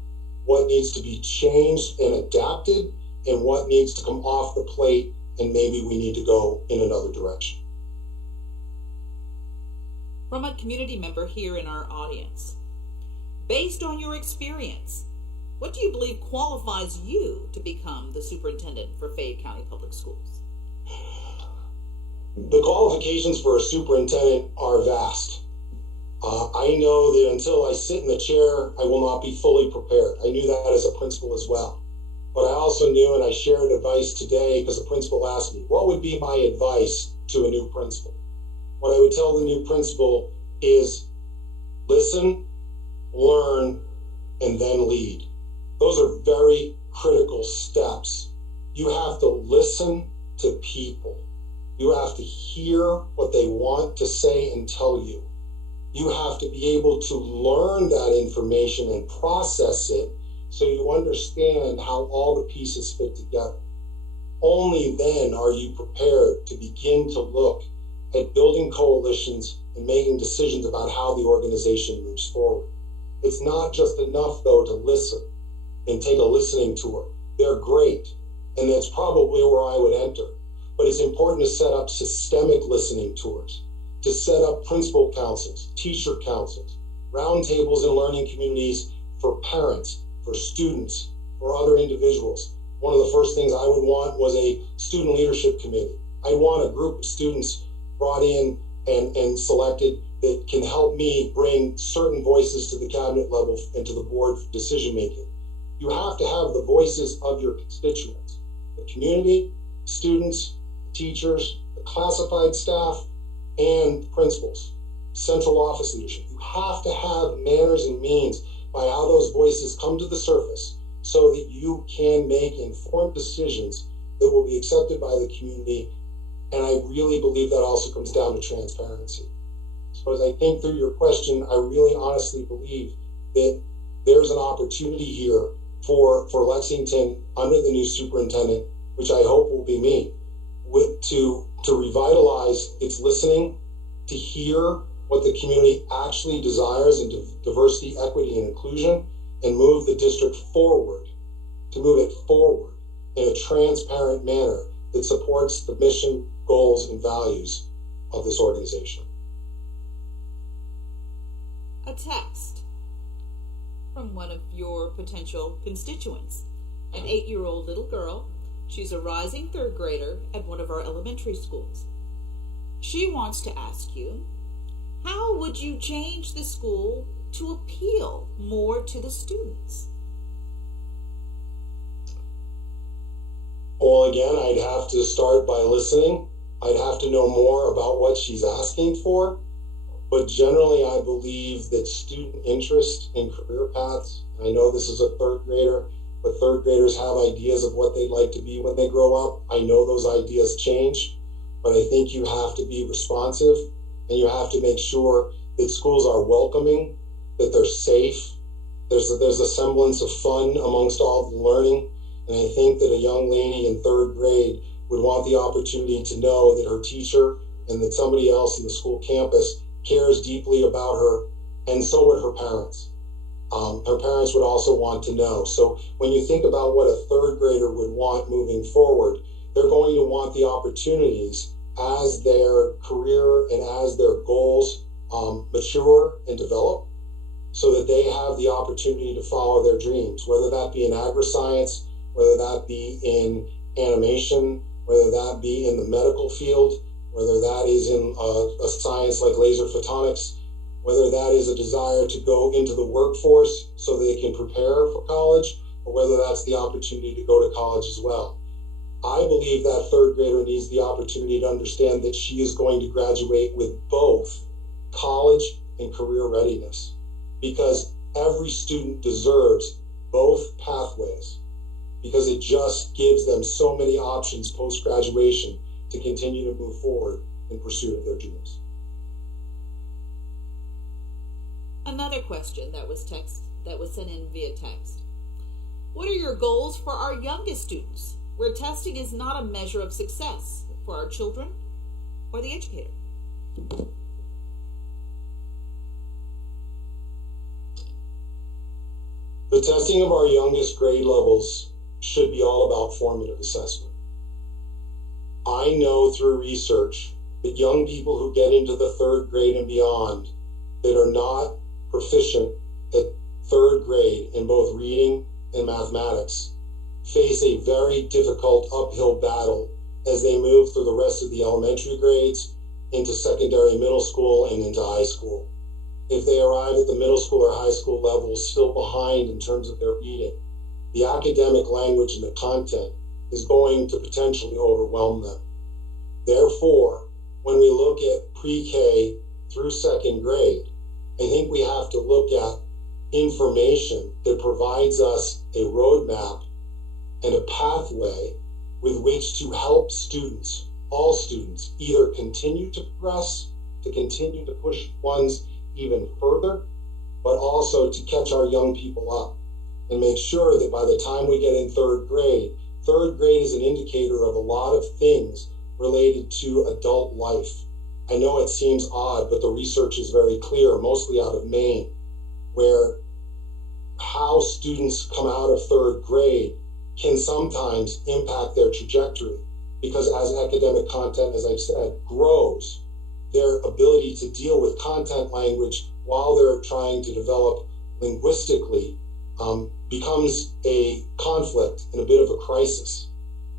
what needs to be changed and adapted, and what needs to come off the plate, and maybe we need to go in another direction. From a community member here in our audience, based on your experience, what do you believe qualifies you to become the superintendent for Fayette County Public Schools? The qualifications for a superintendent are vast. I know that until I sit in the chair, I will not be fully prepared. I knew that as a principal as well. But I also knew, and I shared advice today because a principal asked me, what would be my advice to a new principal? What I would tell the new principal is listen, learn, and then lead. Those are very critical steps. You have to listen to people. You have to hear what they want to say and tell you. You have to be able to learn that information and process it so you understand how all the pieces fit together. Only then are you prepared to begin to look at building coalitions and making decisions about how the organization moves forward. It's not just enough, though, to listen and take a listening tour. They're great, and that's probably where I would enter. But it's important to set up systemic listening tours, to set up principal councils, teacher councils, roundtables and learning communities for parents, for students, for other individuals. One of the first things I would want was a student leadership committee. I'd want a group of students brought in and selected that can help me bring certain voices to the cabinet level and to the board for decision making. You have to have the voices of your constituents, the community, students, teachers, the classified staff, and principals, central office leadership. You have to have manners and means by how those voices come to the surface so that you can make informed decisions that will be accepted by the community. And I really believe that also comes down to transparency. So as I think through your question, I really honestly believe that there's an opportunity here for Lexington under the new superintendent, which I hope will be me, to revitalize its listening, to hear what the community actually desires in diversity, equity, and inclusion, and move the district forward, to move it forward in a transparent manner that supports the mission, goals, and values of this organization. A text from one of your potential constituents. an 8-year-old little girl. She's a rising third grader at one of our elementary schools. She wants to ask you, how would you change the school to appeal more to the students? Well, again, I'd have to start by listening. I'd have to know more about what she's asking for. But generally, I believe that student interest in career paths, I know this is a third grader, but third graders have ideas of what they'd like to be when they grow up. I know those ideas change, but I think you have to be responsive and you have to make sure that schools are welcoming, that they're safe. There's a semblance of fun amongst all the learning. And I think that a young lady in third grade would want the opportunity to know that her teacher and that somebody else in the school campus cares deeply about her, and so would her parents. Her parents would also want to know. So when you think about what a third grader would want moving forward, they're going to want the opportunities as their career and as their goals mature and develop, so that they have the opportunity to follow their dreams, whether that be in agri-science, whether that be in animation, whether that be in the medical field, whether that is in a science like laser photonics, whether that is a desire to go into the workforce so they can prepare for college, or whether that's the opportunity to go to college as well. I believe that third grader needs the opportunity to understand that she is going to graduate with both college and career readiness, because every student deserves both pathways, because it just gives them so many options post-graduation to continue to move forward in pursuit of their dreams. Another question that was sent in via text. What are your goals for our youngest students, where testing is not a measure of success for our children or the educator? The testing of our youngest grade levels should be all about formative assessment. I know through research that young people who get into the third grade and beyond that are not proficient at third grade in both reading and mathematics face a very difficult uphill battle as they move through the rest of the elementary grades into secondary middle school and into high school. If they arrive at the middle school or high school level still behind in terms of their reading, the academic language and the content is going to potentially overwhelm them. Therefore, when we look at pre-K through second grade, I think we have to look at information that provides us a roadmap and a pathway with which to help students, all students, either continue to progress, to continue to push ones even further, but also to catch our young people up and make sure that by the time we get in third grade is an indicator of a lot of things related to adult life. I know it seems odd, but the research is very clear, mostly out of Maine, where how students come out of third grade can sometimes impact their trajectory, because as academic content, as I've said, grows, their ability to deal with content language while they're trying to develop linguistically becomes a conflict and a bit of a crisis,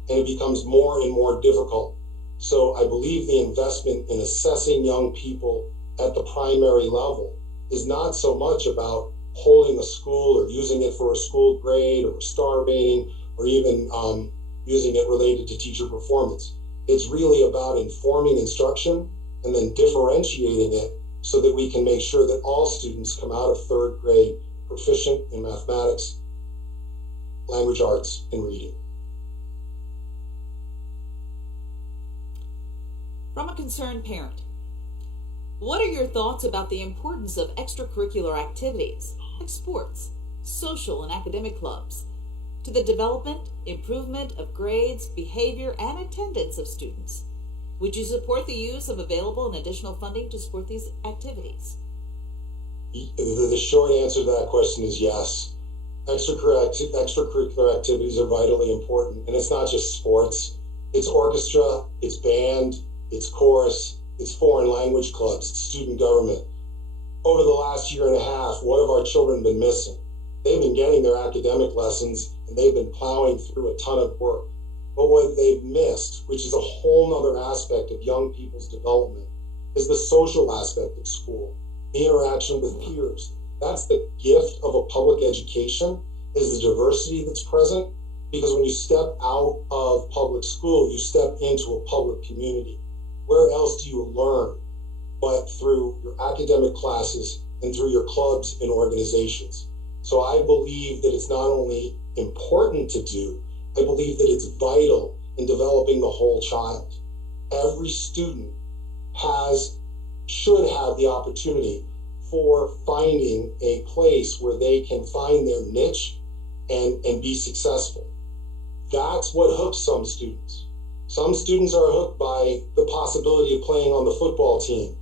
and it becomes more and more difficult. So I believe the investment in assessing young people at the primary level is not so much about holding a school or using it for a school grade or star rating or even using it related to teacher performance. It's really about informing instruction and then differentiating it so that we can make sure that all students come out of third grade proficient in mathematics, language arts, and reading. From a concerned parent, what are your thoughts about the importance of extracurricular activities like sports, social and academic clubs to the development, improvement of grades, behavior, and attendance of students? Would you support the use of available and additional funding to support these activities? The short answer to that question is yes. Extracurricular activities are vitally important, and it's not just sports. It's orchestra, it's band, it's chorus, it's foreign language clubs, it's student government. Over the last year and a half, what have our children been missing? They've been getting their academic lessons and they've been plowing through a ton of work. But what they've missed, which is a whole nother aspect of young people's development, is the social aspect of school, the interaction with peers. That's the gift of a public education, is the diversity that's present. Because when you step out of public school, you step into a public community. Where else do you learn but through your academic classes and through your clubs and organizations? So I believe that it's not only important to do, I believe that it's vital in developing the whole child. Every student should have the opportunity for finding a place where they can find their niche and be successful. That's what hooks some students. Some students are hooked by the possibility of playing on the football team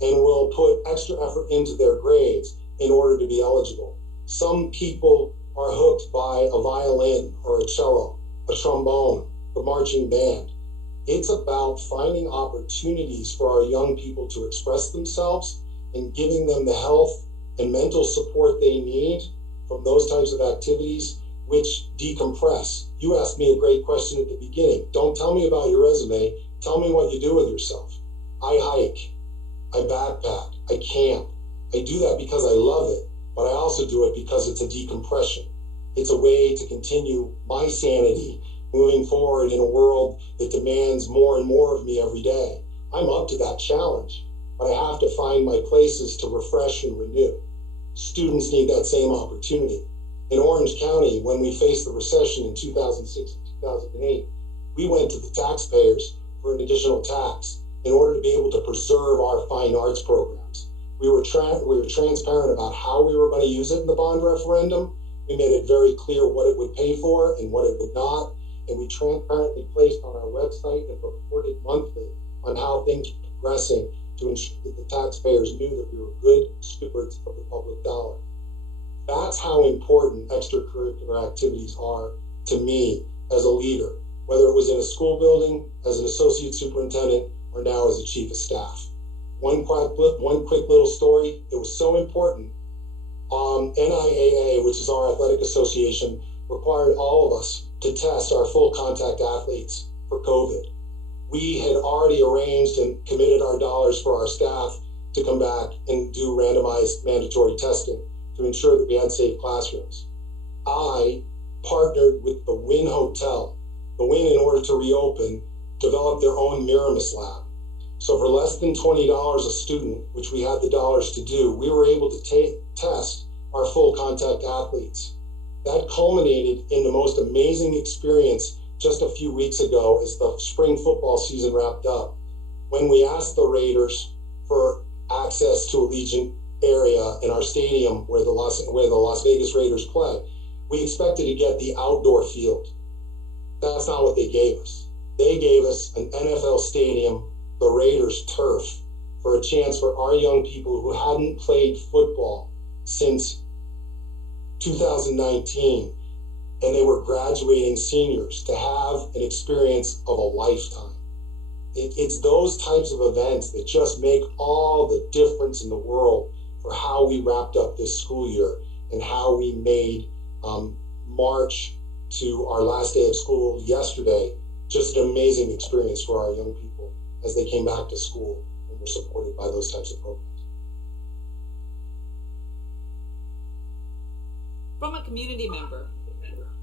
and will put extra effort into their grades in order to be eligible. Some people are hooked by a violin or a cello, a trombone, the marching band. It's about finding opportunities for our young people to express themselves and giving them the health and mental support they need from those types of activities, which decompress. You asked me a great question at the beginning. Don't tell me about your resume. Tell me what you do with yourself. I hike. I backpack. I camp. I do that because I love it, but I also do it because it's a decompression. It's a way to continue my sanity moving forward in a world that demands more and more of me every day. I'm up to that challenge, but I have to find my places to refresh and renew. Students need that same opportunity. In Orange County, when we faced the recession in 2006 and 2008, we went to the taxpayers for an additional tax in order to be able to preserve our fine arts programs. We were transparent about how we were going to use it in the bond referendum. We made it very clear what it would pay for and what it would not. And we transparently placed on our website and reported monthly on how things were progressing to ensure that the taxpayers knew that we were good stewards of the public dollar. That's how important extracurricular activities are to me as a leader, whether it was in a school building, as an associate superintendent, or now as a chief of staff. One quick little story. It was so important. NIAA, which is our athletic association, required all of us to test our full contact athletes for COVID. We had already arranged and committed our dollars for our staff to come back and do randomized mandatory testing to ensure that we had safe classrooms. I partnered with the Wynn Hotel. The Wynn, in order to reopen, developed their own Miramis lab. So for less than $20 a student, which we had the dollars to do, we were able to test our full contact athletes. That culminated in the most amazing experience just a few weeks ago as the spring football season wrapped up, when we asked the Raiders for access to Allegiant area in our stadium where the Las Vegas Raiders play. We expected to get the outdoor field. That's not what they gave us. They gave us an NFL stadium, the Raiders turf, for a chance for our young people who hadn't played football since 2019, and they were graduating seniors, to have an experience of a lifetime. It's those types of events that just make all the difference in the world for how we wrapped up this school year and how we made March to our last day of school yesterday just an amazing experience for our young people as they came back to school and were supported by those types of programs. From a community member,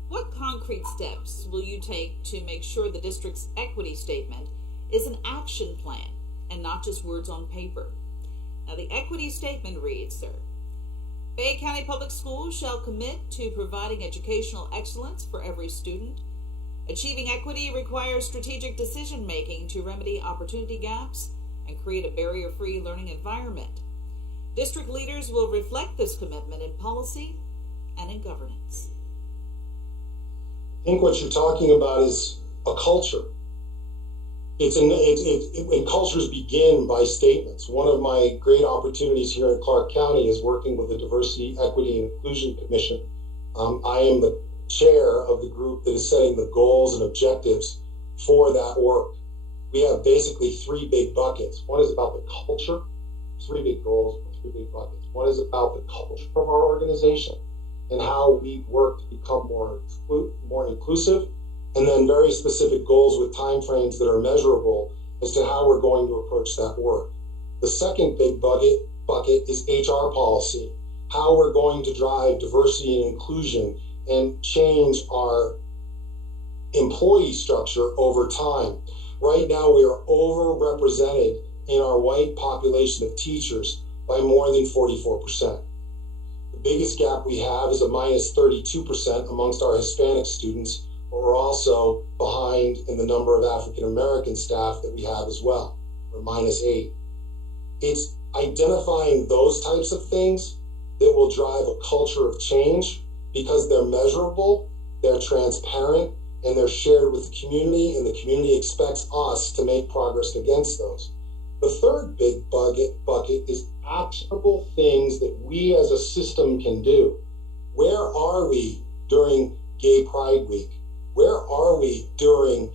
what concrete steps will you take to make sure the district's equity statement is an action plan and not just words on paper? Now, the equity statement reads, sir, Fayette County Public Schools shall commit to providing educational excellence for every student. Achieving equity requires strategic decision-making to remedy opportunity gaps and create a barrier-free learning environment. District leaders will reflect this commitment in policy and in governance. I think what you're talking about is a culture. And cultures begin by statements. One of my great opportunities here in Clark County is working with the Diversity, Equity, and Inclusion Commission. I am the chair of the group that is setting the goals and objectives for that work. We have basically three big buckets. One is about the culture, three big goals, three big buckets. One is about the culture of our organization, and how we work to become more inclusive, and then very specific goals with timeframes that are measurable as to how we're going to approach that work. The second big bucket is HR policy, how we're going to drive diversity and inclusion and change our employee structure over time. Right now, we are overrepresented in our white population of teachers by more than 44%. The biggest gap we have is a minus 32% amongst our Hispanic students, but we're also behind in the number of African American staff that we have as well. We're -8. It's identifying those types of things that will drive a culture of change because they're measurable, they're transparent, and they're shared with the community, and the community expects us to make progress against those. The third big bucket is actionable things that we as a system can do. Where are we during Gay Pride Week? Where are we during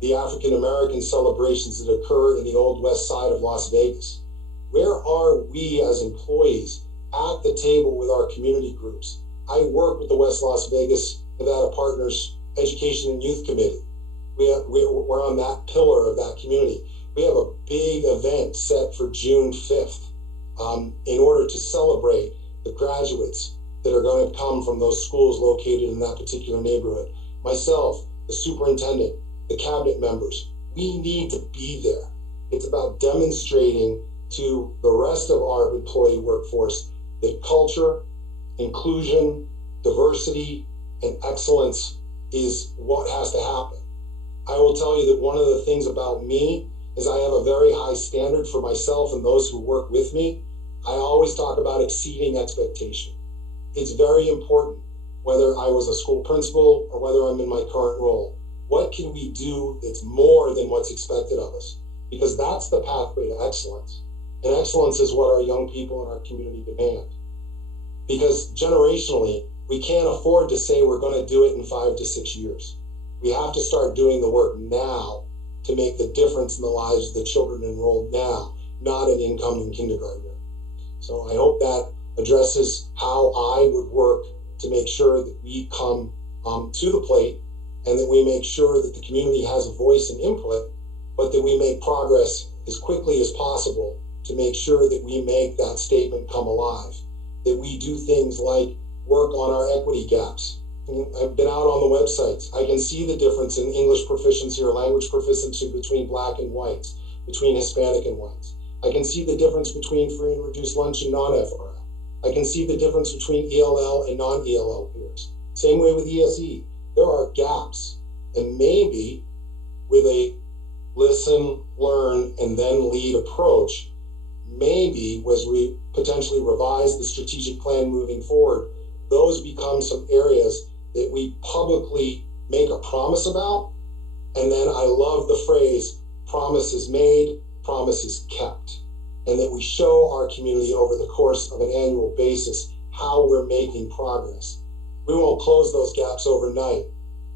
the African American celebrations that occur in the Old West Side of Las Vegas? Where are we as employees at the table with our community groups? I work with the West Las Vegas Nevada Partners Education and Youth Committee. We're on that pillar of that community. We have a big event set for June 5th in order to celebrate the graduates that are going to come from those schools located in that particular neighborhood. Myself, the superintendent, the cabinet members, we need to be there. It's about demonstrating to the rest of our employee workforce that culture, inclusion, diversity, and excellence is what has to happen. I will tell you that one of the things about me is I have a very high standard for myself and those who work with me. I always talk about exceeding expectation. It's very important, whether I was a school principal or whether I'm in my current role. What can we do that's more than what's expected of us? Because that's the pathway to excellence. And excellence is what our young people in our community demand. Because generationally, we can't afford to say we're going to do it in 5 to 6 years. We have to start doing the work now to make the difference in the lives of the children enrolled now, not an incoming kindergartner. So I hope that addresses how I would work to make sure that we come to the plate and that we make sure that the community has a voice and input, but that we make progress as quickly as possible to make sure that we make that statement come alive, that we do things like work on our equity gaps. I've been out on the websites. I can see the difference in English proficiency or language proficiency between black and whites, between Hispanic and whites. I can see the difference between free and reduced lunch and non-FRL. I can see the difference between ELL and non-ELL peers. Same way with ESE. There are gaps. And maybe with a listen, learn, and then lead approach, maybe as we potentially revise the strategic plan moving forward, those become some areas that we publicly make a promise about. And then I love the phrase, promises made, promises kept. And that we show our community over the course of an annual basis how we're making progress. We won't close those gaps overnight,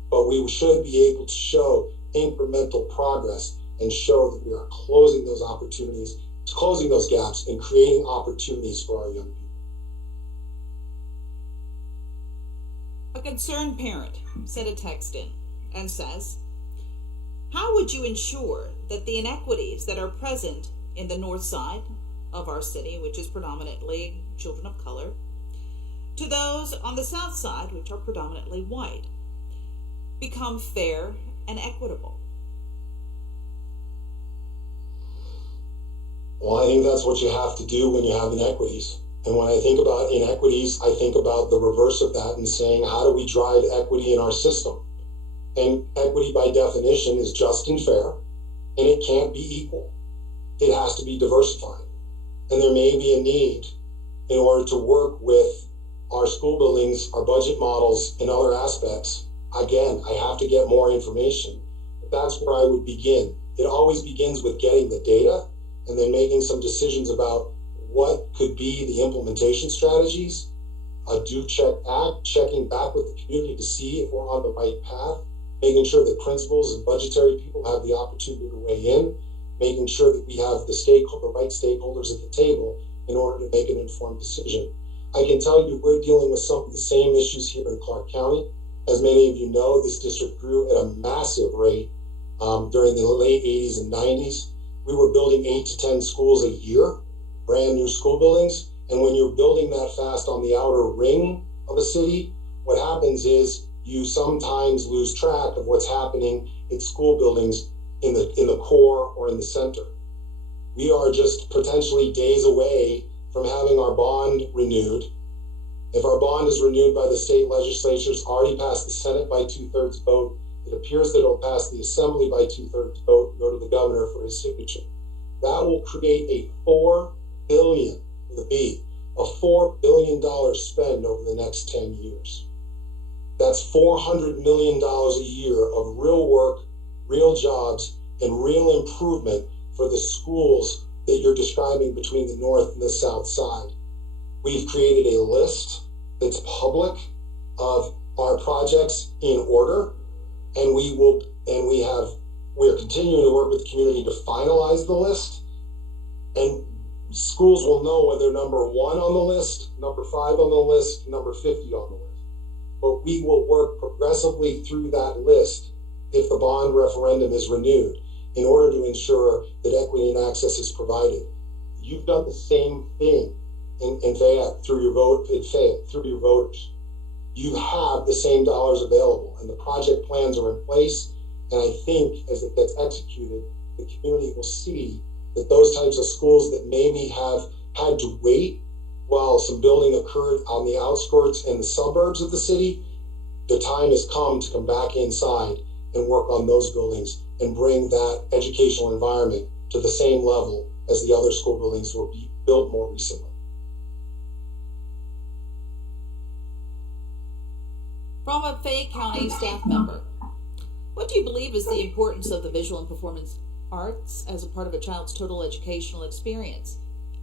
but we should be able to show incremental progress and show that we are closing those opportunities, closing those gaps, and creating opportunities for our young people. A concerned parent sent a text in and says, how would you ensure that the inequities that are present in the north side of our city, which is predominantly children of color, to those on the south side, which are predominantly white, become fair and equitable? Well, I think that's what you have to do when you have inequities. And when I think about inequities, I think about the reverse of that and saying, how do we drive equity in our system? And equity by definition is just and fair, and it can't be equal. It has to be diversified. And there may be a need in order to work with our school buildings, our budget models, and other aspects. Again, I have to get more information. But that's where I would begin. It always begins with getting the data and then making some decisions about what could be the implementation strategies. A do check act, checking back with the community to see if we're on the right path, making sure that principals and budgetary people have the opportunity to weigh in, making sure that we have the right stakeholders at the table in order to make an informed decision. I can tell you we're dealing with some of the same issues here in Clark County. As many of you know, this district grew at a massive rate during the late 80s and 90s. We were building 8 to 10 schools a year, brand new school buildings. And when you're building that fast on the outer ring of a city, what happens is you sometimes lose track of what's happening in school buildings in the core or in the center. We are just potentially days away from having our bond renewed. If our bond is renewed by the state legislatures, already passed the Senate by 2/3 vote, it appears that it'll pass the Assembly by 2/3 vote, go to the governor for his signature. That will create a $4 billion, with a B, a $4 billion spend over the next 10 years. That's $400 million a year of real work, real jobs, and real improvement for the schools that you're describing between the north and the south side. We've created a list that's public of our projects in order, and we're continuing to work with the community to finalize the list, and schools will know whether number 1 on the list, number 5 on the list, number 50 on the list. But we will work progressively through that list if the bond referendum is renewed in order to ensure that equity and access is provided. You've done the same thing in Fayette through your vote in Fayette, through your voters. You have the same dollars available, and the project plans are in place. And I think as it gets executed, the community will see that those types of schools that maybe have had to wait while some building occurred on the outskirts and the suburbs of the city, the time has come to come back inside and work on those buildings and bring that educational environment to the same level as the other school buildings were built more recently. From a Fayette County staff member, what do you believe is the importance of the visual and performance arts as a part of a child's total educational experience?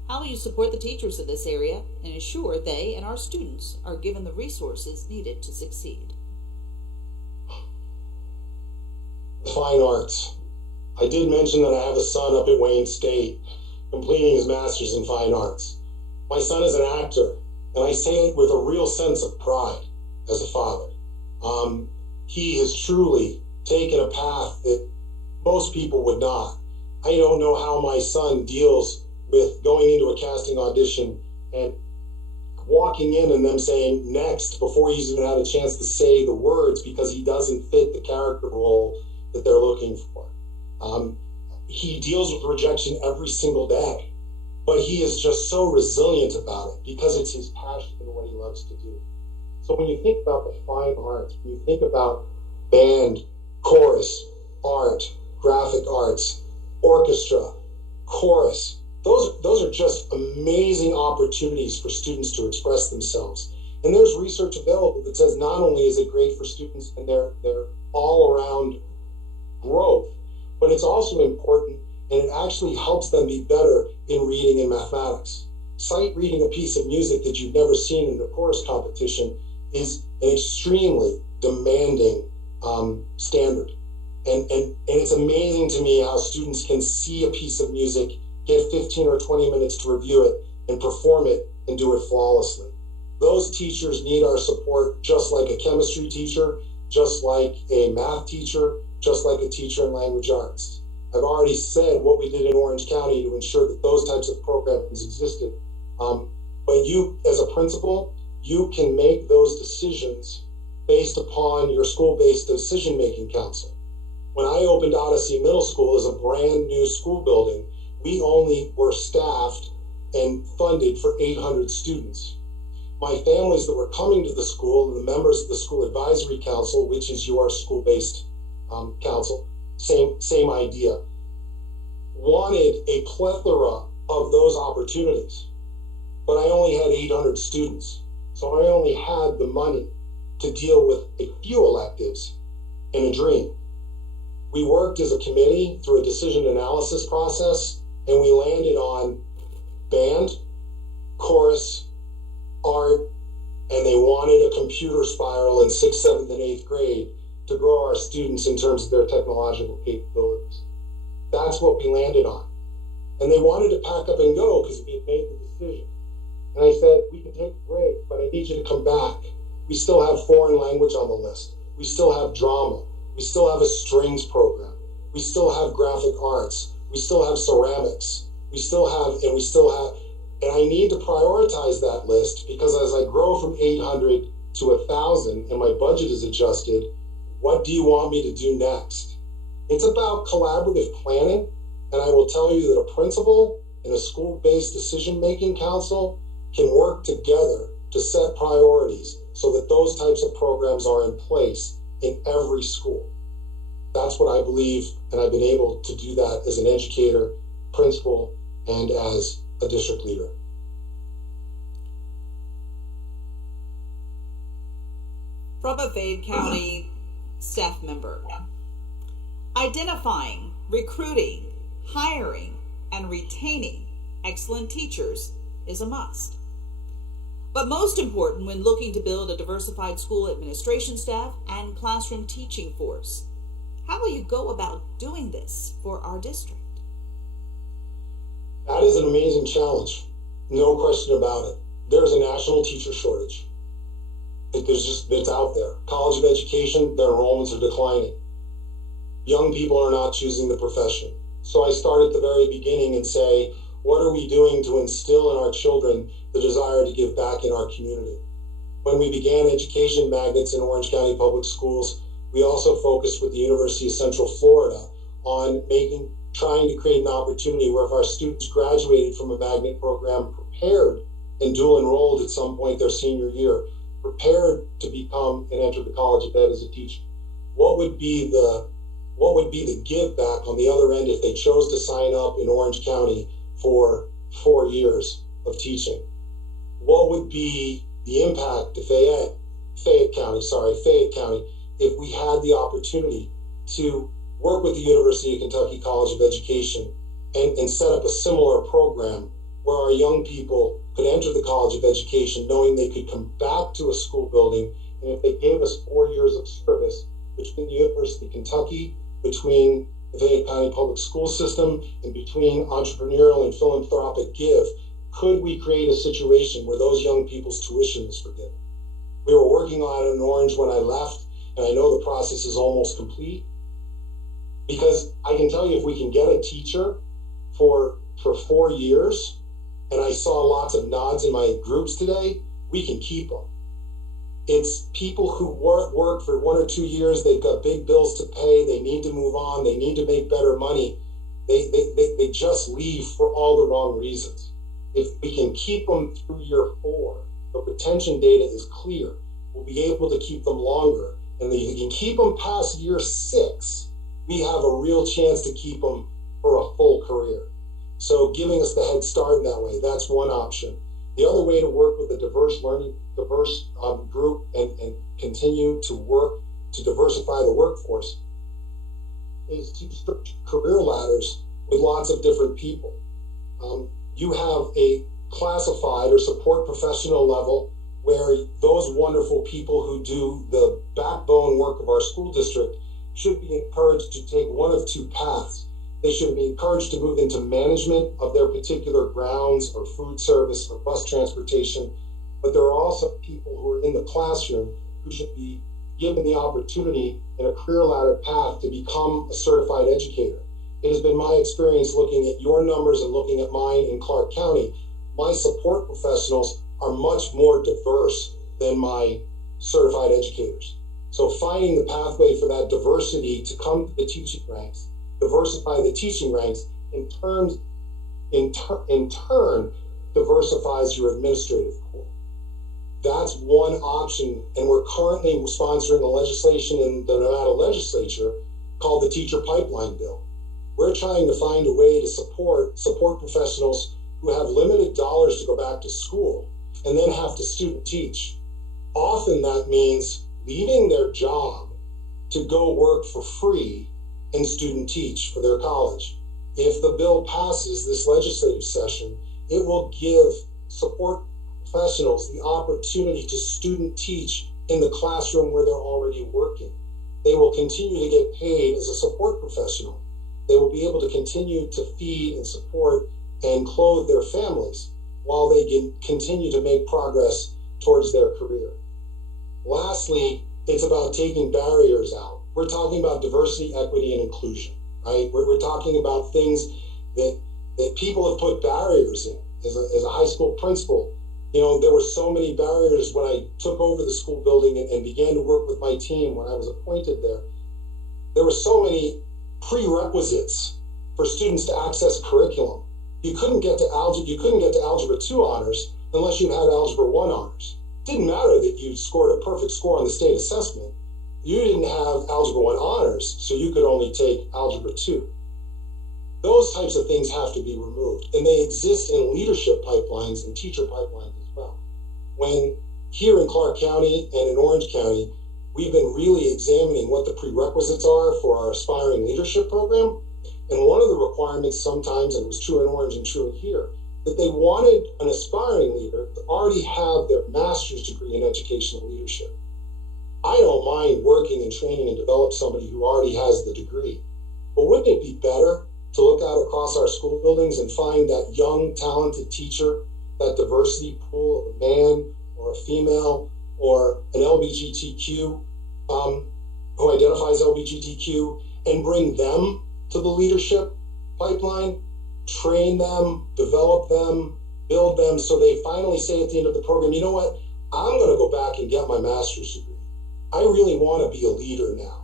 How will you support the teachers in this area and ensure they and our students are given the resources needed to succeed? Fine arts. I did mention that I have a son up at Wayne State completing his master's in fine arts. My son is an actor, and I say it with a real sense of pride as a father. He has truly taken a path that most people would not. I don't know how my son deals with going into a casting audition and walking in and them saying next before he's even had a chance to say the words because he doesn't fit the character role that they're looking for. He deals with rejection every single day, but he is just so resilient about it because it's his passion and what he loves to do. So when you think about the fine arts, when you think about band, chorus, art, graphic arts, orchestra, chorus, those are just amazing opportunities for students to express themselves. And there's research available that says not only is it great for students and their all-around growth, but it's also important and it actually helps them be better in reading and mathematics. Sight reading a piece of music that you've never seen in a chorus competition is an extremely demanding standard. And it's amazing to me how students can see a piece of music, get 15 or 20 minutes to review it, and perform it and do it flawlessly. Those teachers need our support just like a chemistry teacher, just like a math teacher, just like a teacher in language arts. I've already said what we did in Orange County to ensure that those types of programs existed. But you, as a principal, you can make those decisions based upon your school-based decision-making council. When I opened Odyssey Middle School as a brand new school building, we only were staffed and funded for 800 students. My families that were coming to the school, and the members of the school advisory council, which is your school-based council, same idea, wanted a plethora of those opportunities. But I only had 800 students, so I only had the money to deal with a few electives and a dream. We worked as a committee through a decision analysis process, and we landed on band, chorus, art, and they wanted a computer spiral in 6th, 7th, and 8th grade to grow our students in terms of their technological capabilities. That's what we landed on. And they wanted to pack up and go because we had made the decision. And I said, we can take a break, but I need you to come back. We still have foreign language on the list. We still have drama. We still have a strings program. We still have graphic arts. We still have ceramics. We still have, and I need to prioritize that list because as I grow from 800 to 1,000 and my budget is adjusted, what do you want me to do next? It's about collaborative planning, and I will tell you that a principal and a school-based decision-making council can work together to set priorities so that those types of programs are in place in every school. That's what I believe, and I've been able to do that as an educator, principal, and as a district leader. From a Fayette County staff member, identifying, recruiting, hiring, and retaining excellent teachers is a must. But most important when looking to build a diversified school administration staff and classroom teaching force, how will you go about doing this for our district? That is an amazing challenge, no question about it. There's a national teacher shortage. It's out there. College of Education, their enrollments are declining. Young people are not choosing the profession. So I start at the very beginning and say, what are we doing to instill in our children the desire to give back in our community? When we began Education Magnets in Orange County Public Schools, we also focused with the University of Central Florida on trying to create an opportunity where if our students graduated from a magnet program prepared and dual enrolled at some point their senior year, prepared to become and enter the College of Ed as a teacher, what would be the give back on the other end if they chose to sign up in Orange County for 4 years of teaching? What would be the impact to Fayette County, if we had the opportunity to work with the University of Kentucky College of Education and set up a similar program where our young people could enter the College of Education knowing they could come back to a school building, and if they gave us 4 years of service between the University of Kentucky, between the Fayette County Public School System, and between entrepreneurial and philanthropic give, could we create a situation where those young people's tuition is forgiven? We were working on it in Orange when I left, and I know the process is almost complete. Because I can tell you, if we can get a teacher for 4 years, and I saw lots of nods in my groups today, we can keep them. It's people who work for 1 or 2 years, they've got big bills to pay, they need to move on, they need to make better money. They just leave for all the wrong reasons. If we can keep them through year 4, the retention data is clear, we'll be able to keep them longer. And if you can keep them past year 6, we have a real chance to keep them for a full career. So giving us the head start in that way, that's one option. The other way to work with a diverse group and continue to work to diversify the workforce is to structure career ladders with lots of different people. You have a classified or support professional level where those wonderful people who do the backbone work of our school district should be encouraged to take one of 2 paths. They should be encouraged to move into management of their particular grounds or food service or bus transportation. But there are also people who are in the classroom who should be given the opportunity in a career ladder path to become a certified educator. It has been my experience looking at your numbers and looking at mine in Clark County. My support professionals are much more diverse than my certified educators. So finding the pathway for that diversity to come to the teaching ranks, diversify the teaching ranks, in turn diversifies your administrative pool. That's one option, and we're currently sponsoring a legislation in the Nevada legislature called the Teacher Pipeline Bill. We're trying to find a way to support professionals who have limited dollars to go back to school and then have to student teach. Often that means leaving their job to go work for free and student teach for their college. If the bill passes this legislative session, it will give support professionals the opportunity to student teach in the classroom where they're already working. They will continue to get paid as a support professional. They will be able to continue to feed and support and clothe their families while they can continue to make progress towards their career. Lastly, it's about taking barriers out. We're talking about diversity, equity, and inclusion, right? We're talking about things that people have put barriers in. As a high school principal, you know, there were so many barriers when I took over the school building and began to work with my team when I was appointed there. There were so many prerequisites for students to access curriculum. You couldn't get to Algebra 2 honors unless you had Algebra 1 honors. It didn't matter that you scored a perfect score on the state assessment. You didn't have Algebra 1 honors, so you could only take Algebra 2. Those types of things have to be removed, and they exist in leadership pipelines and teacher pipelines as well. When here in Clark County and in Orange County, we've been really examining what the prerequisites are for our aspiring leadership program, and one of the requirements sometimes, and it was true in Orange and true here, that they wanted an aspiring leader to already have their master's degree in educational leadership. I don't mind working and training and develop somebody who already has the degree, but wouldn't it be better to look out across our school buildings and find that young, talented teacher, that diversity pool of a man or a female or an LGBTQ, who identifies LGBTQ, and bring them to the leadership pipeline, train them, develop them, build them, so they finally say at the end of the program, you know what, I'm going to go back and get my master's degree. I really want to be a leader now.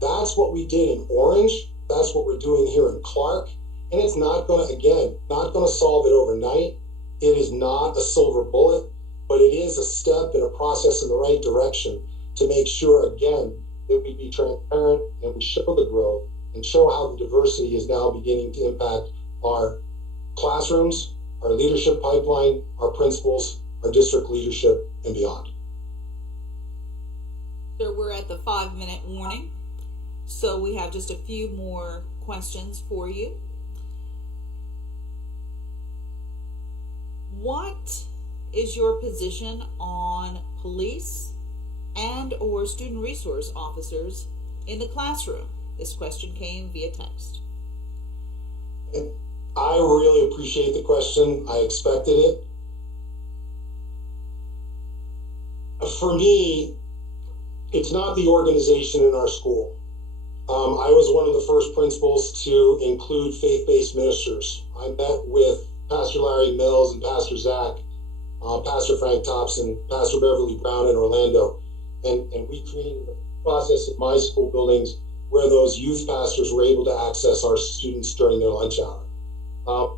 That's what we did in Orange. That's what we're doing here in Clark. And it's not going to solve it overnight. It is not a silver bullet, but it is a step and a process in the right direction to make sure, again, that we be transparent and we show the growth and show how the diversity is now beginning to impact our classrooms, our leadership pipeline, our principals, our district leadership, and beyond. So we're at the 5-minute warning. So we have just a few more questions for you. What is your position on police and or student resource officers in the classroom? This question came via text. I really appreciate the question. I expected it. For me, it's not the organization in our school. I was one of the first principals to include faith-based ministers. I met with Pastor Larry Mills and Pastor Zach, Pastor Frank Thompson, Pastor Beverly Brown in Orlando, and we created a process at my school buildings where those youth pastors were able to access our students during their lunch hour.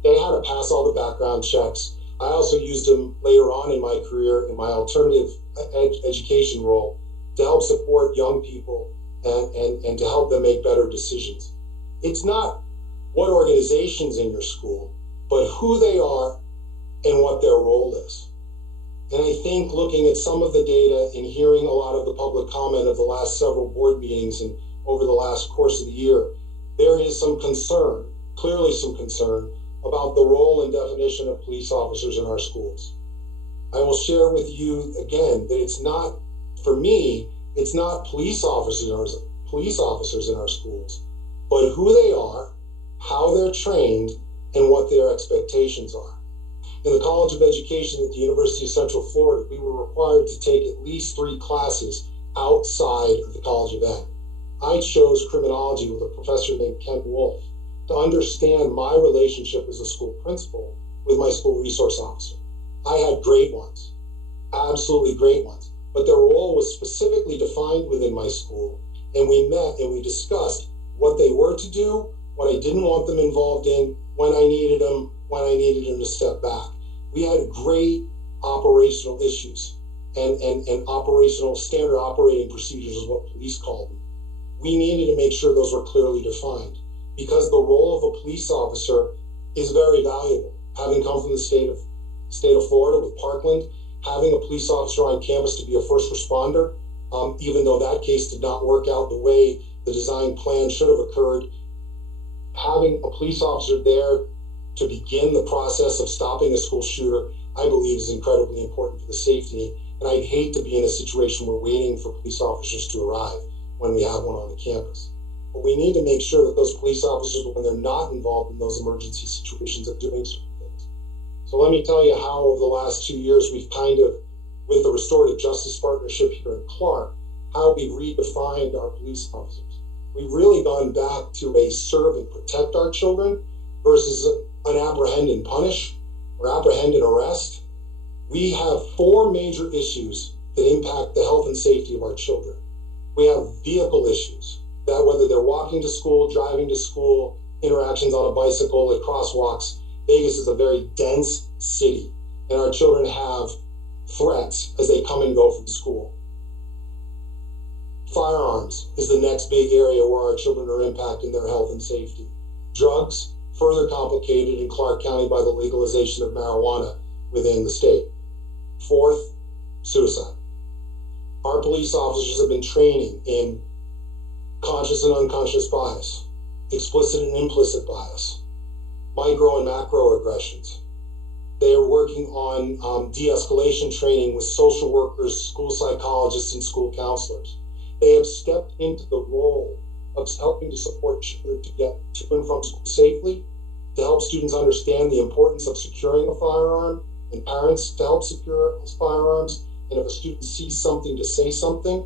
They had to pass all the background checks. I also used them later on in my career in my alternative education role to help support young people and to help them make better decisions. It's not what organization's in your school, but who they are and what their role is. And I think looking at some of the data and hearing a lot of the public comment of the last several board meetings and over the last course of the year, there is some concern, clearly some concern, about the role and definition of police officers in our schools. I will share with you again that it's not, for me, it's not police officers in our schools, but who they are, how they're trained, and what their expectations are. In the College of Education at the University of Central Florida, we were required to take at least 3 classes outside of the College of Ed. I chose criminology with a professor named Ken Wolf to understand my relationship as a school principal with my school resource officer. I had great ones, absolutely great ones, but their role was specifically defined within my school, and we met and we discussed what they were to do, what I didn't want them involved in, when I needed them to step back. We had great operational issues and operational standard operating procedures is what police called them. We needed to make sure those were clearly defined because the role of a police officer is very valuable. Having come from the state of Florida with Parkland, having a police officer on campus to be a first responder, even though that case did not work out the way the design plan should have occurred, having a police officer there to begin the process of stopping a school shooter, I believe is incredibly important for the safety. And I'd hate to be in a situation where we're waiting for police officers to arrive when we have one on the campus. But we need to make sure that those police officers, when they're not involved in those emergency situations, are doing certain things. So let me tell you how over the last 2 years we've kind of, with the Restorative Justice Partnership here in Clark, how we've redefined our police officers. We've really gone back to a serve and protect our children versus an apprehend and punish or apprehend and arrest. We have 4 major issues that impact the health and safety of our children. We have vehicle issues, that whether they're walking to school, driving to school, interactions on a bicycle, at crosswalks. Vegas is a very dense city, and our children have threats as they come and go from school. Firearms is the next big area where our children are impacting their health and safety. Drugs, further complicated in Clark County by the legalization of marijuana within the state. 4th, suicide. Our police officers have been training in conscious and unconscious bias, explicit and implicit bias, micro and macro aggressions. They are working on de-escalation training with social workers, school psychologists, and school counselors. They have stepped into the role of helping to support children to get to and from school safely, to help students understand the importance of securing a firearm, and parents to help secure firearms. And if a student sees something, to say something.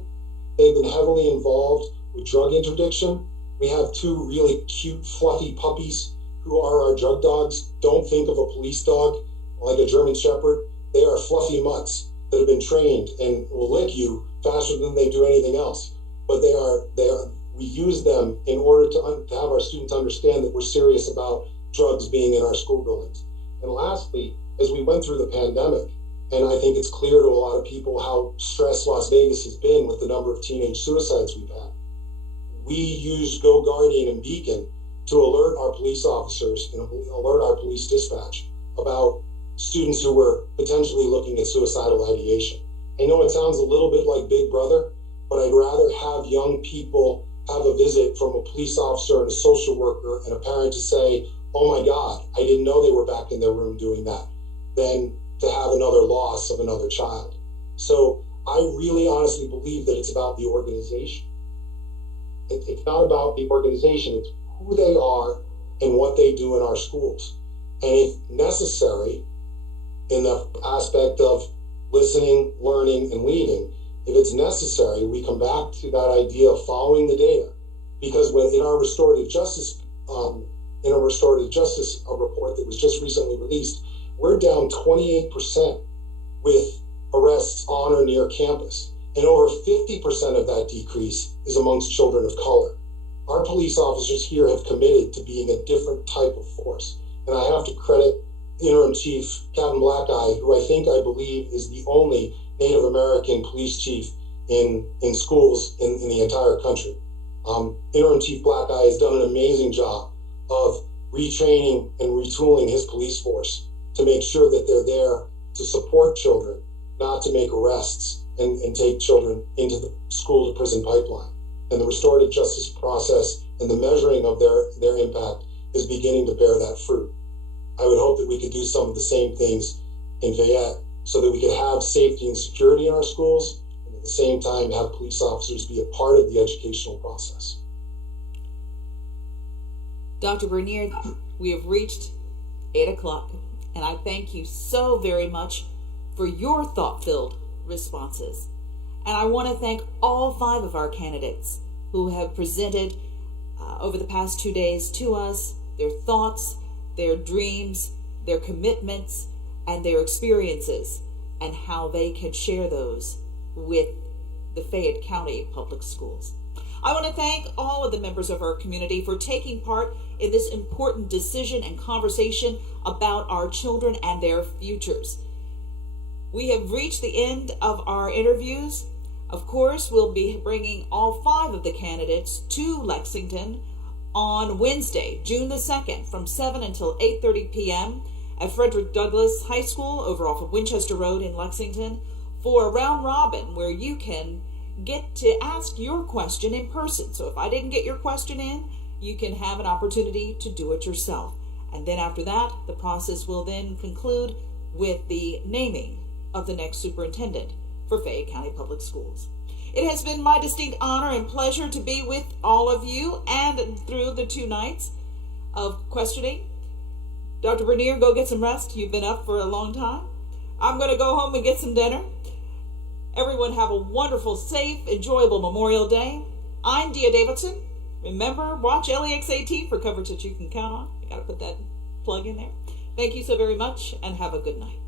They've been heavily involved with drug interdiction. We have 2 really cute, fluffy puppies who are our drug dogs. Don't think of a police dog like a German Shepherd. They are fluffy mutts that have been trained and will lick you faster than they do anything else. But we use them in order to have our students understand that we're serious about drugs being in our school buildings. And lastly, as we went through the pandemic, and I think it's clear to a lot of people how stressed Las Vegas has been with the number of teenage suicides we've had. We used Go Guardian and Beacon to alert our police officers and alert our police dispatch about students who were potentially looking at suicidal ideation. I know it sounds a little bit like Big Brother, but I'd rather have young people have a visit from a police officer and a social worker and a parent to say, oh my God, I didn't know they were back in their room doing that, than to have another loss of another child. So I really honestly believe that it's about the organization. It's not about the organization, it's who they are and what they do in our schools. And if necessary, in the aspect of listening, learning, and leading, if it's necessary, we come back to that idea of following the data. Because when in our restorative justice report that was just recently released, we're down 28% with arrests on or near campus. And over 50% of that decrease is amongst children of color. Our police officers here have committed to being a different type of force. And I have to credit Interim Chief Captain Blackeye, who I believe is the only Native American police chief in schools in the entire country. Interim Chief Blackeye has done an amazing job of retraining and retooling his police force to make sure that they're there to support children, not to make arrests and take children into the school to prison pipeline. And the restorative justice process and the measuring of their impact is beginning to bear that fruit. I would hope that we could do some of the same things in Fayette so that we could have safety and security in our schools, and at the same time have police officers be a part of the educational process. Dr. Bernier, we have reached 8 o'clock, and I thank you so very much for your thought-filled responses. And I want to thank all 5 of our candidates who have presented over the past 2 days to us their thoughts, their dreams, their commitments, and their experiences, and how they can share those with the Fayette County Public Schools. I want to thank all of the members of our community for taking part in this important decision and conversation about our children and their futures. We have reached the end of our interviews. Of course, we'll be bringing all 5 of the candidates to Lexington on Wednesday, June the 2nd, from 7 until 8:30 p.m. at Frederick Douglass High School over off of Winchester Road in Lexington for a round robin where you can get to ask your question in person. So if I didn't get your question in, you can have an opportunity to do it yourself. And then after that, the process will then conclude with the naming of the next superintendent for Fayette County Public Schools. It has been my distinct honor and pleasure to be with all of you and through the 2 nights of questioning. Dr. Bernier, go get some rest. You've been up for a long time. I'm going to go home and get some dinner. Everyone have a wonderful, safe, enjoyable Memorial Day. I'm Dia Davidson. Remember, watch LEX 18 for coverage that you can count on. I got to put that plug in there. Thank you so very much, and have a good night.